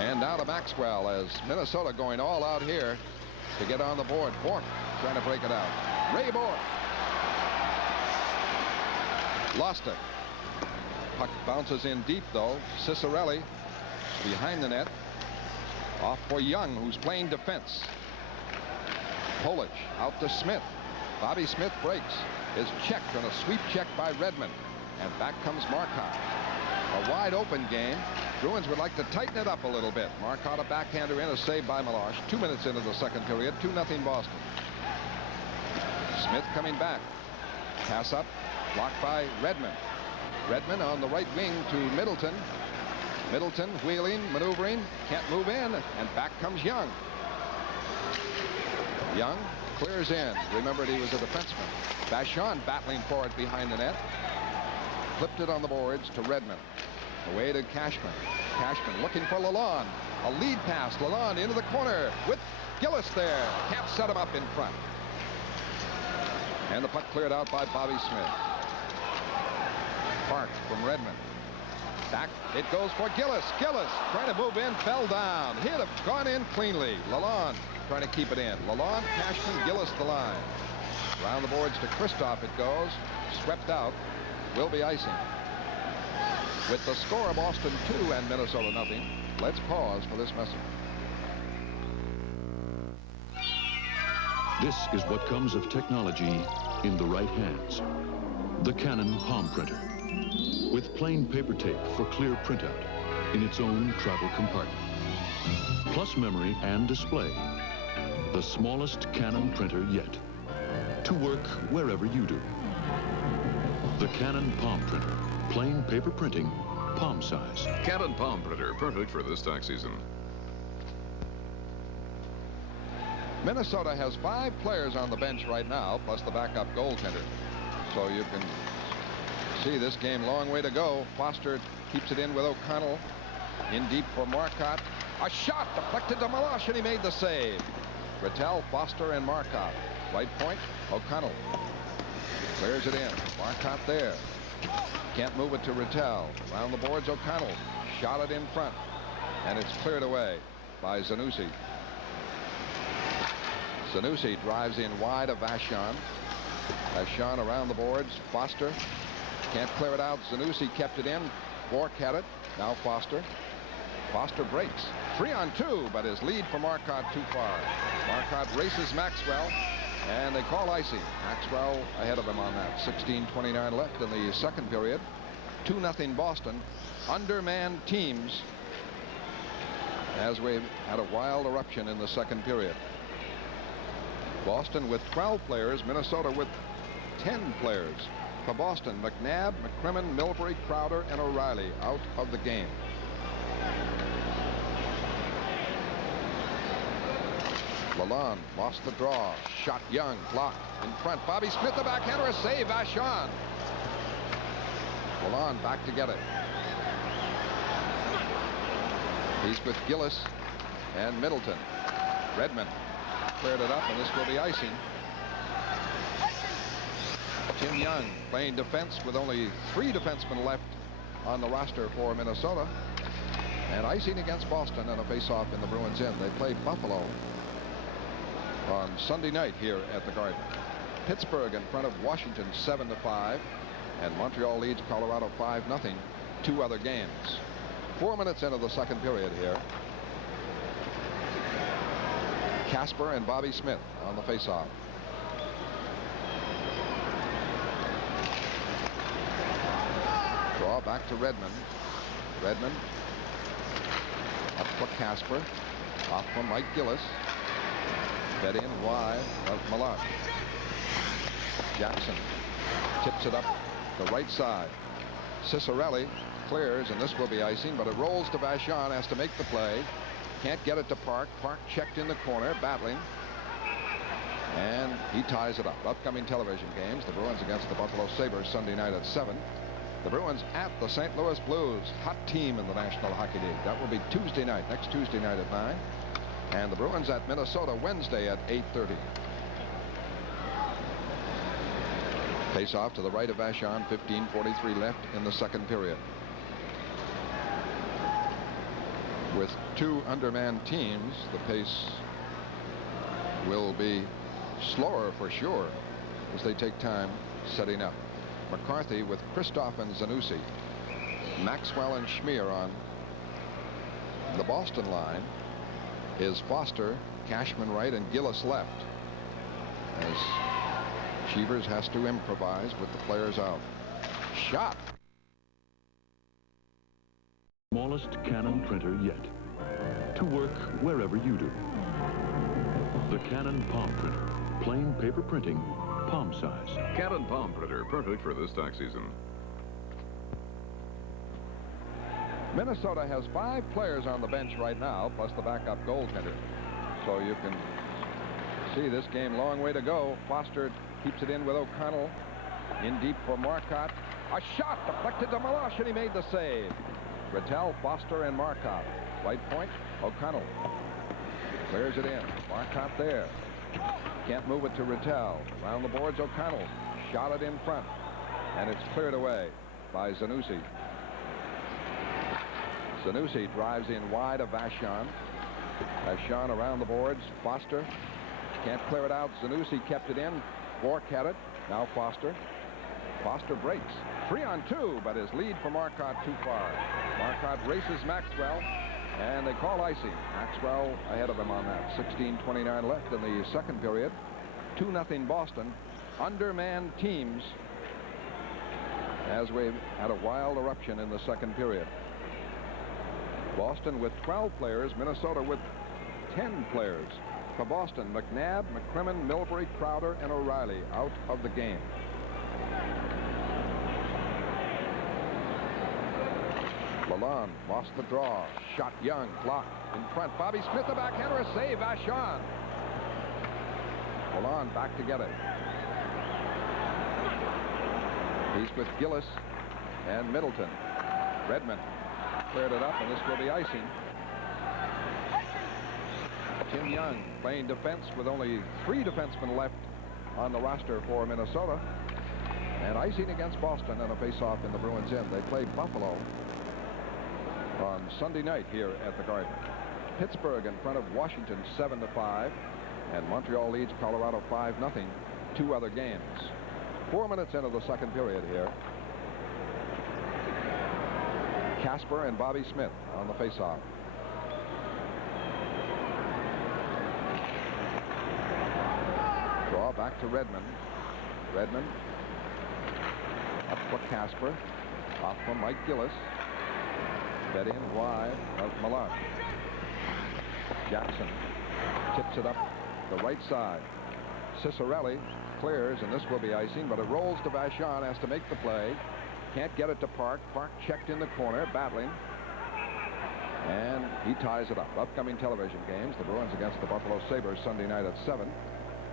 And now to Maxwell as Minnesota going all out here to get on the board. Bork trying to break it out. Ray Bork. Lost it. Puck bounces in deep, though. Cicerelli behind the net. Off for Young, who's playing defense. Polic out to Smith. Bobby Smith breaks. Is checked on a sweep check by Redmond. And back comes Marcotte. A wide open game. Bruins would like to tighten it up a little bit. Marcotte a backhander in, a save by Meloche. 2 minutes into the second period. 2-0 Boston. Smith coming back. Pass up. Blocked by Redmond. Redmond on the right wing to Middleton. Middleton wheeling, maneuvering, can't move in, and back comes Young. Young clears in. Remembered he was a defenseman. Vachon battling for it behind the net. Flipped it on the boards to Redmond. Away to Cashman. Cashman looking for Lalonde. A lead pass. Lalonde into the corner with Gillis there. Can't set him up in front. And the puck cleared out by Bobby Smith. Park from Redmond. Back it goes for Gillis. Gillis trying to move in, fell down. He'd have gone in cleanly. Lalonde trying to keep it in. Lalonde, Cashman, Gillis the line. Around the boards to Kristoff it goes. Swept out. Will be icing. With the score of Boston 2 and Minnesota 0, let's pause for this message. This is what comes of technology in the right hands. The Canon palm printer. With plain paper tape for clear printout in its own travel compartment. Plus memory and display. The smallest Canon printer yet. To work wherever you do. The Canon palm printer. Plain paper printing palm size. Cannon palm printer, perfect for this tax season. Minnesota has 5 players on the bench right now, plus the backup goaltender. So you can see this game, long way to go. Foster keeps it in with O'Connell. In deep for Marcotte. A shot deflected to Meloche, and he made the save. Rattel, Foster, and Marcotte. Right point, O'Connell. Clears it in. Marcotte there. Can't move it to Rattel. Round the boards, O'Connell. Shot it in front. And it's cleared away by Zanussi. Zanussi drives in wide of Vachon. Vachon around the boards. Foster can't clear it out. Zanussi kept it in. Bork had it. Now Foster. Foster breaks. 3-on-2, but his lead for Marcotte too far. Marcotte races Maxwell, and they call icing. Maxwell ahead of him on that. 16:29 left in the second period. 2-0 Boston. Undermanned teams as we've had a wild eruption in the second period. Boston with 12 players, Minnesota with 10 players. For Boston, McNabb, McCrimmon, Milbury, Crowder, and O'Reilly out of the game. Lalonde lost the draw. Shot Young, blocked in front. Bobby Smith, the backhander, a save. Vachon. Lalonde back to get it. He's with Gillis and Middleton. Redmond cleared it up, and this will be icing. Tim Young playing defense with only 3 defensemen left on the roster for Minnesota. And icing against Boston and a face-off in the Bruins end. They play Buffalo on Sunday night here at the Garden. Pittsburgh in front of Washington 7-5, and Montreal leads Colorado 5-0. 2 other games. 4 minutes into the second period here. Kasper and Bobby Smith on the face-off. Draw back to Redmond. Redmond up for Kasper. Off from Mike Gillis. Fed in wide of Meloche. Jackson tips it up the right side. Cicerelli clears, and this will be icing, but it rolls to Vachon. Has to make the play. Can't get it to Park. Park checked in the corner, battling. And he ties it up. Upcoming television games. The Bruins against the Buffalo Sabres Sunday night at 7. The Bruins at the St. Louis Blues. Hot team in the National Hockey League. That will be Tuesday night. Next Tuesday night at 9. And the Bruins at Minnesota Wednesday at 8:30. Face off to the right of Vachon. 15:43 left in the second period. With 2 undermanned teams, the pace will be slower for sure as they take time setting up. McCarthy with Kristoff and Zanussi. Maxwell and Schmier on the Boston line is Foster, Cashman right, and Gillis left, as Cheevers has to improvise with the players out. Shot. Smallest Canon printer yet. To work wherever you do. The Canon palm printer. Plain paper printing, palm size. Cannon palm printer, perfect for this tax season. Minnesota has 5 players on the bench right now, plus the backup goaltender. So you can see this game, long way to go. Foster keeps it in with O'Connell. In deep for Marcotte. A shot deflected to Meloche, and he made the save. Rattel, Foster, and Marcotte. Right point, O'Connell. Clears it in. Marcotte there. Can't move it to Rattel. Around the boards, O'Connell. Shot it in front. And it's cleared away by Zanussi. Zanussi drives in wide of Vachon. Vachon around the boards. Foster can't clear it out. Zanussi kept it in. Bork had it. Now Foster. Foster breaks. 3-on-2, but his lead for Marcotte too far. Marcotte races Maxwell, and they call icing. Maxwell ahead of him on that. 16:29 left in the second period. 2-0 Boston. Undermanned teams as we've had a wild eruption in the second period. Boston with 12 players, Minnesota with 10 players. For Boston, McNabb, McCrimmon, Milbury, Crowder, and O'Reilly out of the game. Lalonde lost the draw. Shot young, blocked in front. Bobby Smith, the backhander, a save. Vachon. Lalonde back to get it. He's with Gillis and Middleton. Redmond cleared it up, and this will be icing. Tim Young playing defense with only 3 defensemen left on the roster for Minnesota. And icing against Boston and a face-off in the Bruins end. They play Buffalo on Sunday night here at the Garden. Pittsburgh in front of Washington 7-5. And Montreal leads Colorado 5-0. 2 other games. 4 minutes into the second period here. Kasper and Bobby Smith on the face-off. Draw back to Redmond. Redmond up for Kasper. Off from Mike Gillis. Fed in wide of Meloche. Jackson tips it up the right side. Cicerelli clears, and this will be icing, but it rolls to Vachon. Has to make the play. Can't get it to Park. Park checked in the corner, battling. And he ties it up. Upcoming television games. The Bruins against the Buffalo Sabres Sunday night at 7.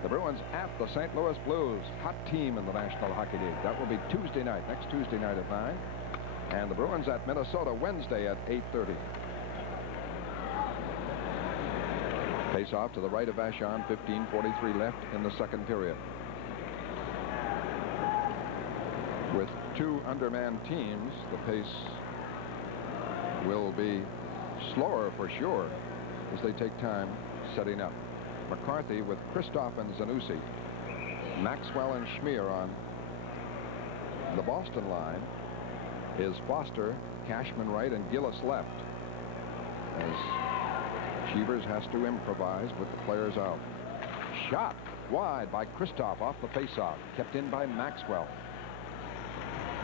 The Bruins at the St. Louis Blues. Hot team in the National Hockey League. That will be Tuesday night. Next Tuesday night at 9. And the Bruins at Minnesota Wednesday at 8:30. Face off to the right of Vachon. 15:43 left in the second period. With 2 undermanned teams, the pace will be slower for sure as they take time setting up. McCarthy with Kristoff and Zanussi. Maxwell and Schmier on the Boston line is Foster, Cashman right, and Gillis left. As Cheevers has to improvise with the players out. Shot wide by Kristoff off the faceoff. Kept in by Maxwell.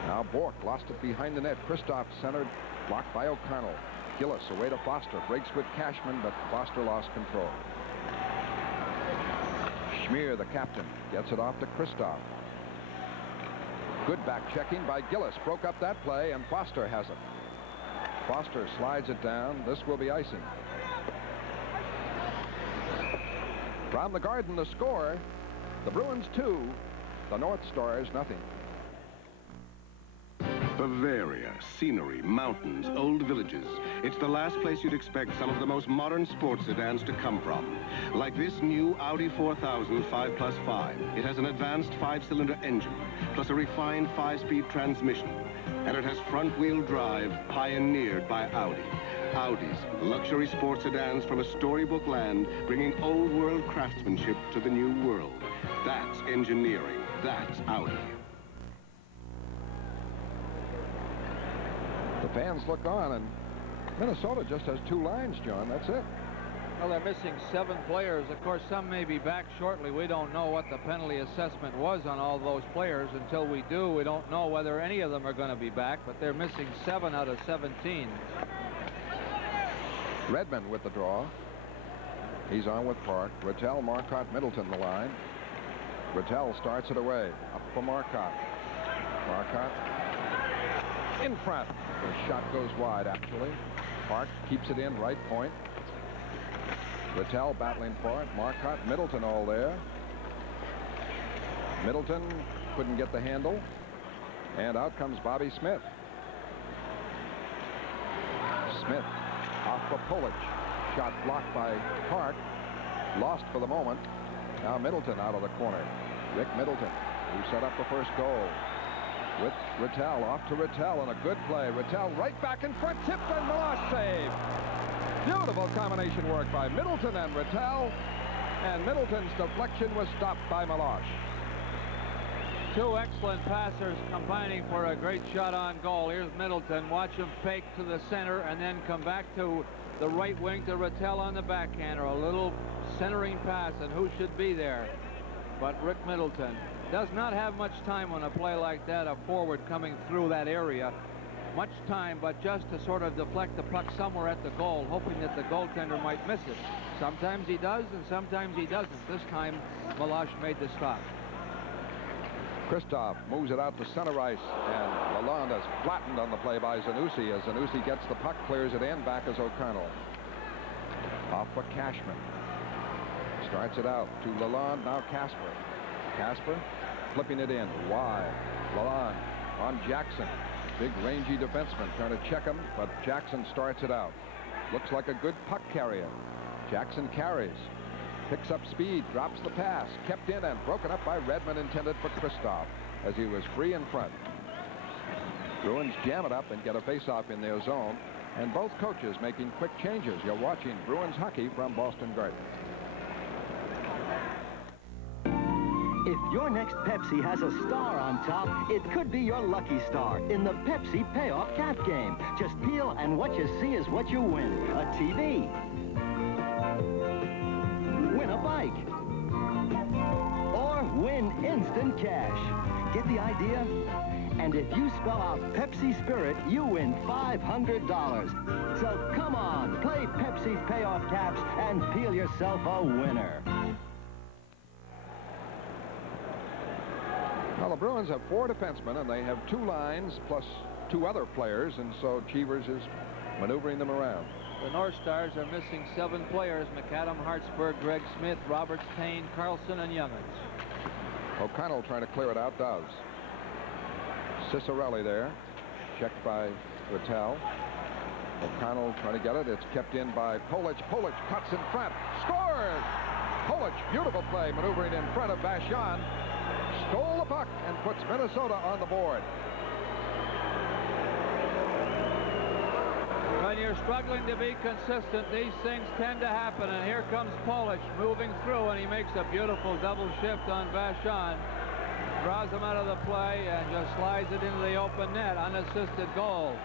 Now Bork lost it behind the net. Kristoff centered, blocked by O'Connell. Gillis away to Foster. Breaks with Cashman, but Foster lost control. Schmier, the captain, gets it off to Kristoff. Good back checking by Gillis. Broke up that play, and Foster has it. Foster slides it down. This will be icing. From the Garden, the score, the Bruins 2, the North Stars nothing. Bavaria, scenery, mountains, old villages. It's the last place you'd expect some of the most modern sports sedans to come from. Like this new Audi 4000 5+5. It has an advanced 5-cylinder engine, plus a refined 5-speed transmission. And it has front-wheel drive pioneered by Audi. Audi's luxury sports sedans from a storybook land, bringing old-world craftsmanship to the new world. That's engineering. That's Audi. The fans look on, and Minnesota just has 2 lines, John. That's it. Well, they're missing 7 players. Of course, some may be back shortly. We don't know what the penalty assessment was on all those players. Until we do, we don't know whether any of them are going to be back, but they're missing 7 out of 17. Redmond with the draw. He's on with Park. Rattel, Marcotte, Middleton the line. Rattel starts it away. Up for Marcotte. Marcotte in front. The shot goes wide, actually. Park keeps it in, right point. Rattel battling for it. Marcotte, Middleton all there. Middleton couldn't get the handle. And out comes Bobby Smith. Smith off for Pulich. Shot blocked by Park. Lost for the moment. Now Middleton out of the corner. Rick Middleton, who set up the first goal. With Rattel, off to Rattel, and a good play. Rattel right back in front, tipped, and Meloche save. Beautiful combination work by Middleton and Rattel, and Middleton's deflection was stopped by Meloche. 2 excellent passers combining for a great shot on goal. Here's Middleton. Watch him fake to the center and then come back to the right wing to Rattel on the backhander. A little centering pass, and who should be there but Rick Middleton. Does not have much time on a play like that, a forward coming through that area. Much time, but just to sort of deflect the puck somewhere at the goal, hoping that the goaltender might miss it. Sometimes he does, and sometimes he doesn't. This time, Meloche made the stop. Kristoff moves it out to center ice, and Lalonde is flattened on the play by Zanussi. As Zanussi gets the puck, clears it in, back is O'Connell. Off for Cashman. Starts it out to Lalonde, now Kasper. Kasper flipping it in, wide. Lalonde on Jackson. Big rangy defenseman trying to check him, but Jackson starts it out. Looks like a good puck carrier. Jackson carries. Picks up speed, drops the pass, kept in and broken up by Redmond, intended for Kristoff as he was free in front. Bruins jam it up and get a face-off in their zone, and both coaches making quick changes. You're watching Bruins hockey from Boston Garden. If your next Pepsi has a star on top, it could be your lucky star in the Pepsi Payoff Cap Game. Just peel and what you see is what you win. A TV. Win a bike. Or win instant cash. Get the idea? And if you spell out Pepsi Spirit, you win $500. So come on, play Pepsi's Payoff Caps and peel yourself a winner. Well, the Bruins have 4 defensemen, and they have 2 lines plus 2 other players, and so Cheevers is maneuvering them around. The North Stars are missing 7 players: McAdam, Hartsburg, Greg Smith, Roberts, Payne, Carlson, and Youngins. O'Connell trying to clear it out, does. Cicerelli there, checked by Rattel. O'Connell trying to get it. It's kept in by Polic. Polic cuts in front, scores! Polic, beautiful play, maneuvering in front of Vachon. Stole the puck and puts Minnesota on the board. When you're struggling to be consistent, these things tend to happen, and here comes Polic moving through, and he makes a beautiful double shift on Vachon. Draws him out of the play and just slides it into the open net. Unassisted goal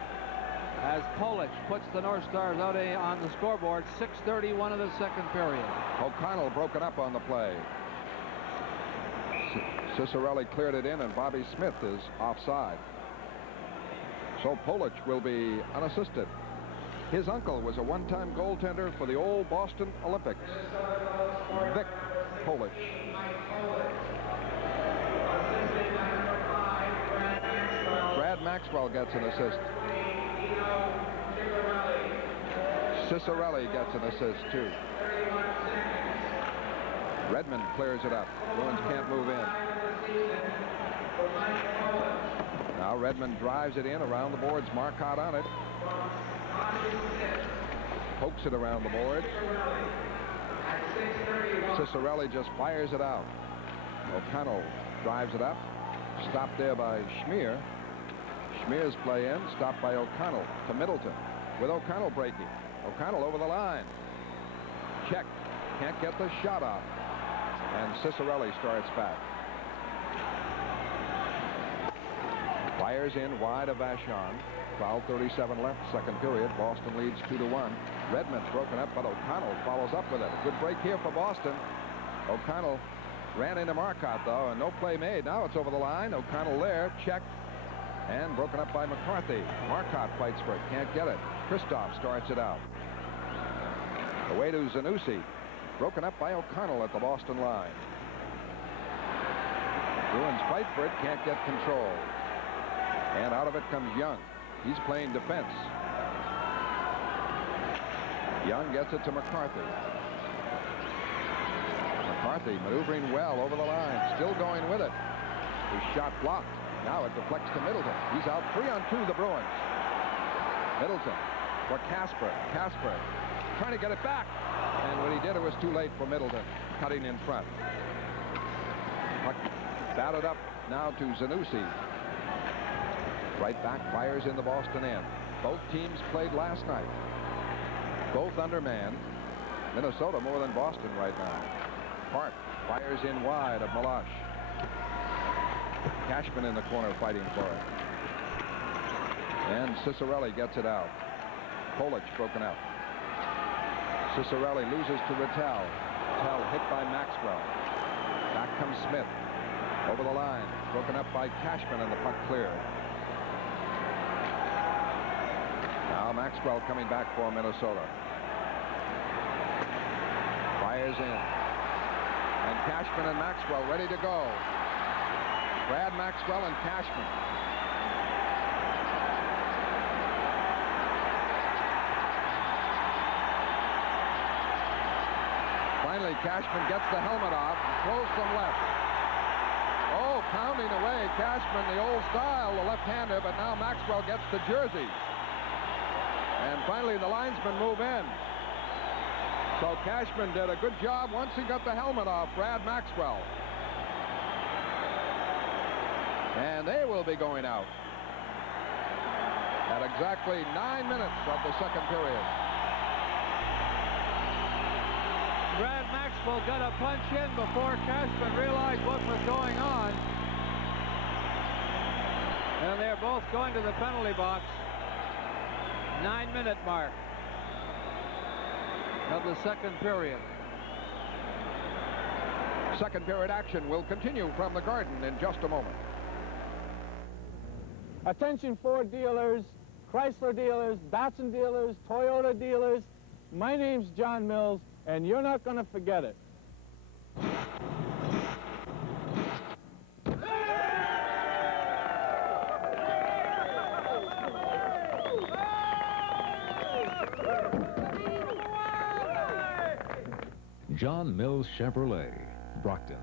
as Polic puts the North Stars out on the scoreboard. 6:31 of the second period. O'Connell broken up on the play. Cicerelli cleared it in, and Bobby Smith is offside. So Polic will be unassisted. His uncle was a one-time goaltender for the old Boston Olympics. Vic Polic. Brad Maxwell gets an assist. Cicerelli gets an assist, too. Redmond clears it up. Bruins can't move in. Now Redmond drives it in around the boards. Marcotte on it. Pokes it around the board. Cicerelli just fires it out. O'Connell drives it up. Stopped there by Schmier. Schmier's play in. Stopped by O'Connell to Middleton. With O'Connell breaking. O'Connell over the line. Check. Can't get the shot off. And Cicerelli starts back. Fires in wide of Vachon. 12:37 left, second period. Boston leads 2-1. Redmond's broken up, but O'Connell follows up with it. A good break here for Boston. O'Connell ran into Marcotte, though, and no play made. Now it's over the line. O'Connell there, checked, and broken up by McCarthy. Marcotte fights for it, can't get it. Kristoff starts it out. Away to Zanussi. Broken up by O'Connell at the Boston line. Bruins fight for it, can't get control. And out of it comes Young. He's playing defense. Young gets it to McCarthy. McCarthy maneuvering well over the line. Still going with it. His shot blocked. Now it deflects to Middleton. He's out 3-on-2, the Bruins. Middleton for Kasper. Kasper trying to get it back. And when he did, it was too late for Middleton, cutting in front. Puck batted up now to Zanussi. Right back, fires in the Boston end. Both teams played last night. Both undermanned. Minnesota more than Boston right now. Hart fires in wide of Malash. Cashman in the corner fighting for it. And Cicerelli gets it out. Polic broken up. Cicerelli loses to Rattel. Rattel hit by Maxwell. Back comes Smith. Over the line. Broken up by Cashman, and the puck clear. Now Maxwell coming back for Minnesota. Fires in. And Cashman and Maxwell ready to go. Brad Maxwell and Cashman. Finally, Cashman gets the helmet off and throws from left. Oh, pounding away. Cashman, the old style, the left-hander, but now Maxwell gets the jersey. And finally, the linesmen move in. So Cashman did a good job once he got the helmet off Brad Maxwell. And they will be going out at exactly 9 minutes of the second period. Brad Maxwell got a punch in before Kasper realized what was going on. And they're both going to the penalty box. 9-minute mark of the second period. Second period action will continue from the Garden in just a moment. Attention Ford dealers, Chrysler dealers, Datsun dealers, Toyota dealers. My name's John Mills, and you're not going to forget it. John Mills Chevrolet, Brockton.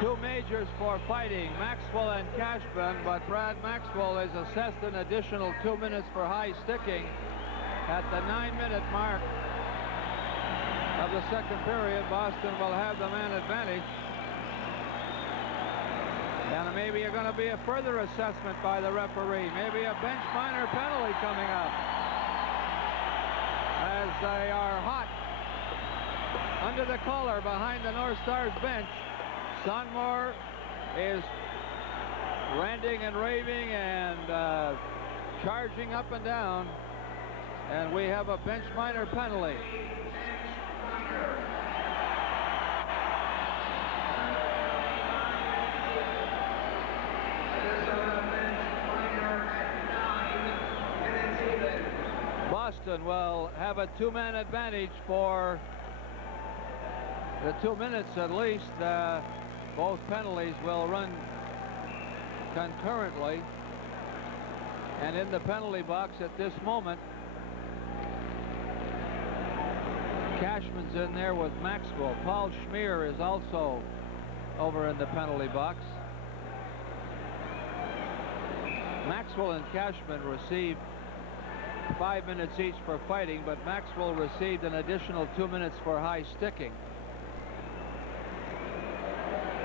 Two majors for fighting, Maxwell and Cashman, but Brad Maxwell is assessed an additional 2 minutes for high sticking at the 9-minute mark of the second period. Boston will have the man advantage. And maybe you're going to be a further assessment by the referee. Maybe a bench minor penalty coming up as they are hot under the collar behind the North Stars bench. Sonmors is ranting and raving and charging up and down, and we have a bench minor penalty. Boston will have a two-man advantage for the 2 minutes at least. Both penalties will run concurrently. And in the penalty box at this moment, Cashman's in there with Maxwell. Paul Schmier is also over in the penalty box. Maxwell and Cashman received 5 minutes each for fighting, but Maxwell received an additional 2 minutes for high sticking.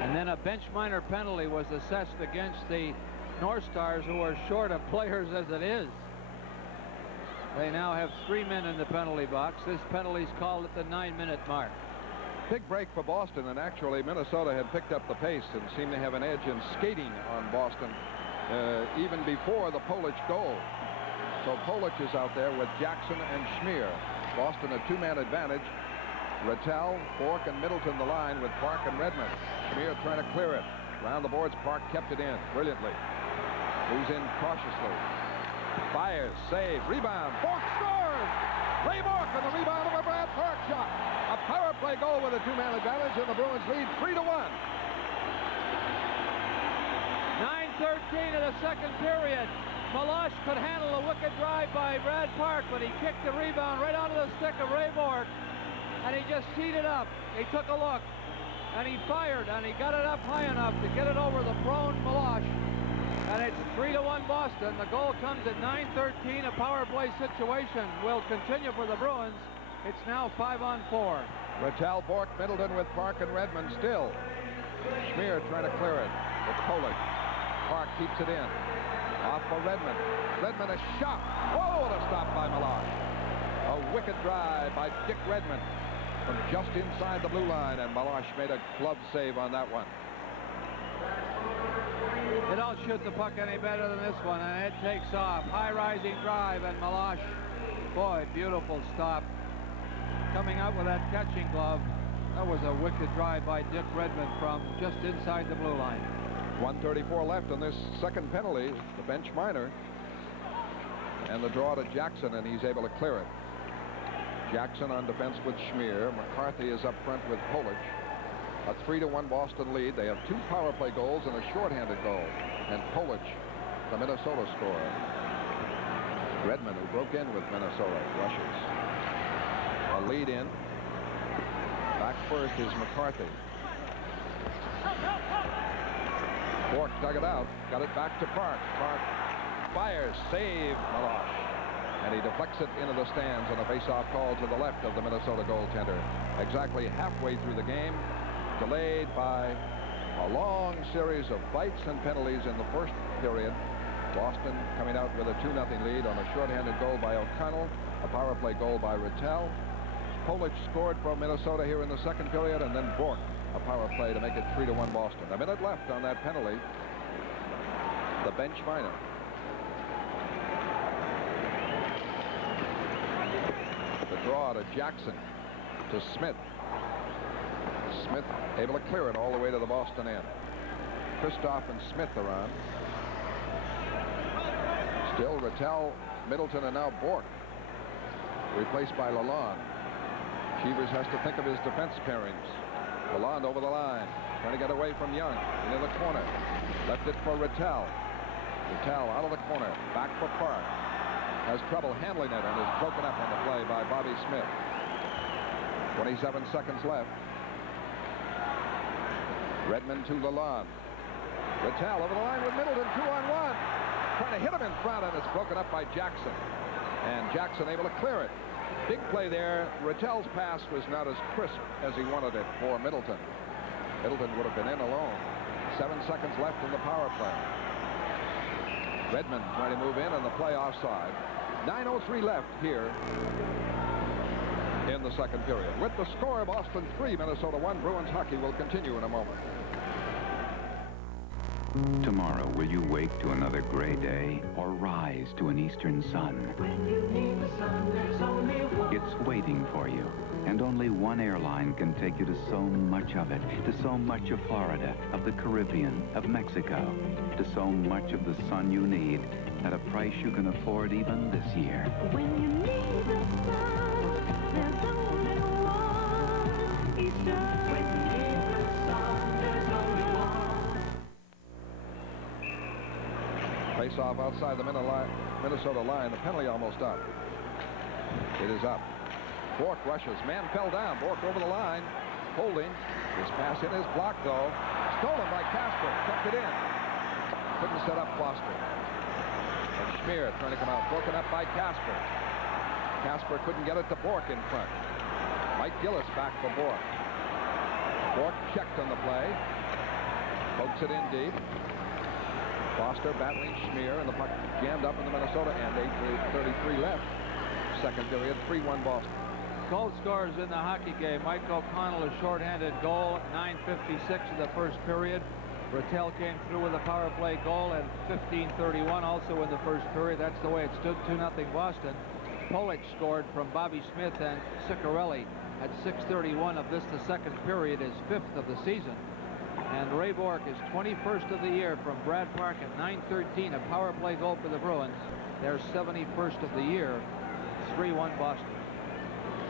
And then a bench minor penalty was assessed against the North Stars, who are short of players as it is. They now have 3 men in the penalty box. This penalty is called at the 9-minute mark. Big break for Boston, and actually Minnesota had picked up the pace and seemed to have an edge in skating on Boston even before the Polish goal. So Polish is out there with Jackson and Schmier. Boston a two-man advantage. Rattel, Bork, and Middleton the line with Park and Redmond. Schmier trying to clear it. Round the boards, Park kept it in brilliantly. Moves in cautiously. Fires, save, rebound. Bork scores! Ray Bork on the rebound of a Brad Park shot. A power play goal with a two-man advantage, and the Bruins lead 3-1. 9:13 of the second period. Meloche could handle a wicked drive by Brad Park, but he kicked the rebound right onto the stick of Ray Bork, and he just teed it up. He took a look, and he fired, and he got it up high enough to get it over the prone Meloche, and it's 3-1 Boston. The goal comes at 9:13. A power play situation will continue for the Bruins. It's now 5-on-4. Rattel, Bork, Middleton with Park and Redmond still. Schmier trying to clear it. It's Polish. Park keeps it in. Off for Redmond. Redmond a shot. Oh, what a stop by Meloche. A wicked drive by Dick Redmond from just inside the blue line, and Meloche made a glove save on that one. They don't shoot the puck any better than this one, and it takes off. High rising drive, and Meloche, boy, beautiful stop. Coming out with that catching glove. That was a wicked drive by Dick Redmond from just inside the blue line. 1:34 left on this second penalty, the bench minor, and the draw to Jackson, and he's able to clear it. Jackson on defense with Schmier. McCarthy is up front with Polish. A 3-1 Boston lead. They have 2 power play goals and a shorthanded goal. And Polish, the Minnesota scorer. Redmond, who broke in with Minnesota, rushes. A lead in. Back first is McCarthy. Bork dug it out. Got it back to Park. Park fires. Save Meloche. And he deflects it into the stands on a face-off call to the left of the Minnesota goaltender. Exactly halfway through the game. Delayed by a long series of fights and penalties in the first period. Boston coming out with a 2-0 lead on a shorthanded goal by O'Connell. A power play goal by Rattel. Polish scored for Minnesota here in the second period, and then Bork, a power play to make it 3-1 Boston. A minute left on that penalty. The bench minor. The draw to Jackson, to Smith. Smith able to clear it all the way to the Boston end. Kristoff and Smith are on. Still Rattel, Middleton, and now Bork. Replaced by Lalonde. Cheevers has to think of his defense pairings. Lalonde over the line, trying to get away from Young. Into the corner. Left it for Rattel. Rattel out of the corner. Back for Park. Has trouble handling it and is broken up on the play by Bobby Smith. 27 seconds left. Redmond to Lalonde. Rattel over the line with Middleton. 2-on-1. Trying to hit him in front, and it's broken up by Jackson. And Jackson able to clear it. Big play there. Rattel's pass was not as crisp as he wanted it for Middleton. Middleton would have been in alone. 7 seconds left in the power play. Redmond trying to move in on the play offside. 9:03 left here in the second period. With the score, Boston 3, Minnesota 1. Bruins hockey will continue in a moment. Tomorrow, will you wake to another gray day or rise to an eastern sun? When you need the sun, there's only one. It's waiting for you. And only one airline can take you to so much of it, to so much of Florida, of the Caribbean, of Mexico, to so much of the sun you need at a price you can afford even this year. When you need the sun, there's only one. Eastern. When you need the sun, there's only one. Face-off outside the Minnesota line. The penalty almost up. It is up. Bork rushes. Man fell down. Bork over the line. Holding. His pass in is blocked, though. Stolen by Kasper. Kept it in. Couldn't set up Foster. And Schmier trying to come out. Broken up by Kasper. Kasper couldn't get it to Bork in front. Mike Gillis back for Bork. Bork checked on the play. Pokes it in deep. Foster battling Schmier, and the puck jammed up in the Minnesota end. 8:33 left. Second period, 3-1 Boston. Goal scorers in the hockey game. Mike O'Connell, a shorthanded goal at 9:56 of the first period. Rattel came through with a power play goal at 15:31 also in the first period. That's the way it stood, 2-0 Boston. Polish scored from Bobby Smith, and Ciccarelli at 6:31 of this, the second period, is 5th of the season. And Ray Bork is 21st of the year from Brad Park at 9:13, a power play goal for the Bruins. They're 71st of the year. 3-1 Boston.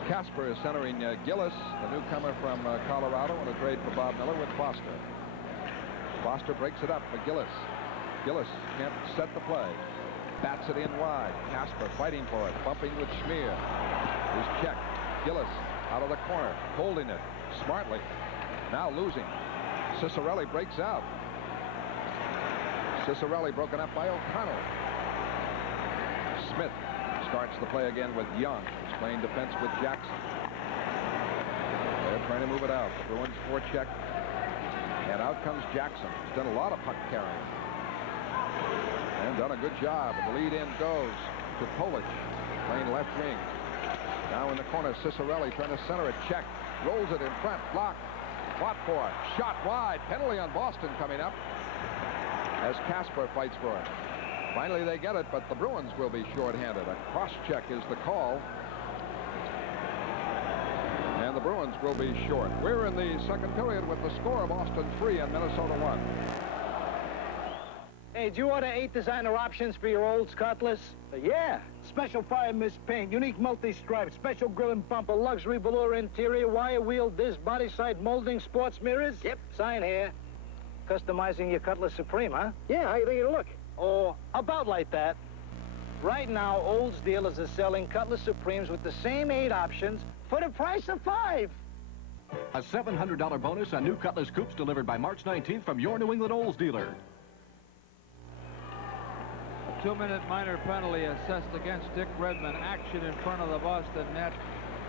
Kasper is centering Gillis, the newcomer from Colorado, in a trade for Bob Miller with Foster. Foster breaks it up for Gillis. Gillis can't set the play. Bats it in wide. Kasper fighting for it, bumping with Schmier. He's checked. Gillis out of the corner, holding it smartly. Now losing. Ciccarelli breaks out. Ciccarelli broken up by O'Connell. Smith starts the play again with Young. He's playing defense with Jackson. They're trying to move it out. The Bruins forecheck. And out comes Jackson. He's done a lot of puck carrying. And done a good job. And the lead in goes to Polish, playing left wing. Now in the corner, Ciccarelli trying to center it. Check. Rolls it in front. Blocked. Fought for it. Shot wide. Penalty on Boston coming up as Kasper fights for it. Finally they get it, but the Bruins will be shorthanded. A cross-check is the call. And the Bruins will be short. We're in the second period with the score of Boston 3 and Minnesota 1. Hey, did you order 8 designer options for your Olds Cutlass? Yeah. Special fire mist paint, unique multi-stripe, special grill and bumper, luxury velour interior, wire wheel disc, body side molding, sports mirrors? Yep. Sign here. Customizing your Cutlass Supreme, huh? Yeah, how you think it'll look? Oh, about like that. Right now, Olds dealers are selling Cutlass Supremes with the same 8 options for the price of 5. A $700 bonus on new Cutlass Coupes delivered by March 19th from your New England Olds dealer. A 2-minute minor penalty assessed against Dick Redmond. Action in front of the Boston net.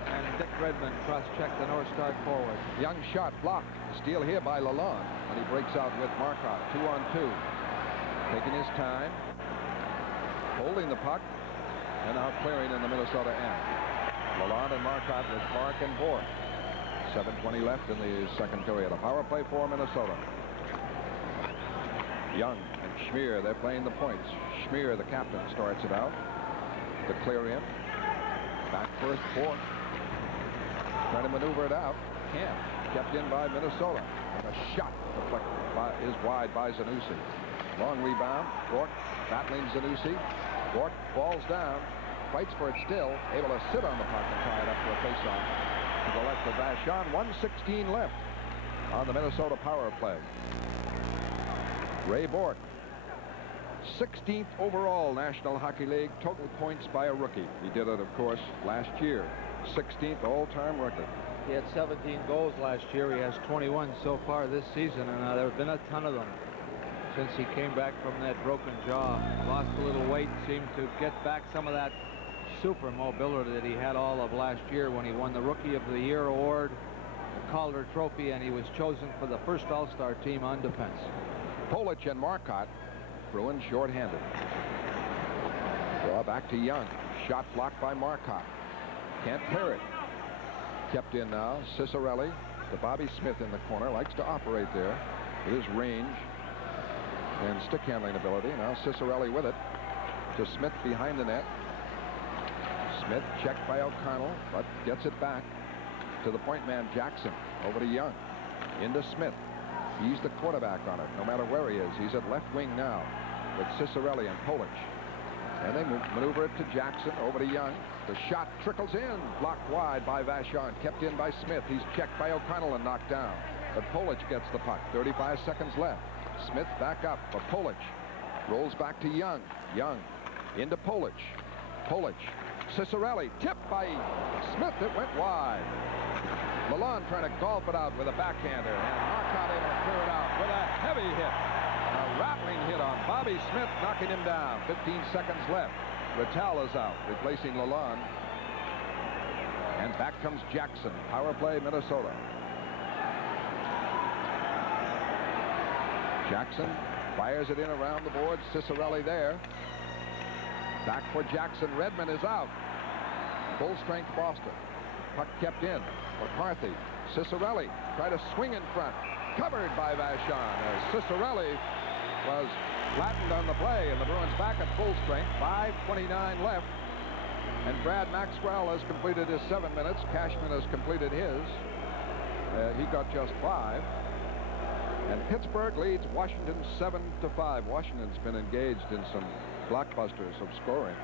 And Dick Redmond cross-checked the North Star forward. Young shot blocked. Steal here by Lalonde. And he breaks out with Marcotte. 2-on-2. Taking his time. Holding the puck. And now clearing in the Minnesota end. Lalonde and Marcotte with Clark and Bork. 7:20 left in the second period. A power play for Minnesota. Young and Schmier, they're playing the points. Schmier, the captain, starts it out. To clear in. Back first, Bork. Trying to maneuver it out. Can't. Kept in by Minnesota. And a shot deflected is wide by Zanussi. Long rebound. Bork battling Zanussi. Bork falls down. Fights for it still. Able to sit on the puck and tie it up for a faceoff. To the left of Vachon. 1:16 left on the Minnesota power play. Ray Bork. 16th overall National Hockey League total points by a rookie. He did it, of course, last year. 16th all-time record. He had 17 goals last year. He has 21 so far this season, and there have been a ton of them since he came back from that broken jaw. Lost a little weight, seemed to get back some of that super mobility that he had all of last year when he won the Rookie of the Year award, the Calder Trophy, and he was chosen for the first All-Star team on defense. Polic and Marcotte. Bruins shorthanded. Draw back to Young. Shot blocked by Marcotte. Can't clear it. Kept in now. Cicerelli to Bobby Smith in the corner. Likes to operate there with his range and stick handling ability. Now Cicerelli with it to Smith behind the net. Smith checked by O'Connell, but gets it back to the point man Jackson. Over to Young. Into Smith. He's the quarterback on it, no matter where he is. He's at left wing now with Cicerelli and Polic. And they maneuver it to Jackson. Over to Young. The shot trickles in. Blocked wide by Vachon. Kept in by Smith. He's checked by O'Connell and knocked down. But Polic gets the puck. 35 seconds left. Smith back up for Polic. Rolls back to Young. Young into Polic. Polic. Cicerelli. Tipped by Smith. It went wide. Lalonde trying to golf it out with a backhander. And Marcotte able to clear it out with a heavy hit. A rattling hit on Bobby Smith, knocking him down. 15 seconds left. Rattal is out, replacing Lalonde. And back comes Jackson. Power play, Minnesota. Jackson fires it in around the board. Cicerelli there. Back for Jackson. Redmond is out. Full strength Boston. Puck kept in. McCarthy. Cicerelli tried to swing in front. Covered by Vachon as Cicerelli was flattened on the play, and the Bruins back at full strength. 5:29 left. And Brad Maxwell has completed his 7 minutes. Cashman has completed his. He got just 5. And Pittsburgh leads Washington 7-5. Washington's been engaged in some blockbusters of scoring.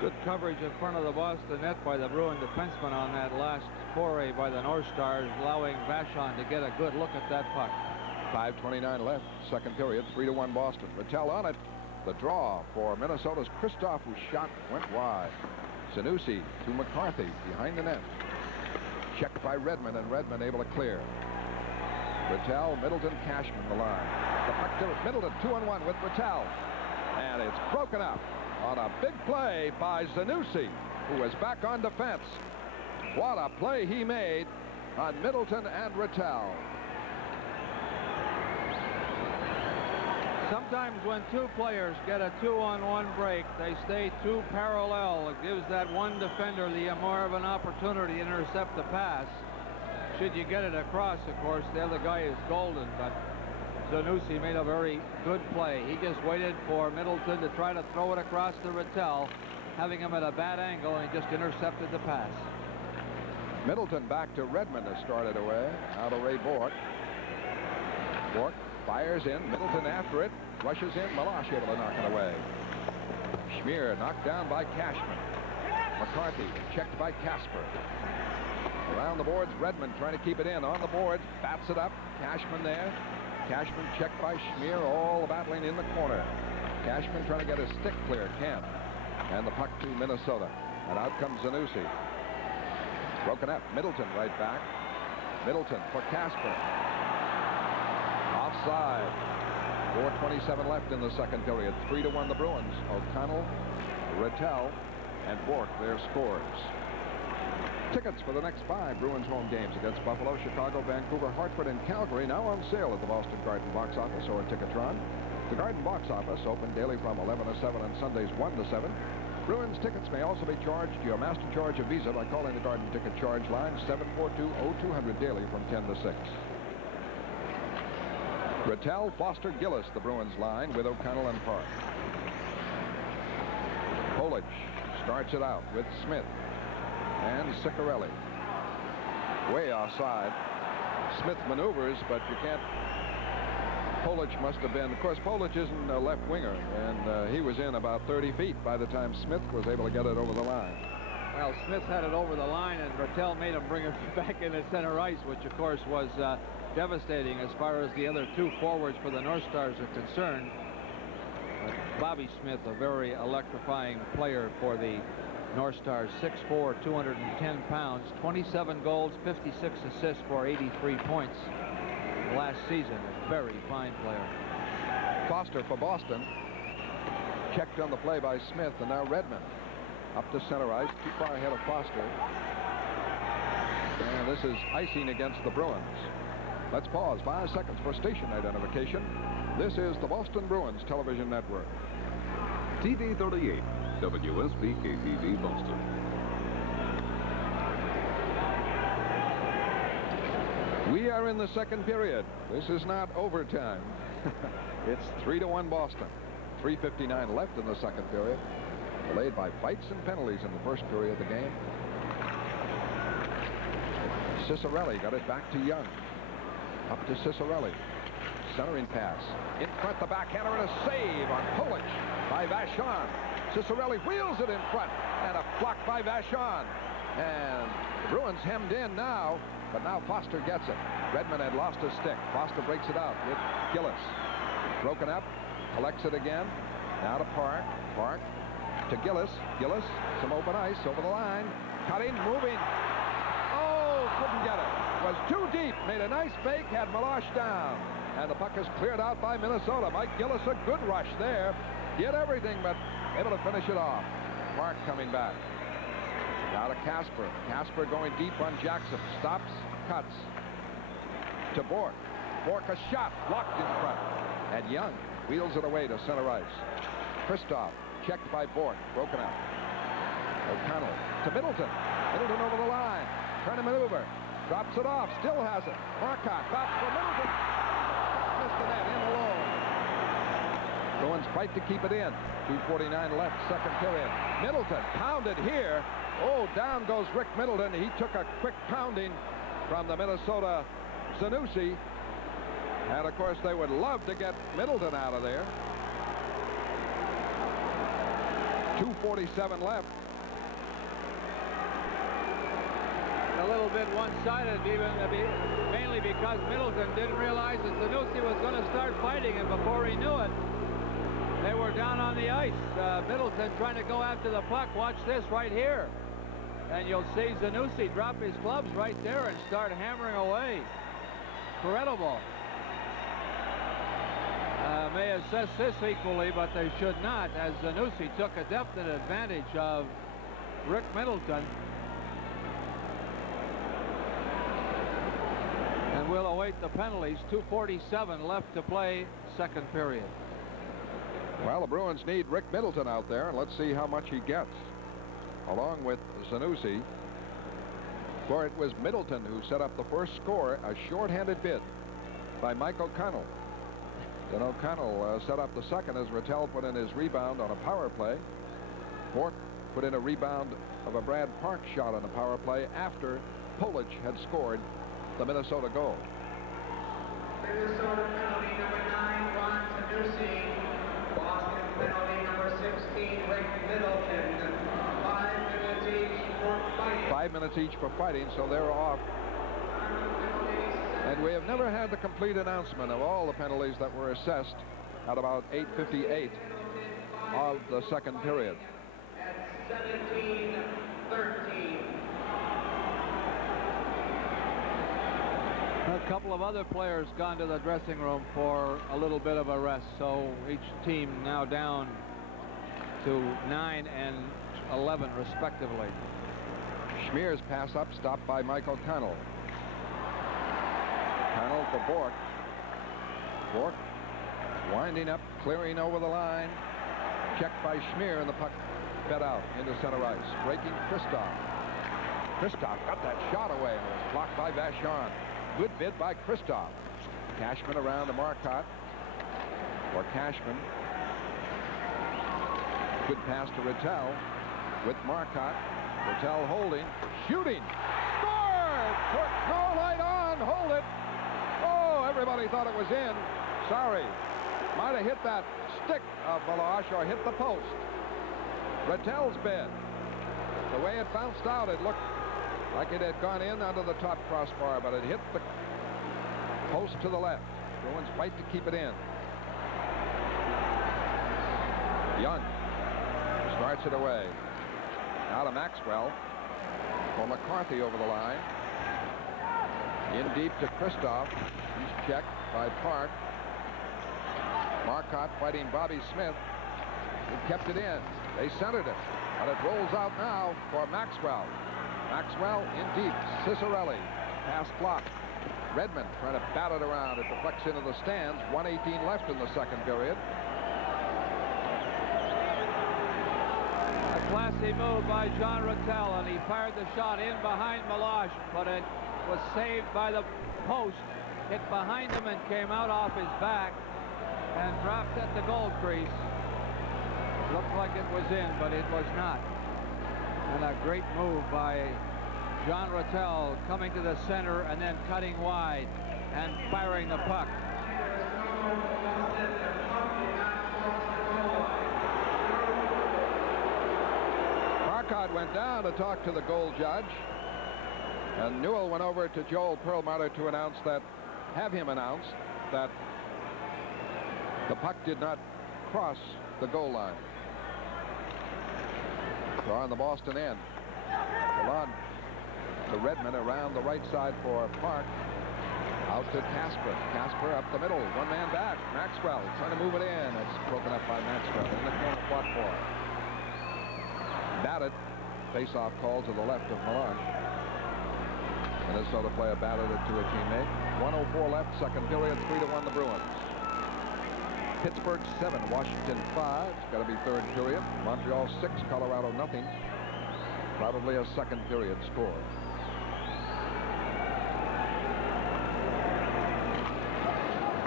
Good coverage in front of the Boston net by the Bruin defenseman on that last foray by the North Stars, allowing Vachon to get a good look at that puck. 5:29 left, second period, 3-1 Boston. Rattal on it. The draw for Minnesota's Kristoff, whose shot went wide. Zanussi to McCarthy behind the net. Checked by Redmond, and Redmond able to clear. Rattal, Middleton, Cashman the line. The puck to Middleton, 2-on-1 with Rattal. And it's broken up on a big play by Zanussi, who is back on defense. What a play he made on Middleton and Rattal. Sometimes when two players get a 2-on-1 break, they stay too parallel. It gives that one defender the more of an opportunity to intercept the pass. Should you get it across, of course, the other guy is golden, but Zanussi made a very good play. He just waited for Middleton to try to throw it across to Rattal, having him at a bad angle, and he just intercepted the pass. Middleton back to Redmond has started away. Now to Ray Bork. Bork Fires in. Middleton after it. Rushes in. Meloche able to knock it away. Schmier knocked down by Cashman. McCarthy checked by Kasper. Around the boards, Redmond trying to keep it in. On the boards, bats it up. Cashman there. Cashman checked by Schmier, all battling in the corner. Cashman trying to get his stick clear. Can't. And the puck to Minnesota. And out comes Zanussi. Broken up. Middleton right back. Middleton for Kasper. Offside. 4:27 left in the second period. 3-1 the Bruins. O'Connell, Rattel, and Bork their scores. Tickets for the next 5 Bruins home games against Buffalo, Chicago, Vancouver, Hartford, and Calgary now on sale at the Boston Garden box office or Ticketron. The Garden box office open daily from 11 to 7 and Sundays 1 to 7. Bruins tickets may also be charged to your master charge of Visa by calling the Garden ticket charge line 742-0200 daily from 10 to 6. Rattel, Foster, Gillis, the Bruins line with O'Connell and Park. Polish starts it out with Smith and Ciccarelli. Way offside. Smith maneuvers, but you can't. Polish must have been, of course, Polish isn't a left winger, and he was in about 30 feet by the time Smith was able to get it over the line. Well, Smith had it over the line, and Rattel made him bring it back into center ice, which, of course, was devastating as far as the other 2 forwards for the North Stars are concerned. But Bobby Smith, a very electrifying player for the North Stars, 6'4", 210 pounds, 27 goals, 56 assists for 83 points last season. A very fine player. Foster for Boston. Checked on the play by Smith, and now Redmond up to center ice, too far ahead of Foster. And this is icing against the Bruins. Let's pause 5 seconds for station identification. This is the Boston Bruins Television Network. TV 38, WSB KTV Boston. We are in the second period. This is not overtime. It's 3-1 Boston. 3:59 left in the second period. Delayed by fights and penalties in the first period of the game. Ciccarelli got it back to Young. Up to Ciccarelli. Centering pass. In front, the backhander, and a save on Polish by Vachon. Ciccarelli wheels it in front, and a block by Vachon. And the Bruins hemmed in now, but now Foster gets it. Redmond had lost his stick. Foster breaks it out with Gillis. Broken up, collects it again. Now to Park. Park to Gillis. Gillis, some open ice over the line. Cutting, moving. Oh, couldn't get it. Was too deep. Made a nice fake, had Meloche down. And the puck is cleared out by Minnesota. Mike Gillis, a good rush there. Did everything, but able to finish it off. Park coming back. Now to Kasper. Kasper going deep on Jackson. Stops, cuts. To Bork. Bork a shot, blocked in front. And Young wheels it away to center ice. Kristoff checked by Bork, broken up. O'Connell to Middleton. Middleton over the line. Trying to maneuver. Drops it off, still has it. Marcotte back for Middleton. Missed the net, in alone. Bruins fight to keep it in. 2:49 left, second period. Middleton pounded here. Oh, down goes Rick Middleton. He took a quick pounding from the Minnesota Zanussi. And, of course, they would love to get Middleton out of there. 2:47 left. A little bit one-sided, mainly because Middleton didn't realize that Zanussi was going to start fighting, and before he knew it, they were down on the ice. Middleton trying to go after the puck. Watch this right here. And you'll see Zanussi drop his gloves right there and start hammering away. Incredible. May assess this equally, but they should not, as Zanussi took a definite advantage of Rick Middleton. And we'll await the penalties. 2:47 left to play, second period. Well, the Bruins need Rick Middleton out there, and let's see how much he gets. Along with Zanussi. For it was Middleton who set up the first score, a shorthanded bid by Mike O'Connell. Then O'Connell set up the second as Rattel put in his rebound on a power play. Bork put in a rebound of a Brad Park shot on the power play after Polish had scored the Minnesota goal. Minnesota penalty number 9, Ron Tanusi. Boston penalty number 16, Rick Middleton. 5 minutes each for fighting. 5 minutes each for fighting, so they're off. And we have never had the complete announcement of all the penalties that were assessed at about 8:58 of the second period. At 17-13. A couple of other players gone to the dressing room for a little bit of a rest, so each team now down to 9 and 11 respectively. Schmier's pass up, stopped by Mike O'Connell. O'Connell for Bork. Bork winding up, clearing over the line. Checked by Schmier, and the puck fed out into center ice. Breaking Kristoff. Kristoff got that shot away, and it was blocked by Vachon. Good bid by Kristoff. Cashman around to Marcotte. Or Cashman. Good pass to Rattel with Marcotte. Rattel holding, shooting, scored! Goal light on, hold it. Oh, everybody thought it was in. Sorry. Might have hit that stick of Meloche or hit the post. Rattel's bid. The way it bounced out, it looked like it had gone in under the top crossbar, but it hit the post to the left. Bruins fight to keep it in. Young starts it away. Now to Maxwell. For McCarthy over the line. In deep to Kristoff. He's checked by Park. Marcotte fighting Bobby Smith. He kept it in. They centered it. But it rolls out now for Maxwell. Maxwell in deep. Cicerelli. Pass blocked. Redmond trying to bat it around. It deflects into the stands. 1:18 left in the second period. A classy move by John Rattel, and he fired the shot in behind Meloche, but it was saved by the post. Hit behind him and came out off his back and dropped at the goal crease. Looked like it was in, but it was not. And a great move by John Rattel, coming to the center and then cutting wide and firing the puck. Marcotte went down to talk to the goal judge, and Newell went over to Joel Perlmutter to have him announce that the puck did not cross the goal line. So on the Boston end, Alon to Redmond around the right side for Park. Out to Kasper. Kasper up the middle. One man back. Maxwell trying to move it in. It's broken up by Maxwell. In the corner, fought for. Batted. Face-off call to the left of Meloche. Minnesota player batted it to a teammate. 1:04 left, second period. 3-1 the Bruins. Pittsburgh 7, Washington 5. It's got to be third period. Montreal 6, Colorado nothing. Probably a second period score.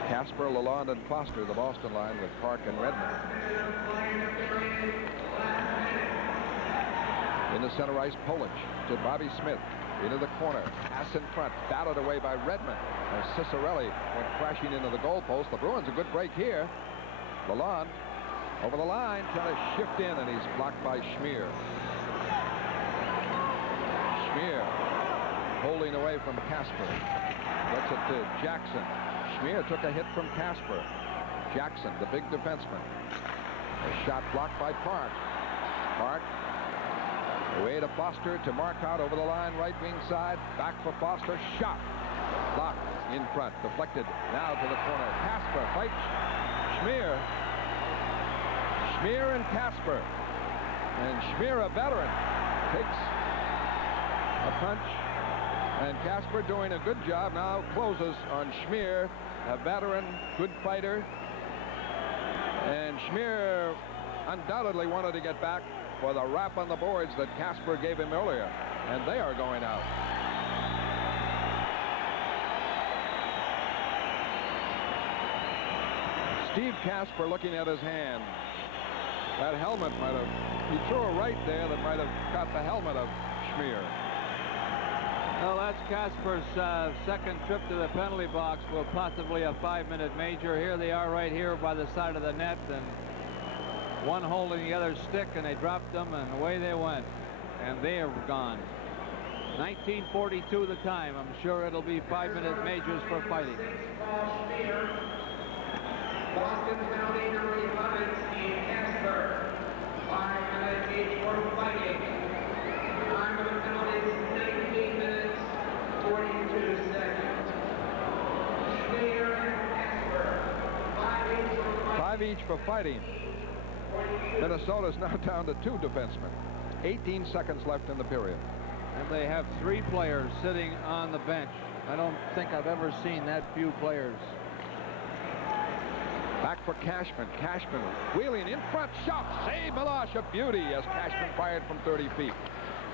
Kasper, Lalonde, and Foster, the Boston line with Park and Redmond. In the center ice, Polish to Bobby Smith. Into the corner. Pass in front. Batted away by Redmond. And Cicerelli went crashing into the goalpost. The Bruins a good break here. Lalonde over the line, trying to shift in, and he's blocked by Schmier. Schmier holding away from Kasper. Gets it to Jackson. Schmier took a hit from Kasper. Jackson, the big defenseman. A shot blocked by Park. Park away to Foster, to Marcotte over the line, right wing side. Back for Foster. Shot. Blocked in front. Deflected now to the corner. Kasper fights Schmier. Schmier and Kasper. And Schmier, a veteran, takes a punch. And Kasper doing a good job now, closes on Schmier, a veteran, good fighter. And Schmier undoubtedly wanted to get back for the rap on the boards that Kasper gave him earlier. And they are going out. Steve Kasper looking at his hand. That helmet might have, he threw a right there that might have got the helmet of Schmier. Well, that's Kasper's second trip to the penalty box for possibly a 5-minute major. Here they are right here by the side of the net, and one holding the other stick, and they dropped them, and away they went. And they are gone. 1942 the time. I'm sure it'll be 5-minute majors for fighting. Boston penalty number 11, Steve Kasper. 5 minutes each for fighting. Time of the penalty is 19 minutes, 42 seconds. Schneider and Kasper. 5 each for fighting. 5 each for fighting. Minnesota's now down to 2 defensemen. 18 seconds left in the period. And they have 3 players sitting on the bench. I don't think I've ever seen that few players. Back for Cashman. Cashman wheeling in front. Shot. Save Meloche. A beauty as Cashman fired from 30 feet.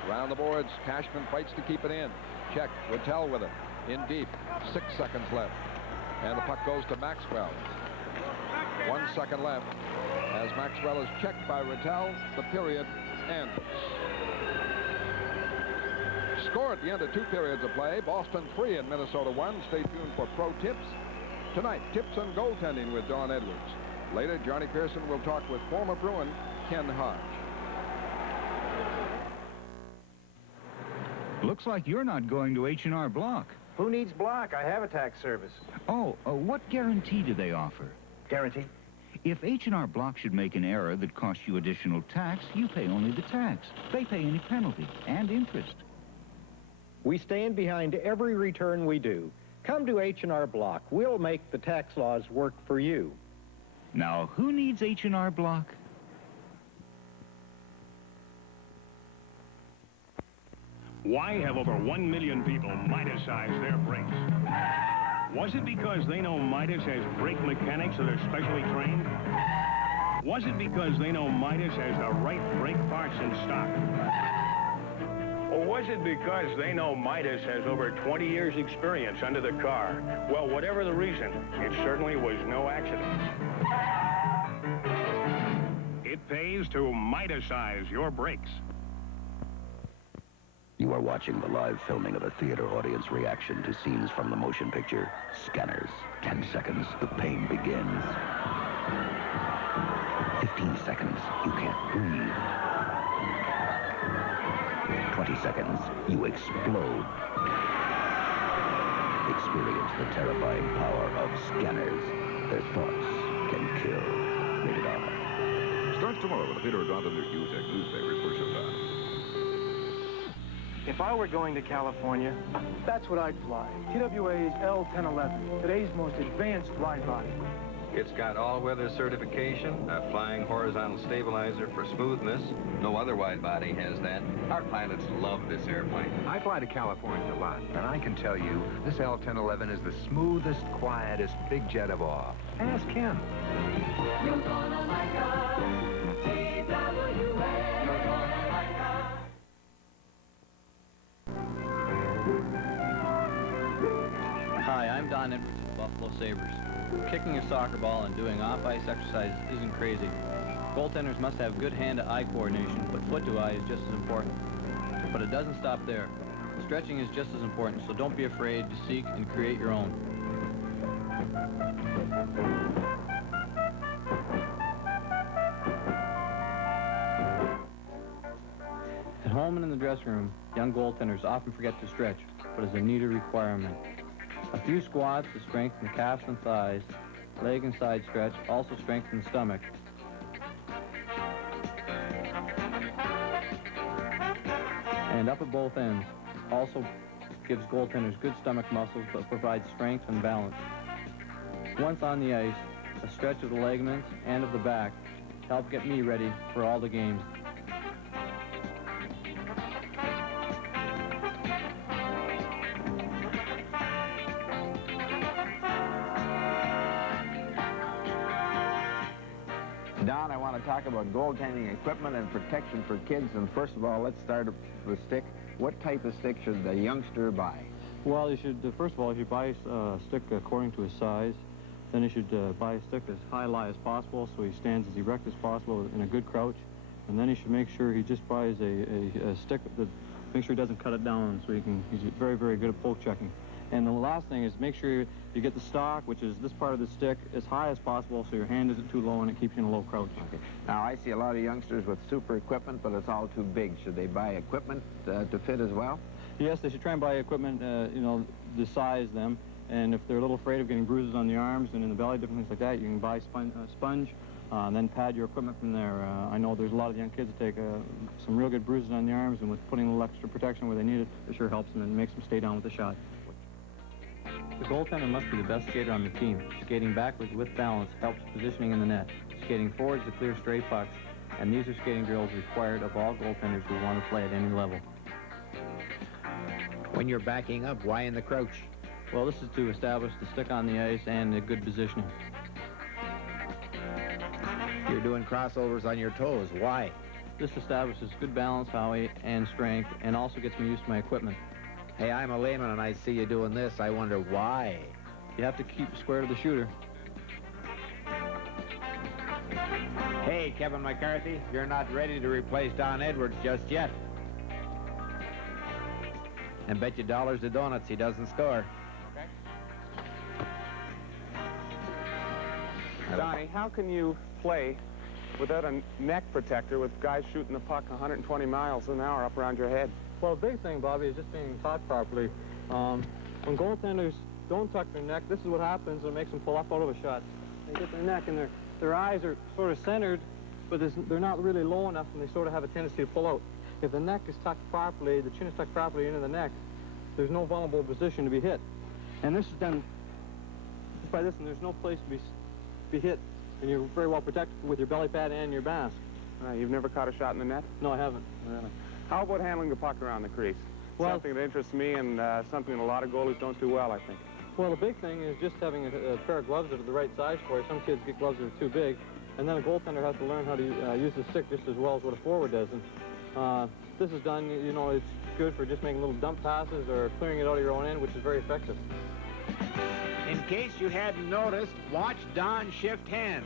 Around the boards. Cashman fights to keep it in. Check. Rattel with it. In deep. 6 seconds left. And the puck goes to Maxwell. 1 second left. As Maxwell is checked by Rattel, the period ends. Score at the end of 2 periods of play. Boston 3 and Minnesota 1. Stay tuned for pro tips. Tonight, tips on goaltending with Don Edwards. Later, Johnny Pearson will talk with former Bruin Ken Hodge. Looks like you're not going to H&R Block. Who needs Block? I have a tax service. Oh, what guarantee do they offer? Guarantee? If H&R Block should make an error that costs you additional tax, you pay only the tax. They pay any penalty and interest. We stand behind every return we do. Come to H&R Block. We'll make the tax laws work for you. Now, who needs H&R Block? Why have over 1 million people Midas-size their brakes? Was it because they know Midas has brake mechanics that are specially trained? Was it because they know Midas has the right brake parts in stock? Or was it because they know Midas has over 20 years' experience under the car? Well, whatever the reason, it certainly was no accident. It pays to Midas-size your brakes. You are watching the live filming of a theater audience reaction to scenes from the motion picture Scanners. 10 seconds, the pain begins. 15 seconds, you can't breathe. 20 seconds, you explode. Experience the terrifying power of Scanners. Their thoughts can kill. Rated R. Starts tomorrow with a theater drop in your Tech newspapers for showtime. If I were going to California, that's what I'd fly. TWA's L-1011, today's most advanced wide body. It's got all-weather certification, a flying horizontal stabilizer for smoothness. No other wide body has that. Our pilots love this airplane. I fly to California a lot, and I can tell you, this L-1011 is the smoothest, quietest big jet of all. Ask him. You're gonna like us, TWA. You're gonna like us. Hi, I'm Don Edwards of Buffalo Sabres. Kicking a soccer ball and doing off-ice exercise isn't crazy. Goaltenders must have good hand-to-eye coordination, but foot-to-eye is just as important. But it doesn't stop there. Stretching is just as important, so don't be afraid to seek and create your own. At home and in the dressing room, young goaltenders often forget to stretch, but it's a needed requirement. A few squats to strengthen the calves and thighs, leg and side stretch, also strengthen the stomach. And up at both ends, also gives goaltenders good stomach muscles, but provides strength and balance. Once on the ice, a stretch of the ligaments and of the back help get me ready for all the games. Don, I want to talk about goaltending equipment and protection for kids. And first of all, let's start with stick. What type of stick should the youngster buy? Well, you should, first of all, you should buy a stick according to his size. Then you should buy a stick as high-lie as possible so he stands as erect as possible in a good crouch. And then he should make sure he just buys a stick that make sure he doesn't cut it down, so he's very, very good at poke checking. And the last thing is make sure you get the stock, which is this part of the stick, as high as possible so your hand isn't too low and it keeps you in a low crouch. Okay. Now, I see a lot of youngsters with super equipment, but it's all too big. Should they buy equipment to fit as well? Yes, they should try and buy equipment, you know, to size them. And if they're a little afraid of getting bruises on the arms and in the belly, different things like that, you can buy sponge, and then pad your equipment from there. I know there's a lot of young kids that take some real good bruises on the arms, and with putting a little extra protection where they need it, it sure helps them and makes them stay down with the shot. The goaltender must be the best skater on the team. Skating backwards with balance helps positioning in the net. Skating forwards to clear stray pucks, and these are skating drills required of all goaltenders who want to play at any level. When you're backing up, why in the crouch? Well, this is to establish the stick on the ice and a good positioning. You're doing crossovers on your toes. Why? This establishes good balance, Howie, and strength, and also gets me used to my equipment. Hey, I'm a layman and I see you doing this. I wonder why. You have to keep square to the shooter. Hey, Kevin McCarthy, you're not ready to replace Don Edwards just yet. And bet you dollars to donuts he doesn't score. Okay. Donnie, how can you play without a neck protector with guys shooting the puck 120 miles an hour up around your head? Well, the big thing, Bobby, is just being taught properly. When goaltenders don't tuck their neck, this is what happens. It makes them pull up out of a shot. They get their neck, and their eyes are sort of centered, but they're not really low enough, and they sort of have a tendency to pull out. If the neck is tucked properly, the chin is tucked properly into the neck, there's no vulnerable position to be hit. And this is done just by this, and there's no place to be hit, and you're very well protected with your belly pad and your mask. You've never caught a shot in the net? No, I haven't. Really. How about handling the puck around the crease? Well, something that interests me and something that a lot of goalies don't do well, I think. Well, the big thing is just having a pair of gloves that are the right size for you. Some kids get gloves that are too big, and then a goaltender has to learn how to use the stick just as well as what a forward does. And this is done, you know, it's good for just making little dump passes or clearing it out of your own end, which is very effective. In case you hadn't noticed, watch Don shift hands.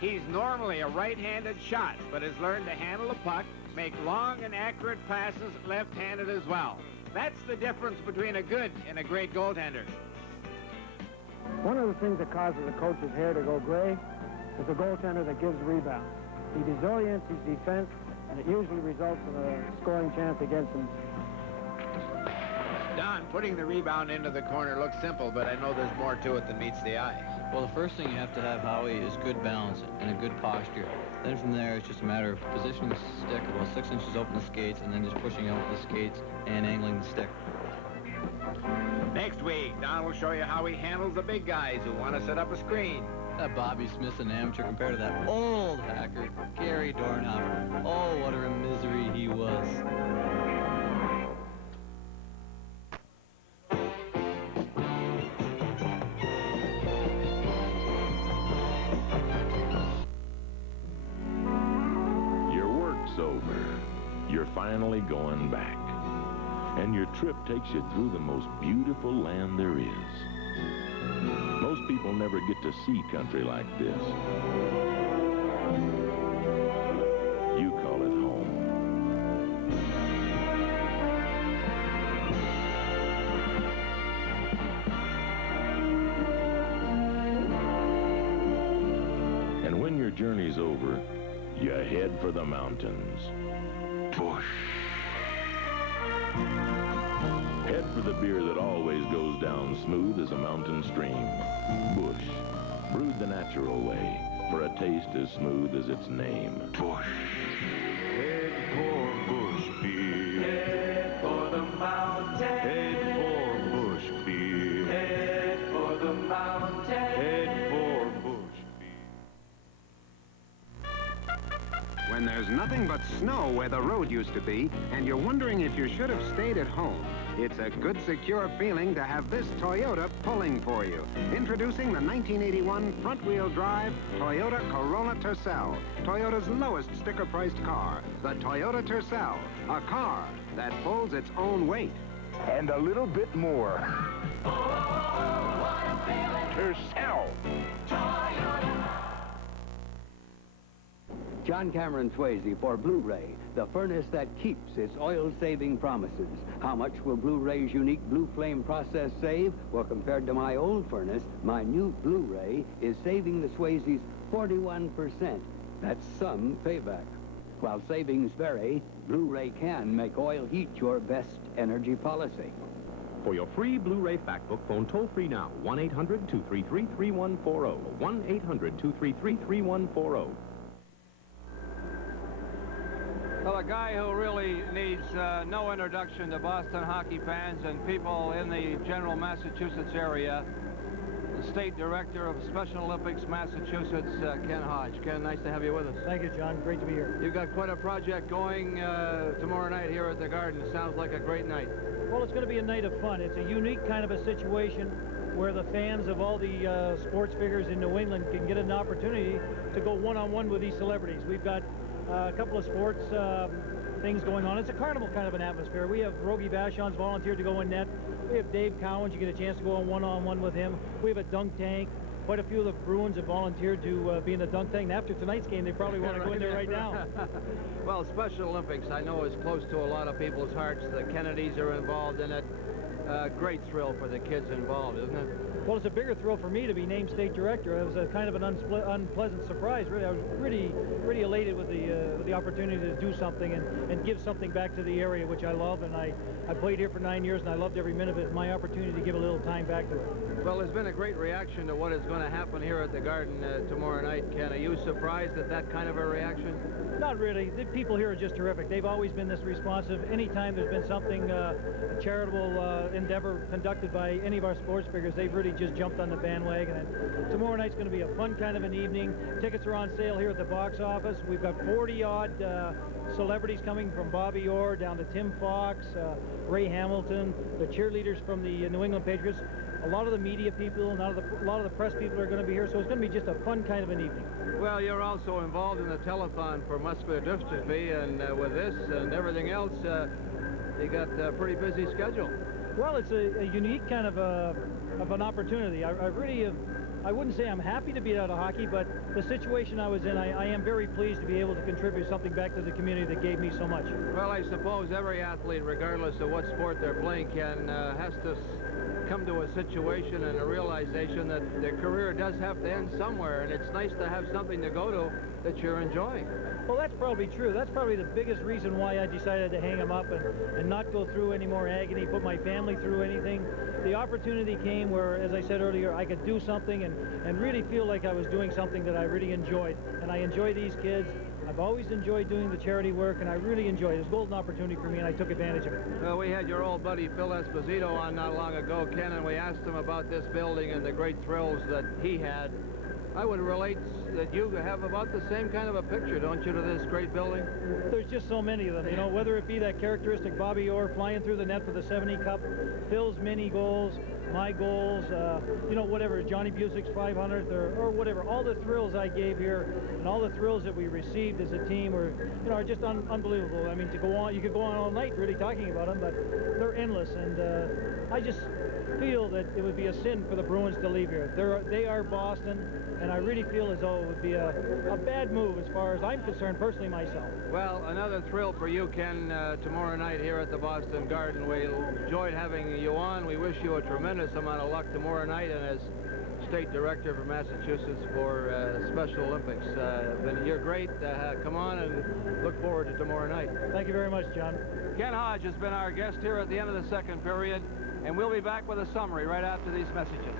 He's normally a right-handed shot, but has learned to handle the puck, make long and accurate passes left-handed as well. That's the difference between a good and a great goaltender. One of the things that causes a coach's hair to go gray is a goaltender that gives rebounds. He disorients his defense, and it usually results in a scoring chance against him. Don, putting the rebound into the corner looks simple, but I know there's more to it than meets the eye. Well, the first thing you have to have, Howie, is good balance and a good posture. Then from there, it's just a matter of positioning the stick about 6 inches open the skates, and then just pushing out the skates and angling the stick. Next week, Don will show you how he handles the big guys who want to set up a screen. That Bobby Smith's an amateur compared to that old hacker, Gary Dornhofer. Oh, what a misery he was. Your work's over. You're finally going back. And your trip takes you through the most beautiful land there is. Most people never get to see country like this. You call it home. And when your journey's over, you head for the mountains. Push. Head for the beer that always goes down smooth as a mountain stream. Bush, brewed the natural way, for a taste as smooth as its name. Bush. Head for Bush beer. Head for the mountain. Head for Bush beer. Head for the mountain. Head for Bush beer. When there's nothing but snow where the road used to be, and you're wondering if you should have stayed at home, it's a good, secure feeling to have this Toyota pulling for you. Introducing the 1981 front-wheel drive Toyota Corolla Tercel, Toyota's lowest sticker-priced car. The Toyota Tercel, a car that pulls its own weight. And a little bit more. Tercel. John Cameron Swayze for Blu-ray, the furnace that keeps its oil-saving promises. How much will Blu-ray's unique Blue Flame process save? Well, compared to my old furnace, my new Blu-ray is saving the Swayzes 41%. That's some payback. While savings vary, Blu-ray can make oil heat your best energy policy. For your free Blu-ray Factbook, phone toll-free now, 1-800-233-3140, 1-800-233-3140. Well, a guy who really needs no introduction to Boston hockey fans and people in the general Massachusetts area, the State Director of Special Olympics Massachusetts, Ken Hodge. Ken, nice to have you with us. Thank you, John. Great to be here. You've got quite a project going tomorrow night here at the Garden. Sounds like a great night. Well, it's going to be a night of fun. It's a unique kind of a situation where the fans of all the sports figures in New England can get an opportunity to go one-on-one with these celebrities. We've got a couple of sports things going on. It's a carnival kind of an atmosphere. We have Rogie Vachon's volunteered to go in net. We have Dave Cowens. You get a chance to go on one-on-one with him. We have a dunk tank. Quite a few of the Bruins have volunteered to be in the dunk tank. And after tonight's game, they probably want to go in there right now. Well, Special Olympics, I know, is close to a lot of people's hearts. The Kennedys are involved in it. Great thrill for the kids involved, isn't it? Well, it's a bigger thrill for me to be named state director. It was a kind of an unpleasant surprise, really. I was pretty elated with the opportunity to do something and give something back to the area, which I love. And I played here for 9 years, and I loved every minute of it. My opportunity to give a little time back to it. Well, there's been a great reaction to what is going to happen here at the Garden tomorrow night. Ken, are you surprised at that kind of a reaction? Not really. The people here are just terrific. They've always been this responsive. Anytime there's been something, a charitable endeavor conducted by any of our sports figures, they've really just jumped on the bandwagon. And tomorrow night's going to be a fun kind of an evening. Tickets are on sale here at the box office. We've got 40-odd celebrities coming from Bobby Orr down to Tim Fox, Ray Hamilton, the cheerleaders from the New England Patriots. A lot of the media people, a lot of the press people are going to be here, so it's going to be just a fun kind of an evening. Well, you're also involved in the telethon for muscular dystrophy, and with this and everything else, you got a pretty busy schedule. Well, it's a unique kind of an opportunity. I wouldn't say I'm happy to be out of hockey, but the situation I was in, I am very pleased to be able to contribute something back to the community that gave me so much. Well, I suppose every athlete, regardless of what sport they're playing, has to come to a situation and a realization that their career does have to end somewhere, and it's nice to have something to go to that you're enjoying. Well, that's probably true. That's probably the biggest reason why I decided to hang him up and not go through any more agony, put my family through anything. The opportunity came where, as I said earlier, I could do something and really feel like I was doing something that I really enjoyed. And I enjoy these kids. I've always enjoyed doing the charity work, and I really enjoyed it. It was a golden opportunity for me, and I took advantage of it. Well, we had your old buddy Phil Esposito on not long ago, Ken, and we asked him about this building and the great thrills that he had. I would relate that you have about the same kind of a picture, don't you, to this great building? There's just so many of them, you know, whether it be that characteristic Bobby Orr flying through the net for the 70 Cup, Phil's many goals, my goals, you know, whatever, Johnny Busick's 500th or whatever. All the thrills I gave here and all the thrills that we received as a team were, you know, are just unbelievable. I mean, to go on, you could go on all night really talking about them, but they're endless. And I just feel that it would be a sin for the Bruins to leave here. They are Boston, and I really feel as though it would be a bad move as far as I'm concerned, personally myself. Well, another thrill for you, Ken, tomorrow night here at the Boston Garden. We enjoyed having you on. We wish you a tremendous amount of luck tomorrow night, and as State Director for Massachusetts for Special Olympics. You're great. Come on and look forward to tomorrow night. Thank you very much, John. Ken Hodge has been our guest here at the end of the second period, and we'll be back with a summary right after these messages.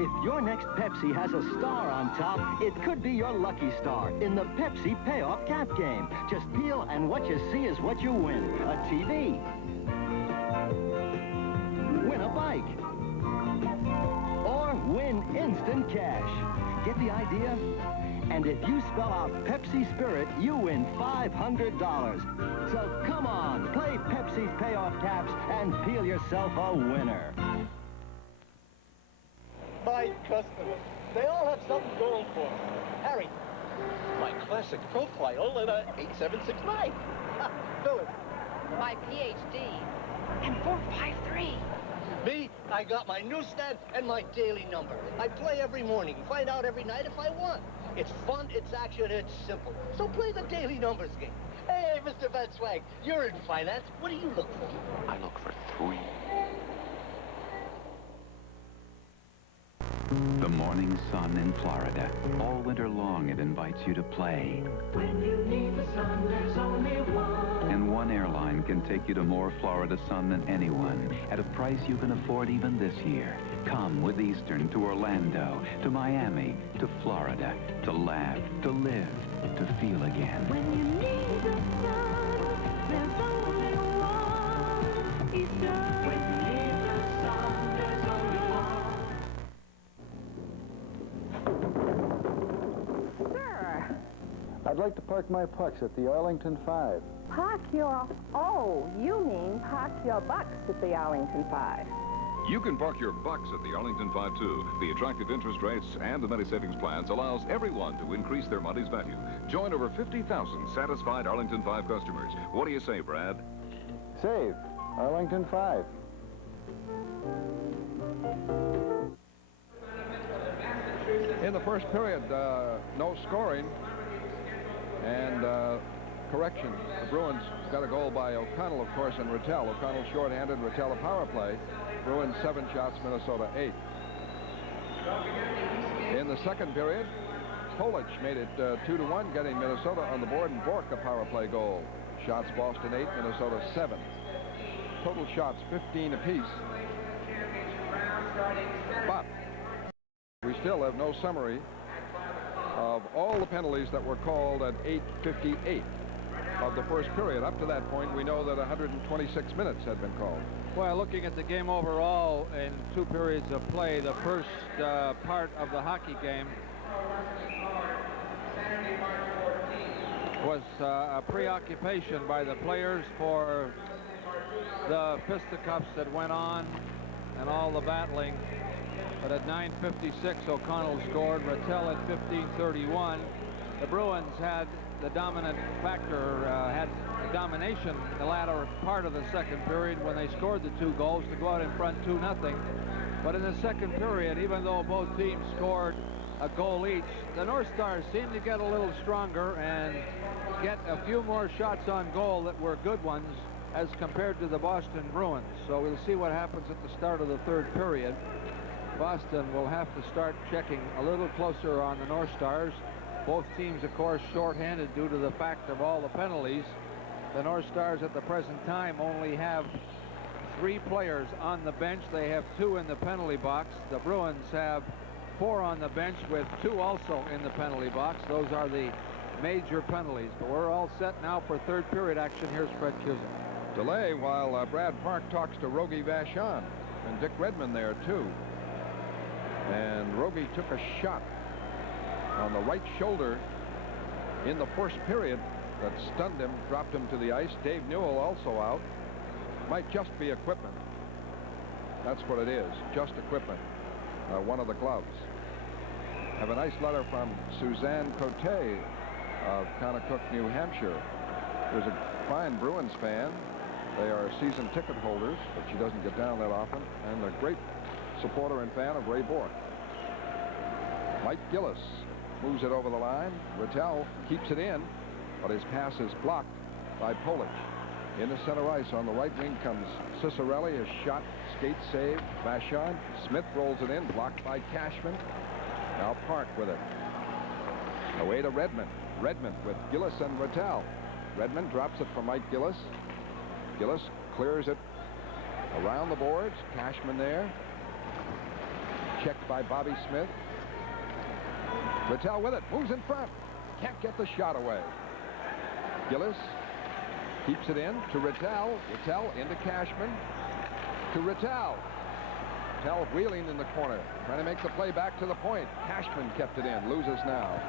If your next Pepsi has a star on top, it could be your lucky star in the Pepsi Payoff Cap Game. Just peel and what you see is what you win. A TV. Win a bike. Or win instant cash. Get the idea? And if you spell out Pepsi Spirit, you win $500. So come on, play Pepsi's Payoff Caps and peel yourself a winner. My customers, they all have something going for them. Harry, my classic profile in a 8769. Phyllis, my PhD, and 453. Me, I got my newsstand and my daily number. I play every morning, find out every night if I won. It's fun, it's action, it's simple. So play the daily numbers game. Hey, Mr. Van Swag, you're in finance. What do you look for? I look for 3. The morning sun in Florida. All winter long it invites you to play. When you need the sun, there's only one. And one airline can take you to more Florida sun than anyone at a price you can afford even this year. Come with Eastern to Orlando, to Miami, to Florida, to laugh, to live, to feel again. When you need the sun, there's only one. Eastern. When you need the sun, there's only one. Sir, I'd like to park my pucks at the Arlington 5. park your... Oh, you mean park your bucks at the Arlington 5. You can park your bucks at the Arlington 5 too. The attractive interest rates and the money savings plans allows everyone to increase their money's value. Join over 50,000 satisfied Arlington 5 customers. What do you say, Brad? Save. Arlington 5. In the first period, no scoring. And correction, the Bruins got a goal by O'Connell, of course, and Rattel. O'Connell short-handed, Rattel a power play. Bruins 7 shots, Minnesota 8. In the second period, Polic made it 2-1, getting Minnesota on the board, and Bork a power play goal. Shots Boston 8, Minnesota 7. Total shots 15 apiece. But we still have no summary of all the penalties that were called at 8:58 of the first period. Up to that point, we know that 126 minutes had been called. Well, looking at the game overall in 2 periods of play, the first part of the hockey game was a preoccupation by the players for the fisticuffs that went on and all the battling. But at 9:56, O'Connell scored. Rattel at 15:31. The Bruins had the dominant factor, had the domination the latter part of the second period when they scored the 2 goals to go out in front 2-0. But in the second period, even though both teams scored a goal each, the North Stars seemed to get a little stronger and get a few more shots on goal that were good ones as compared to the Boston Bruins. So we'll see what happens at the start of the third period. Boston will have to start checking a little closer on the North Stars. Both teams, of course, short-handed due to the fact of all the penalties. The North Stars at the present time only have 3 players on the bench. They have 2 in the penalty box. The Bruins have 4 on the bench with 2 also in the penalty box. Those are the major penalties. But we're all set now for third period action. Here's Fred Cusick. Delay while Brad Park talks to Rogie Vachon, and Dick Redmond there too. And Rogie took a shot on the right shoulder in the first period that stunned him, dropped him to the ice. Dave Newell also out. Might just be equipment. That's what it is, just equipment. One of the gloves. Have a nice letter from Suzanne Cote of Conocook, New Hampshire. There's a fine Bruins fan. They are season ticket holders, but she doesn't get down that often, and a great supporter and fan of Ray Bork. Mike Gillis moves it over the line. Rattel keeps it in, but his pass is blocked by Polic. In the center ice on the right wing comes Cicerelli. A shot, skate save. Vachon. Smith rolls it in, blocked by Cashman. Now Park with it. Away to Redmond. Redmond with Gillis and Rattel. Redmond drops it for Mike Gillis. Gillis clears it around the boards. Cashman there. Checked by Bobby Smith. Rattel with it. Moves in front. Can't get the shot away. Gillis keeps it in to Rattel. Rattel into Cashman. To Rattel. Rattel wheeling in the corner. Trying to make the play back to the point. Cashman kept it in. Loses now.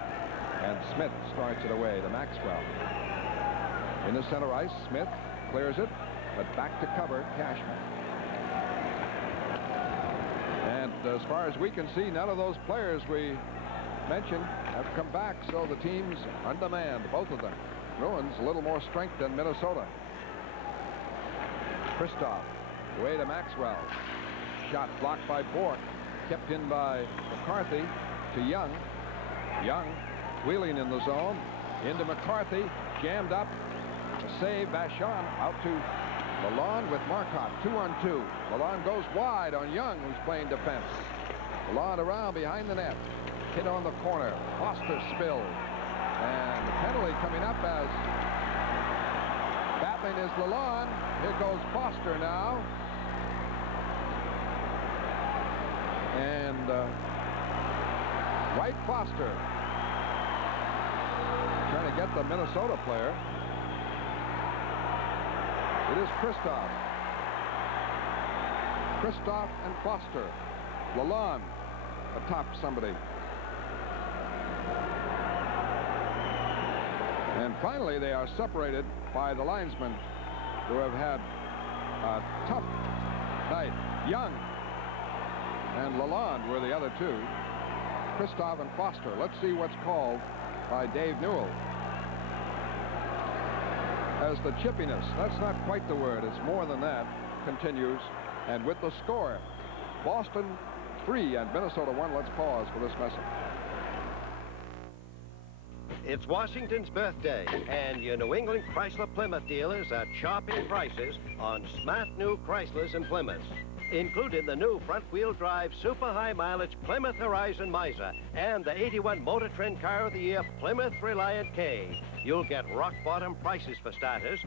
And Smith starts it away to Maxwell. In the center ice, Smith clears it, but back to cover Cashman. And as far as we can see, none of those players we mentioned have come back, so the team's undermanned, both of them. Bruins a little more strength than Minnesota. Kristoff away to Maxwell. shot blocked by Bork. Kept in by McCarthy to Young. Young wheeling in the zone. Into McCarthy. Jammed up. A save. Vachon out to Lalonde with Marcotte. 2-on-2. Lalonde goes wide on Young, who's playing defense. Lalonde around behind the net. Hit on the corner. Foster spilled. And the penalty coming up as battling is Lalonde. Here goes Foster now. And White Foster trying to get the Minnesota player. It is Kristoff. Kristoff and Foster. Lalonde atop somebody. And finally, they are separated by the linesmen who have had a tough night. Young and Lalonde were the other two. Kristoff and Foster. Let's see what's called by Dave Newell as the chippiness. That's not quite the word. It's more than that. Continues. And with the score, Boston 3 and Minnesota 1. Let's pause for this message. It's Washington's birthday, and your New England Chrysler Plymouth dealers are chopping prices on smart new Chryslers and Plymouths. Included the new front-wheel drive super high mileage Plymouth Horizon Miser and the 81 Motor Trend Car of the Year Plymouth Reliant K. You'll get rock bottom prices for starters.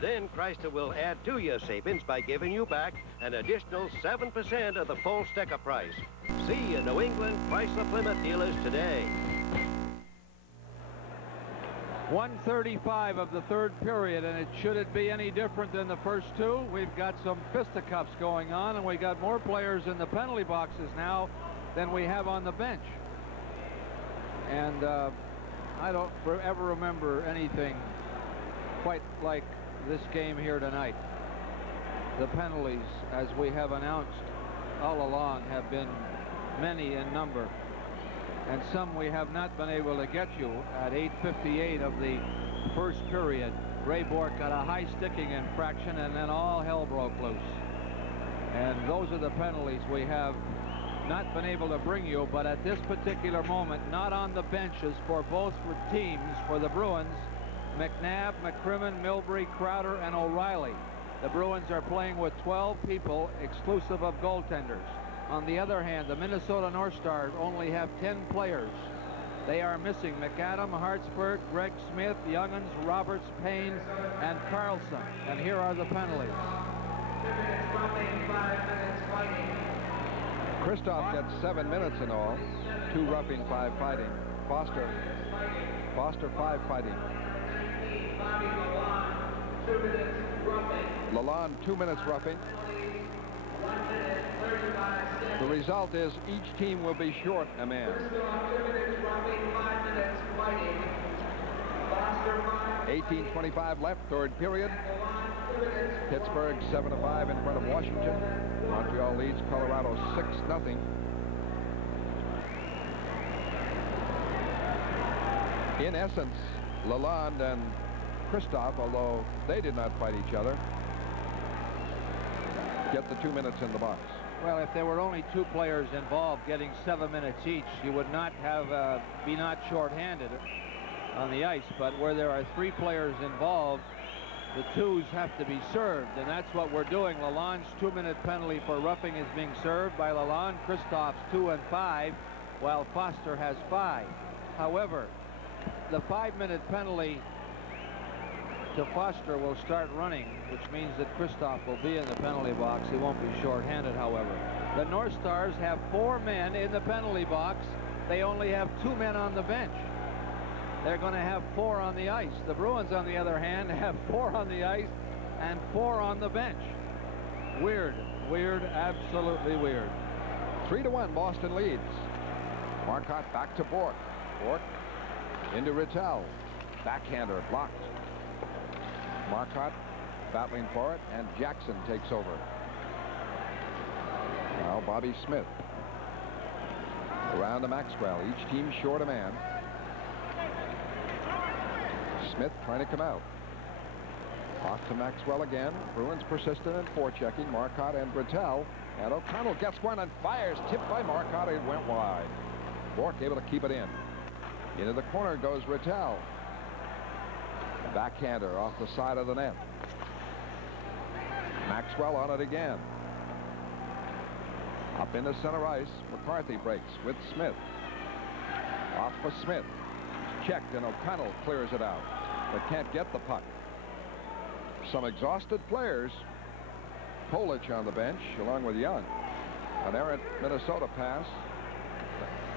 Then Chrysler will add to your savings by giving you back an additional 7% of the full sticker price. See your New England Chrysler Plymouth dealers today. 1:35 of the third period, and should it be any different than the first two, we've got some fisticuffs going on, and we got more players in the penalty boxes now than we have on the bench. And I don't ever remember anything quite like this game here tonight. The penalties, as we have announced all along, have been many in number. And some we have not been able to get you. At 8:58 of the first period, Ray Bork got a high sticking infraction, and then all hell broke loose. And those are the penalties we have not been able to bring you, but at this particular moment, not on the benches for both teams. For the Bruins, McNabb, McCrimmon, Milbury, Crowder, and O'Reilly. The Bruins are playing with 12 people, exclusive of goaltenders. On the other hand, the Minnesota North Stars only have 10 players. They are missing McAdam, Hartsburg, Greg Smith, Youngins, Roberts, Payne, and Carlson. And here are the penalties. Kristoff gets 7 minutes in all. 2 roughing, 5 fighting. Foster 5 fighting. Lalonde 2 minutes roughing. The result is each team will be short a man. 18:25 left, third period. Pittsburgh 7-5 in front of Washington. Montreal leads Colorado 6-0. In essence, Lalonde and Kristoff, although they did not fight each other, get the 2 minutes in the box. Well, if there were only 2 players involved getting 7 minutes each, you would not have be not shorthanded on the ice. But where there are 3 players involved, the 2s have to be served, and that's what we're doing. Lalonde's 2-minute penalty for roughing is being served by Lalonde. Kristoff's 2 and 5, while Foster has 5. However, the 5-minute penalty to Foster will start running, which means that Kristoff will be in the penalty box. He won't be shorthanded, however. The North Stars have 4 men in the penalty box. They only have 2 men on the bench. They're going to have 4 on the ice. The Bruins, on the other hand, have 4 on the ice and 4 on the bench. Weird, absolutely weird. 3-1, Boston leads. Marcotte back to Bork. Bork into Rittel. Backhander blocked. Marcotte battling for it, and Jackson takes over. Now Bobby Smith around to Maxwell. Each team short a man. Smith trying to come out. Off to Maxwell again. Bruins persistent in forechecking. Marcotte and Rattel. And O'Connell gets one and fires. Tipped by Marcotte. It went wide. Bork able to keep it in. Into the corner goes Rattel. Backhander off the side of the net. Maxwell on it again. Up into center ice. McCarthy breaks with Smith. Off for Smith. Checked, and O'Connell clears it out, but can't get the puck. Some exhausted players. Polish on the bench along with Young. An errant Minnesota pass.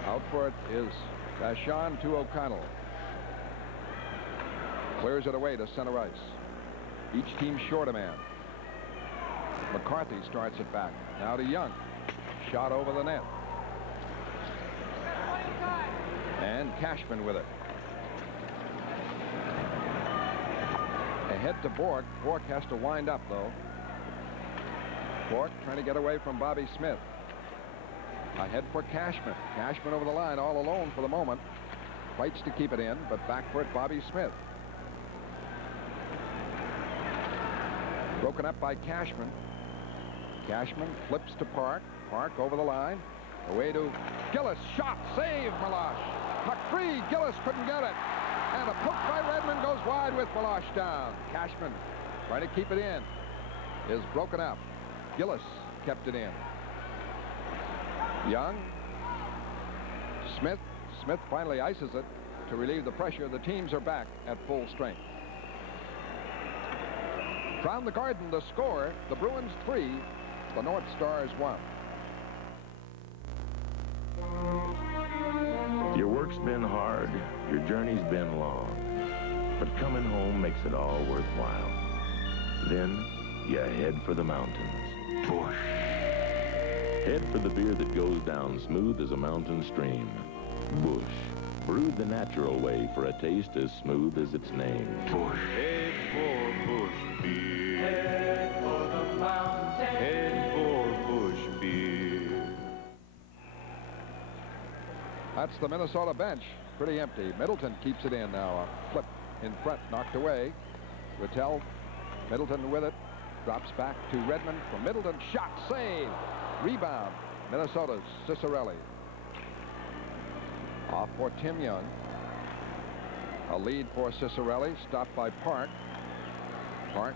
Out for it is Vachon to O'Connell. Clears it away to center ice. Each team short a man. McCarthy starts it back. Now to Young. Shot over the net. And Cashman with it. Ahead to Bork. Bork has to wind up, though. Bork trying to get away from Bobby Smith. Ahead for Cashman. Cashman over the line all alone for the moment. Fights to keep it in, but back for it Bobby Smith. Broken up by Cashman. Cashman flips to Park. Park over the line. Away to Gillis. Shot. Save Meloche. Puck free. Gillis couldn't get it. And a poke by Redmond goes wide with Meloche down. Cashman trying to keep it in. Is broken up. Gillis kept it in. Young. Smith. Smith finally ices it to relieve the pressure. The teams are back at full strength. From the Garden, the score, the Bruins 3, the North Stars 1. Your work's been hard, your journey's been long, but coming home makes it all worthwhile. Then you head for the mountains. Bush. Head for the beer that goes down smooth as a mountain stream. Bush. Brewed the natural way for a taste as smooth as its name. Bush. Head for Bush beer. Head for the mountains. Head for Bush beer. That's the Minnesota bench. Pretty empty. Middleton keeps it in now. A flip in front, knocked away. Rattel, Middleton with it. Drops back to Redmond from Middleton. Shot, save. Rebound. Minnesota's Cicerelli. Off for Tim Young. A lead for Cicerelli. Stopped by Park. Park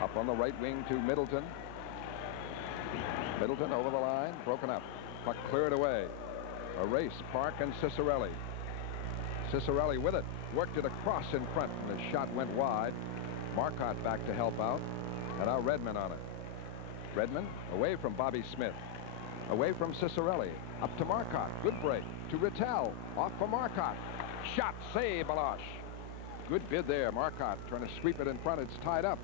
up on the right wing to Middleton. Middleton over the line. Broken up. Puck cleared away. A race. Park and Cicerelli. Cicerelli with it. Worked it across in front, and his shot went wide. Marcotte back to help out. And now Redmond on it. Redmond away from Bobby Smith. Away from Cicerelli. Up to Marcotte. Good break. To Rattel. Off for Marcotte. Shot. Save Meloche. Good bid there. Marcotte trying to sweep it in front. It's tied up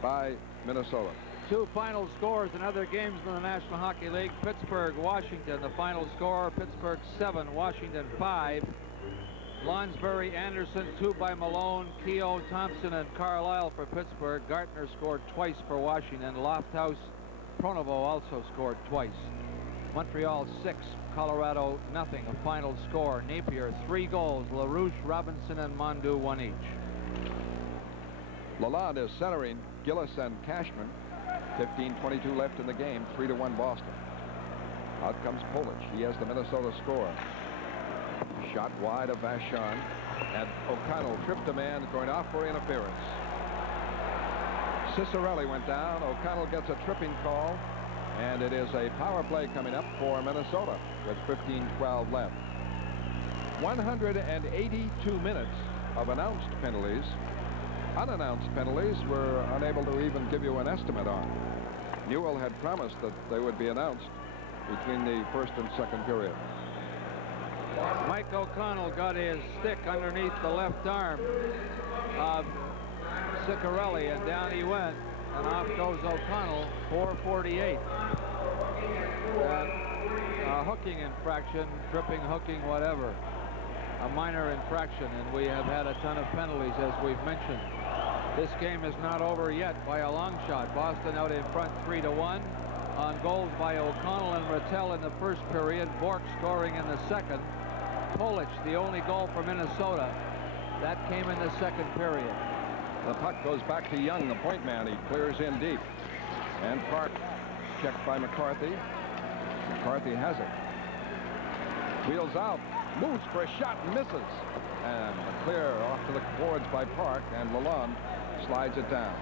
by Minnesota. Two final scores in other games in the National Hockey League. Pittsburgh, Washington. The final score, Pittsburgh 7, Washington 5. Lonsbury, Anderson, 2 by Malone, Keogh, Thompson, and Carlisle for Pittsburgh. Gartner scored twice for Washington. Lofthouse, Pronovo also scored twice. Montreal 6, Colorado nothing. A final score. Napier 3 goals. LaRouche, Robinson, and Mondu 1 each. Lalonde is centering Gillis and Cashman. 15:22 left in the game. 3-1 Boston. Out comes Polish. He has the Minnesota score. Shot wide of Vachon, and O'Connell tripped a man going off for interference. Cicerelli went down. O'Connell gets a tripping call, and it is a power play coming up for Minnesota with 15:12 left. 182 minutes of announced penalties. Unannounced penalties we're unable to even give you an estimate on. Newell had promised that they would be announced between the first and second period. Mike O'Connell got his stick underneath the left arm of Cicerelli, and down he went, and off goes O'Connell. 4:48. A hooking infraction, tripping, hooking, whatever. A minor infraction, and we have had a ton of penalties, as we've mentioned. This game is not over yet by a long shot. Boston out in front 3-1 on goals by O'Connell and Rattel in the first period. Bork scoring in the second. Polish, the only goal for Minnesota. That came in the second period. The puck goes back to Young, the point man. He clears in deep. And Park checked by McCarthy. McCarthy has it. Wheels out. Moves for a shot and misses. And a clear off to the boards by Park. And Lalonde slides it down.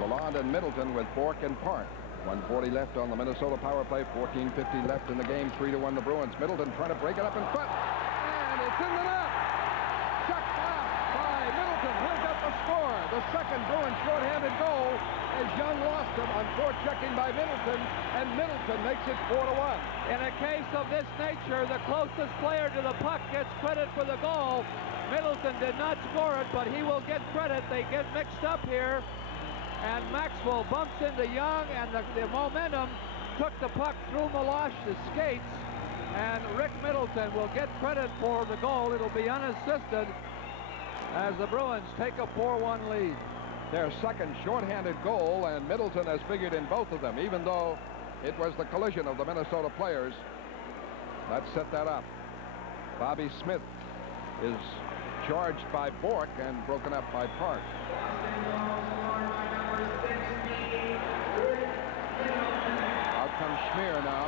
Lalonde and Middleton with Bourque and Park. 1:40 left on the Minnesota power play. 14:50 left in the game. 3-1 the Bruins. Middleton trying to break it up in front. And it's in the net. Checked out by Middleton. He'll get the score. The second Bruins shorthanded goal as Young lost him on forechecking by Middleton. And Middleton makes it 4-1. In a case of this nature, the closest player to the puck gets credit for the goal. Middleton did not score it, but he will get credit. They get mixed up here. And Maxwell bumps into Young, and the momentum took the puck through Milosh's skates. And Rick Middleton will get credit for the goal. It'll be unassisted as the Bruins take a 4-1 lead. Their second shorthanded goal, and Middleton has figured in both of them, even though it was the collision of the Minnesota players that set that up. Bobby Smith is charged by Bourque and broken up by Park. Out comes Schmier now.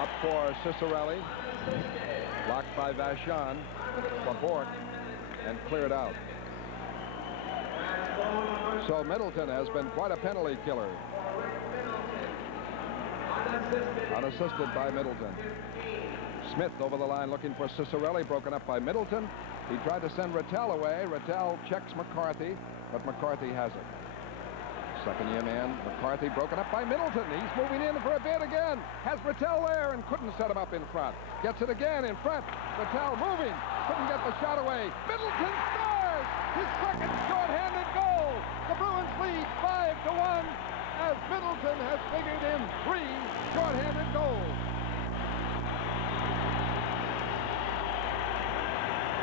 Up for Cicerelli. Blocked by Vachon for Bourque and cleared out. So Middleton has been quite a penalty killer. Unassisted by Middleton. Smith over the line looking for Cicerelli, broken up by Middleton. He tried to send Rattel away. Rattel checks McCarthy, but McCarthy has it. Second-year man, McCarthy, broken up by Middleton. He's moving in for a bid again. Has Rattel there and couldn't set him up in front. Gets it again in front. Rattel moving. Couldn't get the shot away. Middleton scores! His second shorthanded goal. The Bruins lead 5-1 as Middleton has figured in 3 shorthanded goals.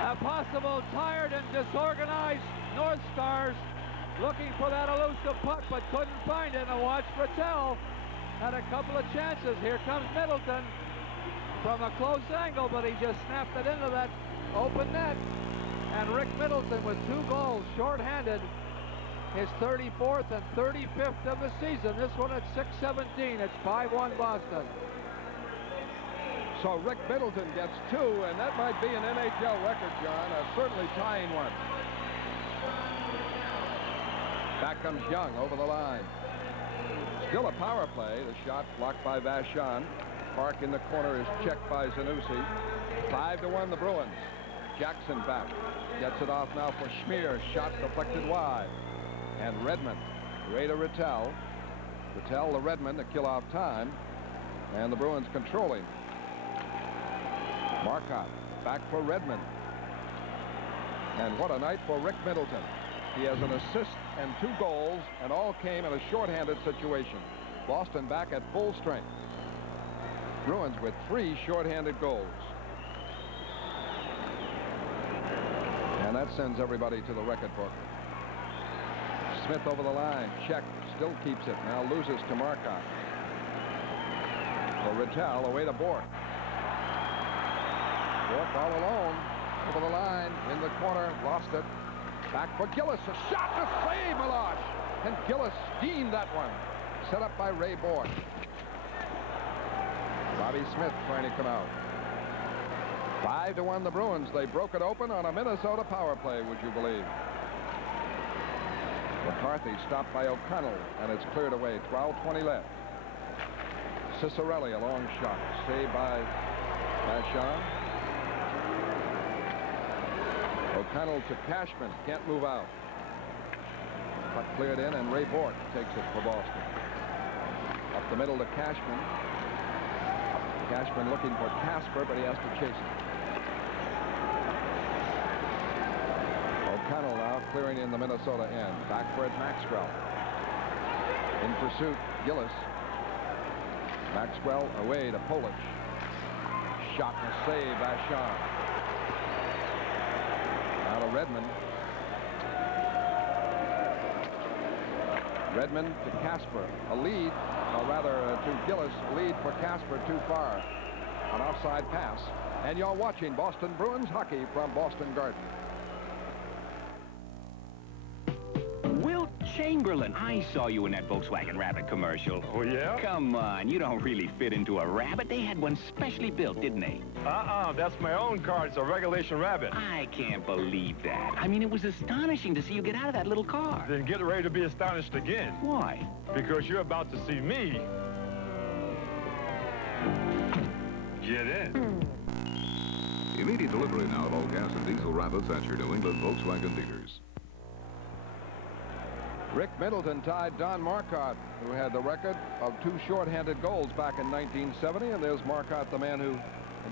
A possible tired and disorganized North Stars looking for that elusive puck, but couldn't find it. And watch Rattel. Had a couple of chances. Here comes Middleton from a close angle, but he just snapped it into that open net. And Rick Middleton with 2 goals, shorthanded, his 34th and 35th of the season. This one at 6:17. It's 5-1 Boston. So Rick Middleton gets 2, and that might be an NHL record, John. Certainly tying one. Back comes Young over the line. Still a power play. The shot blocked by Vachon. Park in the corner is checked by Zanussi. 5-1 the Bruins. Jackson back. Gets it off now for Schmier. Shot deflected wide. And Redmond. Ray to Rattel. Rattel to Redmond to kill off time. And the Bruins controlling. Marcotte back for Redmond. And what a night for Rick Middleton. He has an assist and 2 goals, and all came in a shorthanded situation. Boston back at full strength. Bruins with 3 shorthanded goals. And that sends everybody to the record book. Smith over the line. Check. Still keeps it. Now loses to Marcotte. For Rattel, away to Bourque. Bourque all alone. Over the line. In the corner. Lost it. Back for Gillis. A shot to save Milosh. And Gillis schemed that one. Set up by Ray Bourque. Bobby Smith trying to come out. 5-1 the Bruins. They broke it open on a Minnesota power play, would you believe? McCarthy stopped by O'Connell, and it's cleared away. 12:20 left. Cicerelli, a long shot. Saved by Vachon. O'Connell to Cashman. Can't move out. Puck cleared in, and Ray Bourque takes it for Boston. Up the middle to Cashman. Cashman looking for Kasper, but he has to chase it. O'Connell now clearing in the Minnesota end. Back for it, Maxwell. In pursuit, Gillis. Maxwell away to Polish. Shot and a save, Vachon. Now to Redmond. Redmond to Kasper. A lead, or rather to Gillis. Lead for Kasper too far. An offside pass. And you're watching Boston Bruins hockey from Boston Garden. Chamberlain. I saw you in that Volkswagen Rabbit commercial. Oh, yeah? Come on, you don't really fit into a Rabbit. They had one specially built, didn't they? That's my own car. It's a regulation Rabbit. I can't believe that. I mean, it was astonishing to see you get out of that little car. Then get ready to be astonished again. Why? Because you're about to see me get in. Immediate delivery now of all gas and diesel Rabbits at your New England Volkswagen dealers. Rick Middleton tied Don Marcotte, who had the record of 2 shorthanded goals back in 1970, and there's Marcotte, the man who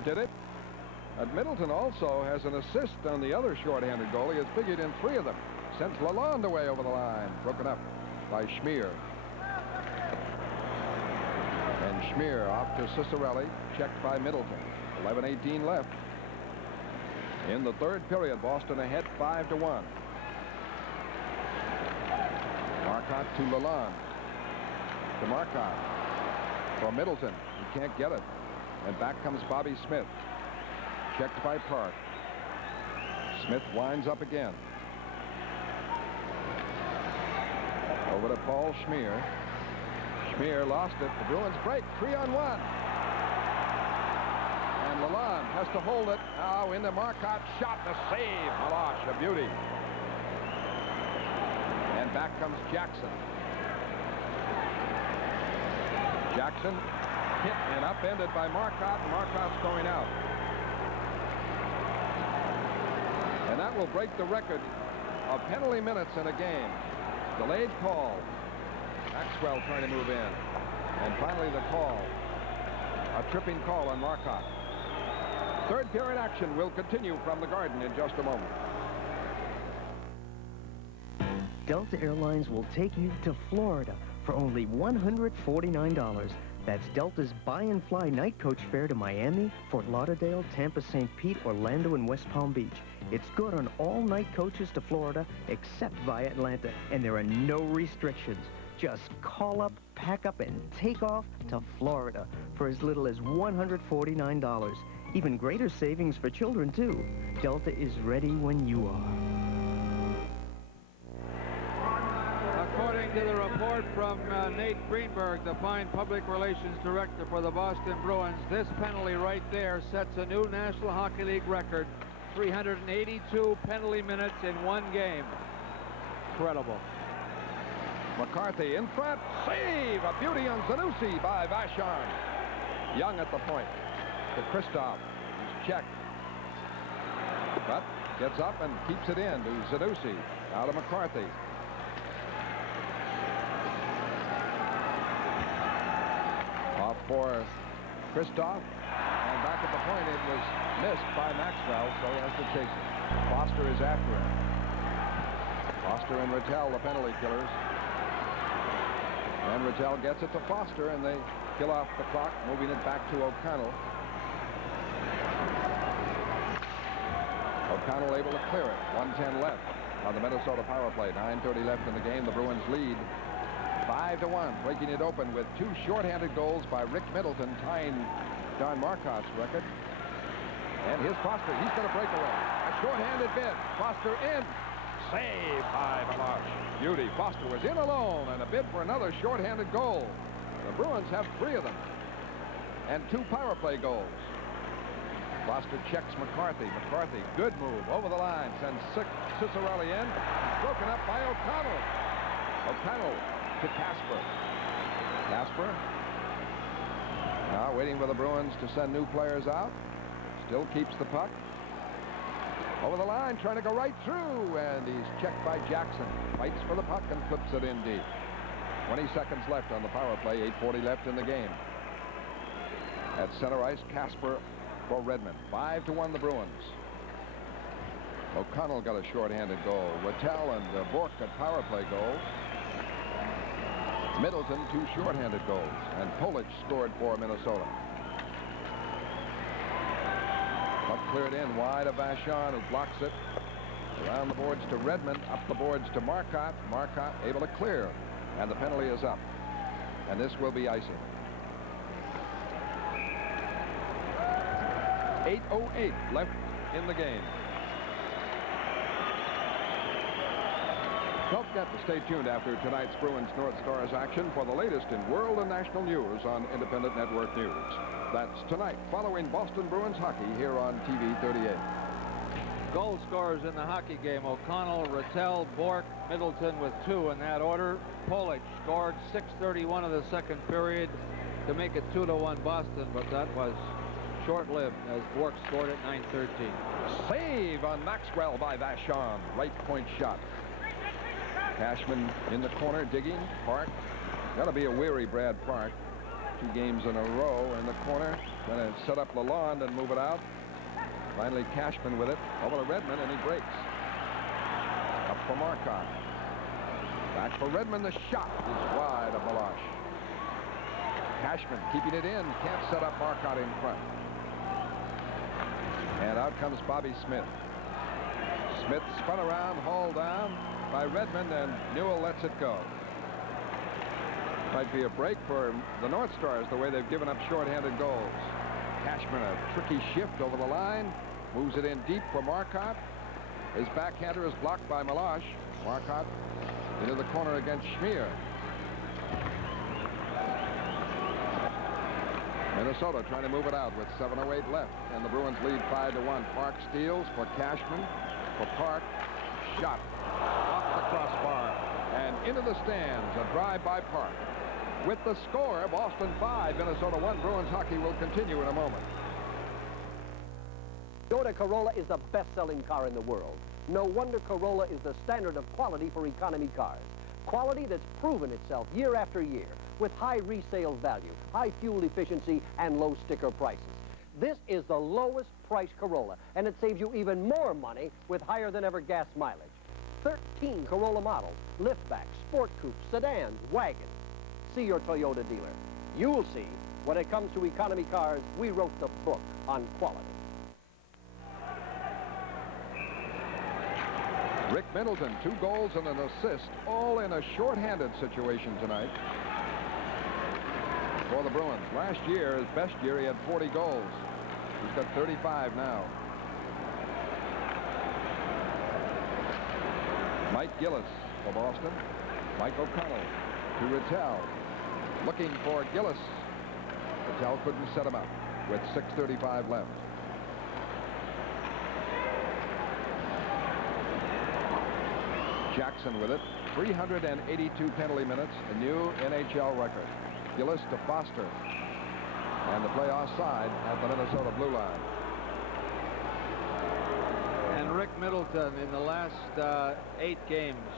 did it. And Middleton also has an assist on the other shorthanded goal. He has figured in 3 of them. Sends Lalonde away over the line, broken up by Schmier. And Schmier off to Cicerelli, checked by Middleton. 11:18 left. In the 3rd period, Boston ahead 5-1. Marcotte to Lalonde. To Marcotte. For Middleton. He can't get it. And back comes Bobby Smith. Checked by Park. Smith winds up again. Over to Paul Schmier. Schmier lost it. The Bruins break. 3-on-1. And Lalonde has to hold it. Now into Marcotte. Shot to save. Malash, a beauty. And back comes Jackson. Jackson hit and upended by Marcotte. Marcotte's going out. And that will break the record of penalty minutes in a game. Delayed call. Maxwell trying to move in. And finally the call. A tripping call on Marcotte. 3rd period action will continue from the Garden in just a moment. Delta Airlines will take you to Florida for only $149. That's Delta's buy and fly night coach fare to Miami, Fort Lauderdale, Tampa, St. Pete, Orlando, and West Palm Beach. It's good on all night coaches to Florida except via Atlanta, and there are no restrictions. Just call up, pack up, and take off to Florida for as little as $149. Even greater savings for children, too. Delta is ready when you are. According to the report from Nate Greenberg, the fine public relations director for the Boston Bruins, this penalty right there sets a new National Hockey League record. 382 penalty minutes in one game. Incredible. McCarthy in front. Save! A beauty on Zanussi by Vachon. Young at the point. To Kristoff. He's checked. But gets up and keeps it in to Zanussi. Out of McCarthy. Off for Kristoff. And back at the point, it was missed by Maxwell, so he has to chase it. Foster is after him. Foster and Rattel, the penalty killers. And Rattel gets it to Foster, and they kill off the clock, moving it back to O'Connell. O'Connell able to clear it. 1:10 left on the Minnesota power play. 9:30 left in the game. The Bruins lead 5-1, breaking it open with 2 shorthanded goals by Rick Middleton, tying Don Marcotte's record. And here's Foster. He's going to break away. A shorthanded bid. Foster in. Save by Malash. Beauty. Foster was in alone, and a bid for another shorthanded goal. The Bruins have 3 of them. And 2 power play goals. Foster checks McCarthy. McCarthy, good move. Over the line. Sends Cicerelli in. Broken up by O'Connell. O'Connell to Kasper. Kasper. Now waiting for the Bruins to send new players out. Still keeps the puck. Over the line, trying to go right through, and he's checked by Jackson. Fights for the puck and flips it in deep. 20 seconds left on the power play, 8:40 left in the game. At center ice, Kasper for Redmond. 5-1 the Bruins. O'Connell got a shorthanded goal. Rattel and Bourque got power play goals. Middleton, 2 shorthanded goals. And Polic scored for Minnesota. Puck cleared in wide of Vachon, who blocks it. Around the boards to Redmond, up the boards to Marcotte. Marcotte able to clear. And the penalty is up. And this will be icing. 8:08 left in the game. Don't forget to stay tuned after tonight's Bruins North Stars action for the latest in world and national news on Independent Network News. That's tonight, following Boston Bruins hockey here on TV 38. Goal scorers in the hockey game: O'Connell, Rattel, Bork, Middleton with 2 in that order. Polish scored 6:31 of the second period to make it 2-1 Boston, but that was short-lived as Bork scored at 9:13. Save on Maxwell by Vachon. Right point shot. Cashman in the corner digging. Park. That'll be a weary Brad Park. 2 games in a row in the corner. Going to set up Lalonde and move it out. Finally Cashman with it. Over to Redmond, and he breaks. Up for Marcotte. Back for Redmond. The shot is wide of Meloche. Cashman keeping it in. Can't set up Marcotte in front. And out comes Bobby Smith. Smith spun around, hauled down by Redmond, and Newell lets it go. Might be a break for the North Stars, the way they've given up shorthanded goals. Cashman, a tricky shift over the line, moves it in deep for Marcotte. His backhander is blocked by Meloche. Marcotte into the corner against Schmier. Minnesota trying to move it out with 7:08 left, and the Bruins lead 5-1. Park steals for Cashman. For Park, shot off the crossbar and into the stands. A drive by Park. With the score, Boston 5, Minnesota 1. Bruins hockey will continue in a moment. Toyota Corolla is the best-selling car in the world. No wonder Corolla is the standard of quality for economy cars. Quality that's proven itself year after year with high resale value, high fuel efficiency, and low sticker prices. This is the lowest price Corolla, and it saves you even more money with higher than ever gas mileage. 13 Corolla models, liftbacks, sport coupes, sedans, wagons. See your Toyota dealer. You'll see, when it comes to economy cars, we wrote the book on quality. Rick Middleton, 2 goals and an assist, all in a shorthanded situation tonight for the Bruins. Last year, his best year, he had 40 goals. He's got 35 now. Mike Gillis for Boston. Mike O'Connell to Rattel. Looking for Gillis. Rattel couldn't set him up with 6:35 left. Jackson with it. 382 penalty minutes, a new NHL record. Gillis to Foster. And the play offside at the Minnesota blue line. And Rick Middleton in the last 8 games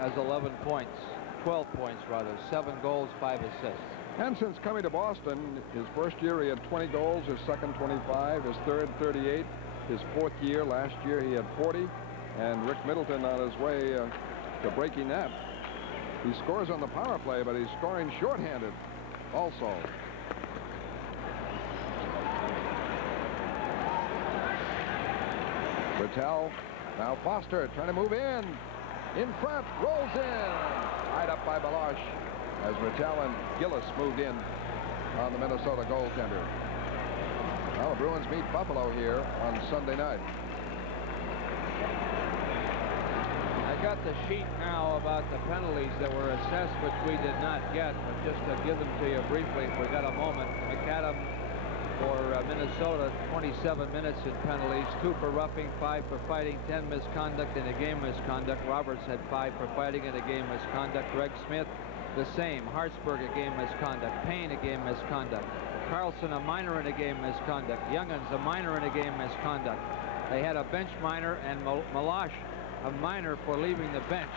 has 11 points. 12 points, rather. 7 goals, 5 assists. And since coming to Boston, his first year he had 20 goals, his second 25, his third 38, his 4th year, last year he had 40. And Rick Middleton on his way to breaking that. He scores on the power play, but he's scoring shorthanded also. Rattel, now Foster trying to move in front, rolls in, tied up by Meloche as Rattel and Gillis moved in on the Minnesota goaltender. Well, the Bruins meet Buffalo here on Sunday night. I got the sheet now about the penalties that were assessed, which we did not get, but just to give them to you briefly if we got a moment. McAdam for Minnesota, 27 minutes in penalties, 2 for roughing, 5 for fighting, 10 misconduct and a game misconduct. Roberts had 5 for fighting and a game misconduct. Greg Smith, the same. Hartsburg, a game misconduct. Payne, a game misconduct. Carlson, a minor in a game misconduct. Youngins, a minor in a game misconduct. They had a bench minor, and Meloche, a minor for leaving the bench.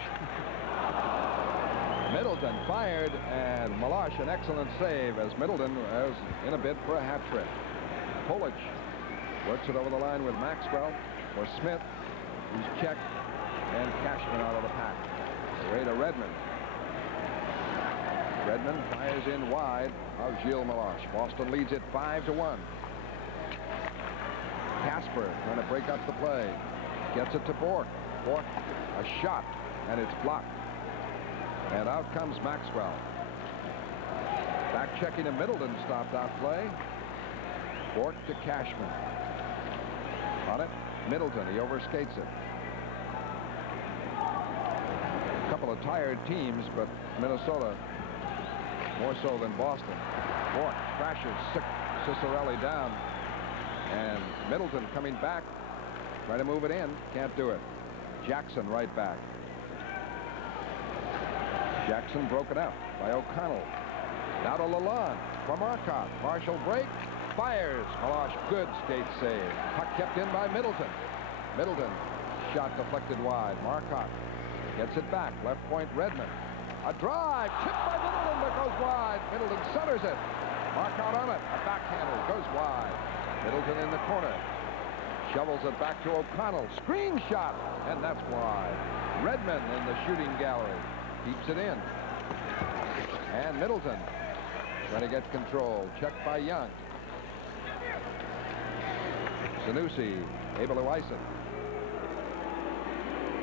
Middleton fired, and Meloche an excellent save as Middleton is in a bid for a hat trick. Polish works it over the line with Maxwell for Smith, who's checked, and Cashman out of the pack. Away to Redmond. Redmond fires in wide of Gilles Meloche. Boston leads it 5-1. Kasper trying to break up the play. Gets it to Bork. Bork, a shot, and it's blocked. And out comes Maxwell. Back checking to Middleton, stopped out play. Bork to Cashman. On it, Middleton, he overskates it. A couple couple of tired teams, but Minnesota more so than Boston. Bork crashes Cicerelli down. And Middleton coming back. Try to move it in. Can't do it. Jackson right back. Jackson broken up by O'Connell. Now to Lalonde from Marcotte. Partial break. Fires. Kalosh, good skate save. Puck kept in by Middleton. Middleton. Shot deflected wide. Marcotte gets it back. Left point Redmond. A drive. Tipped by Middleton but goes wide. Middleton centers it. Marcotte on it. A backhander goes wide. Middleton in the corner. Shovels it back to O'Connell. Screen shot. And that's wide. Redmond in the shooting gallery. Keeps it in. And Middleton trying to get control. Checked by Young. Zanussi able to ice it.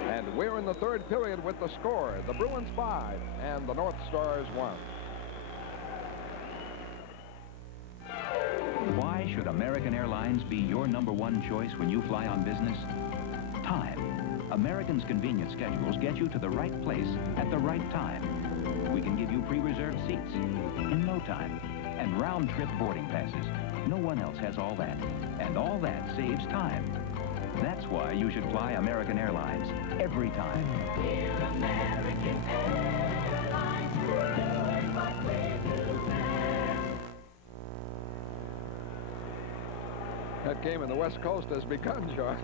And we're in the third period with the score. The Bruins 5 and the North Stars 1. Why should American Airlines be your #1 choice when you fly on business? Time. American's convenient schedules get you to the right place at the right time. We can give you pre-reserved seats in no time and round-trip boarding passes. No one else has all that, and all that saves time. That's why you should fly American Airlines every time. We're American Airlines, doing what we do best. That game in the West Coast has begun, John.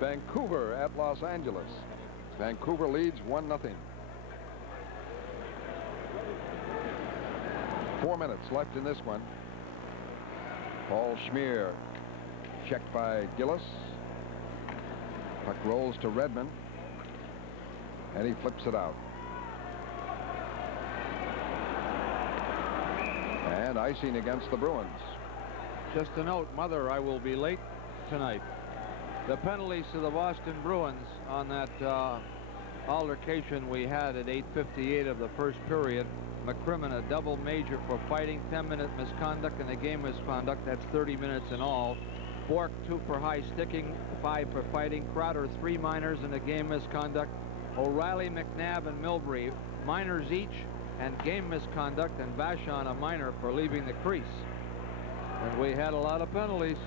Vancouver at Los Angeles. Vancouver leads 1-0. 4 minutes left in this one. Paul Schmier checked by Gillis. Puck rolls to Redmond. And he flips it out. And icing against the Bruins. Just a note, Mother, I will be late tonight. The penalties to the Boston Bruins on that altercation we had at 8:58 of the first period. McCrimmon a double major for fighting, 10-minute misconduct, and a game misconduct. That's 30 minutes in all. Bork 2 for high sticking, 5 for fighting. Crowder 3 minors and a game misconduct. O'Reilly, McNabb, and Milbury minors each and game misconduct, and Vachon a minor for leaving the crease. And we had a lot of penalties.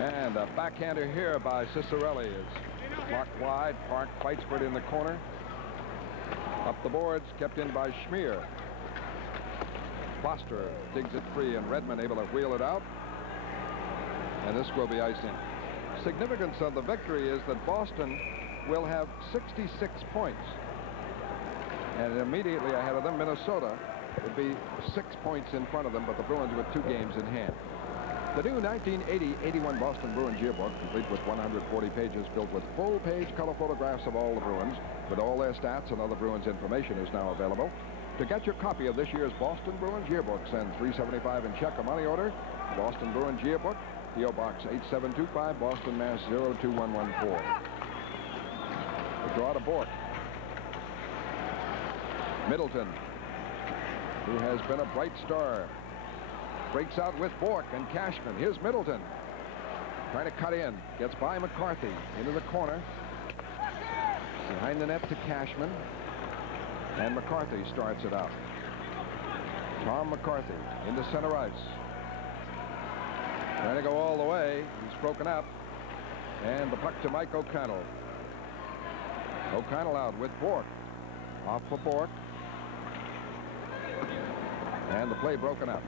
And a backhander here by Cicerelli is blocked wide. Park fights for it in the corner. Up the boards, kept in by Schmier. Foster digs it free, and Redmond able to wheel it out. And this will be icing. Significance of the victory is that Boston will have 66 points. And immediately ahead of them, Minnesota would be 6 points in front of them, but the Bruins with 2 games in hand. The new 1980-81 Boston Bruins yearbook, complete with 140 pages, filled with full-page color photographs of all the Bruins, with all their stats and other Bruins information, is now available. To get your copy of this year's Boston Bruins yearbook, send $3.75 and check a money order. Boston Bruins yearbook, P.O. Box 8725, Boston, Mass. 02114. The draw to Bork. Middleton, who has been a bright star, breaks out with Bork and Cashman. Here's Middleton trying to cut in. Gets by McCarthy into the corner. Behind the net to Cashman. And McCarthy starts it out. Tom McCarthy into center ice. Trying to go all the way. He's broken up. And the puck to Mike O'Connell. O'Connell out with Bork. Off for Bork. And the play broken up.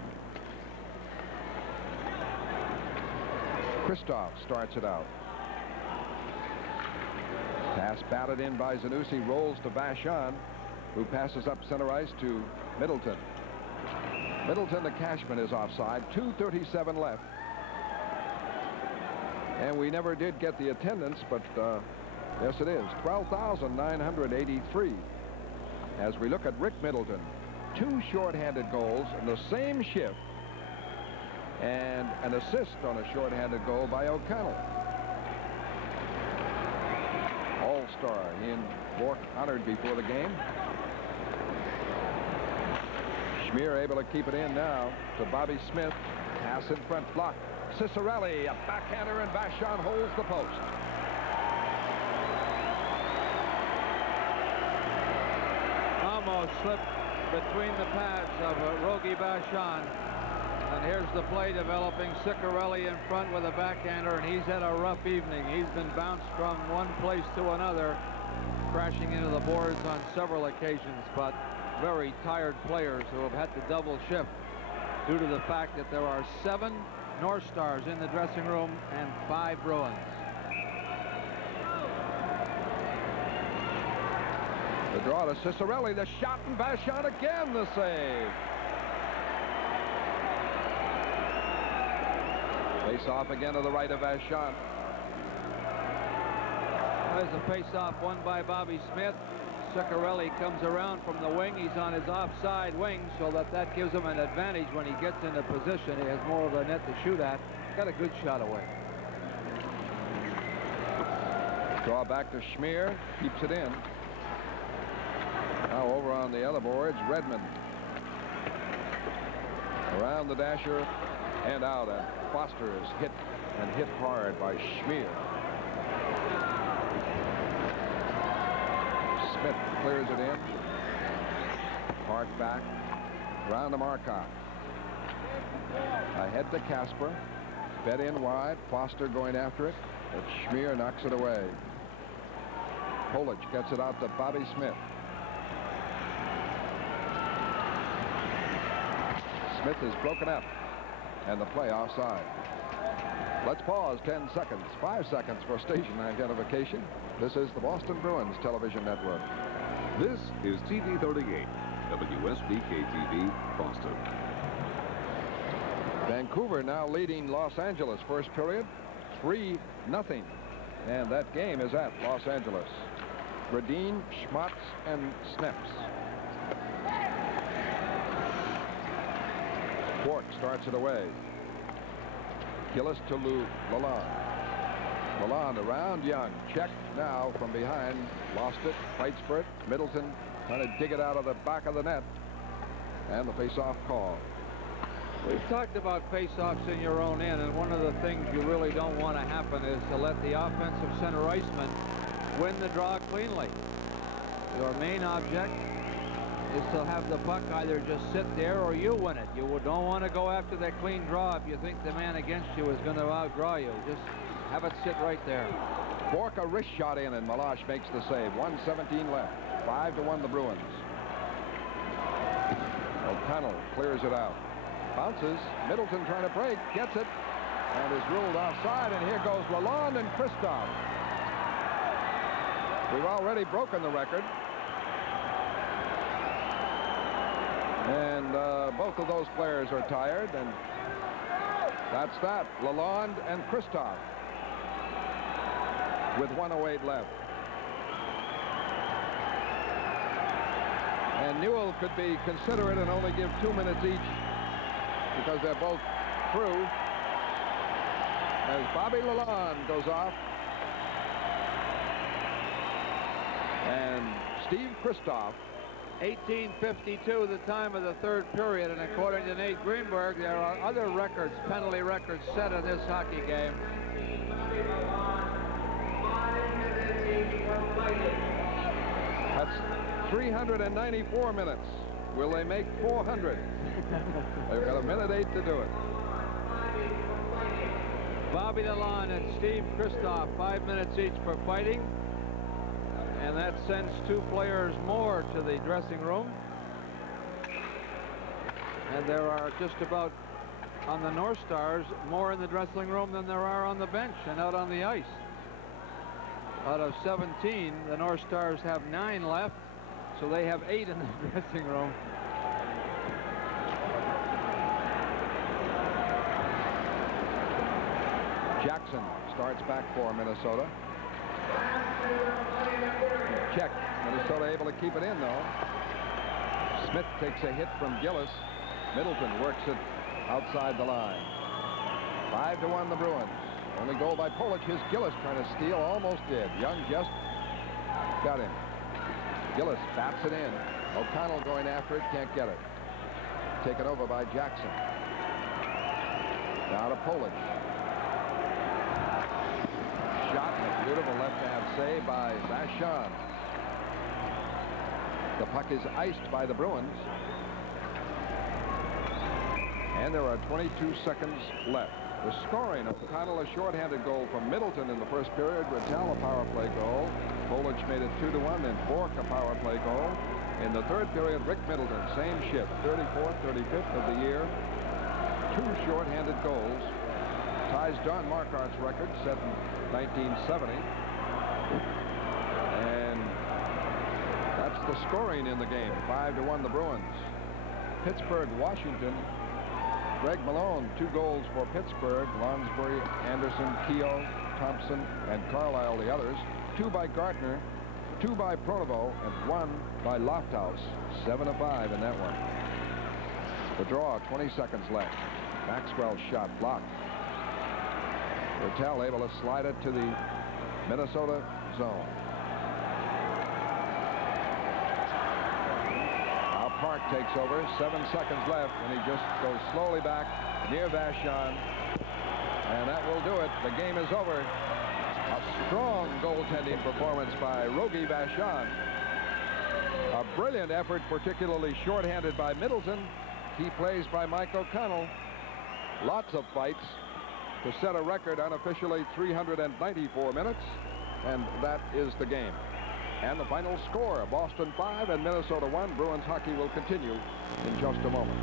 Kristoff starts it out. Pass batted in by Zanussi, rolls to Vachon, who passes up center ice to Middleton. Middleton to Cashman is offside. 2:37 left. And we never did get the attendance, but yes it is. 12,983. As we look at Rick Middleton, 2 shorthanded goals in the same shift, and an assist on a shorthanded goal by O'Connell. All-star. He and Bork honored before the game. Schmier able to keep it in now to Bobby Smith. Pass in front, blocked. Cicerelli, a backhander, and Vachon holds the post. Almost slipped between the pads of Rogie Vachon. And here's the play developing. Cicerelli in front with a backhander, and he's had a rough evening. He's been bounced from one place to another, crashing into the boards on several occasions, but very tired players who have had to double shift due to the fact that there are 7 North Stars in the dressing room and 5 Bruins. The draw to Cicerelli, the shot, and Vachon again, the save. Face off again to the right of Vachon. There's a face-off won by Bobby Smith. Cicerelli comes around from the wing. He's on his offside wing, so that gives him an advantage when he gets into position. He has more of a net to shoot at. Got a good shot away. Draw back to Schmier. Keeps it in. Now over on the other boards, Redmond. Around the dasher and out. And Foster is hit hard by Schmier. Smith clears it in. Park back. Round to Marcotte. Ahead to Kasper. Fed in wide. Foster going after it. But Schmier knocks it away. Polic gets it out to Bobby Smith. Smith is broken up. And the play offside. Let's pause 10 seconds. 5 seconds for station identification. This is the Boston Bruins Television Network. This is TV 38, WSBK-TV, Boston. Vancouver now leading Los Angeles first period 3-0. And that game is at Los Angeles. Bradeen, Schmatz, and Sneps. Quark starts it away. Gillis to Lalonde. Lalonde around Young. Check now from behind. Lost it. Fights for it. Middleton trying to dig it out of the back of the net. And the face-off call. We've talked about face-offs in your own end, and one of the things you really don't want to happen is to let the offensive center iceman win the draw cleanly. Your main object is to have the puck either just sit there or you win it. You don't want to go after that clean draw if you think the man against you is going to outdraw you. Just have it sit right there. Bork a wrist shot in, and Malash makes the save. 1:17 left. 5-1 the Bruins. O'Connell clears it out. Bounces. Middleton trying to break. Gets it. And is ruled offside. And here goes Lalonde and Kristoff. We've already broken the record. And both of those players are tired. And that's that. Lalonde and Kristoff. With 1:08 left. And Newell could be considerate and only give 2 minutes each because they're both through. As Bobby Lalonde goes off. And Steve Kristoff. 18:52, the time of the third period, and according to Nate Greenberg, there are other records, penalty records, set in this hockey game. That's 394 minutes. Will they make 400? They've got 1:08 to do it. Bobby Lalonde and Steve Kristoff, 5 minutes each for fighting. And that sends 2 players more to the dressing room. And there are just about, on the North Stars, more in the dressing room than there are on the bench and out on the ice. Out of 17, the North Stars have 9 left, so they have 8 in the dressing room. Jackson starts back for Minnesota. Check. Minnesota able to keep it in, though. Smith takes a hit from Gillis. Middleton works it outside the line. 5-1 the Bruins. Only goal by Polic. His Gillis trying to steal. Almost did. Young just got him. Gillis bats it in. O'Connell going after it. Can't get it. Taken over by Jackson. Now to Polic. Beautiful left-hand save by Vachon. The puck is iced by the Bruins. And there are 22 seconds left. The scoring of Connell, a shorthanded goal from Middleton in the first period. Rattel, a power play goal. Polish made it 2-1. And Bork, a power play goal. In the third period, Rick Middleton, same shift, 34th, 35th of the year. 2 shorthanded goals. Ties John Marquardt's record set in 1970. And that's the scoring in the game. 5-1 the Bruins. Pittsburgh, Washington. Greg Malone, 2 goals for Pittsburgh. Lonsbury, Anderson, Keogh, Thompson, and Carlisle the others. 2 by Gardner, 2 by Pronovo, and 1 by Lofthouse. 7-5 in that one. The draw, 20 seconds left. Maxwell's shot blocked. Rattel able to slide it to the Minnesota zone. Now Park takes over. 7 seconds left, and he just goes slowly back near Vachon. And that will do it. The game is over. A strong goaltending performance by Rogie Vachon. A brilliant effort, particularly shorthanded by Middleton. Key plays by Mike O'Connell. Lots of fights to set a record, unofficially 394 minutes. And that is the game. And the final score, Boston 5 and Minnesota 1. Bruins hockey will continue in just a moment.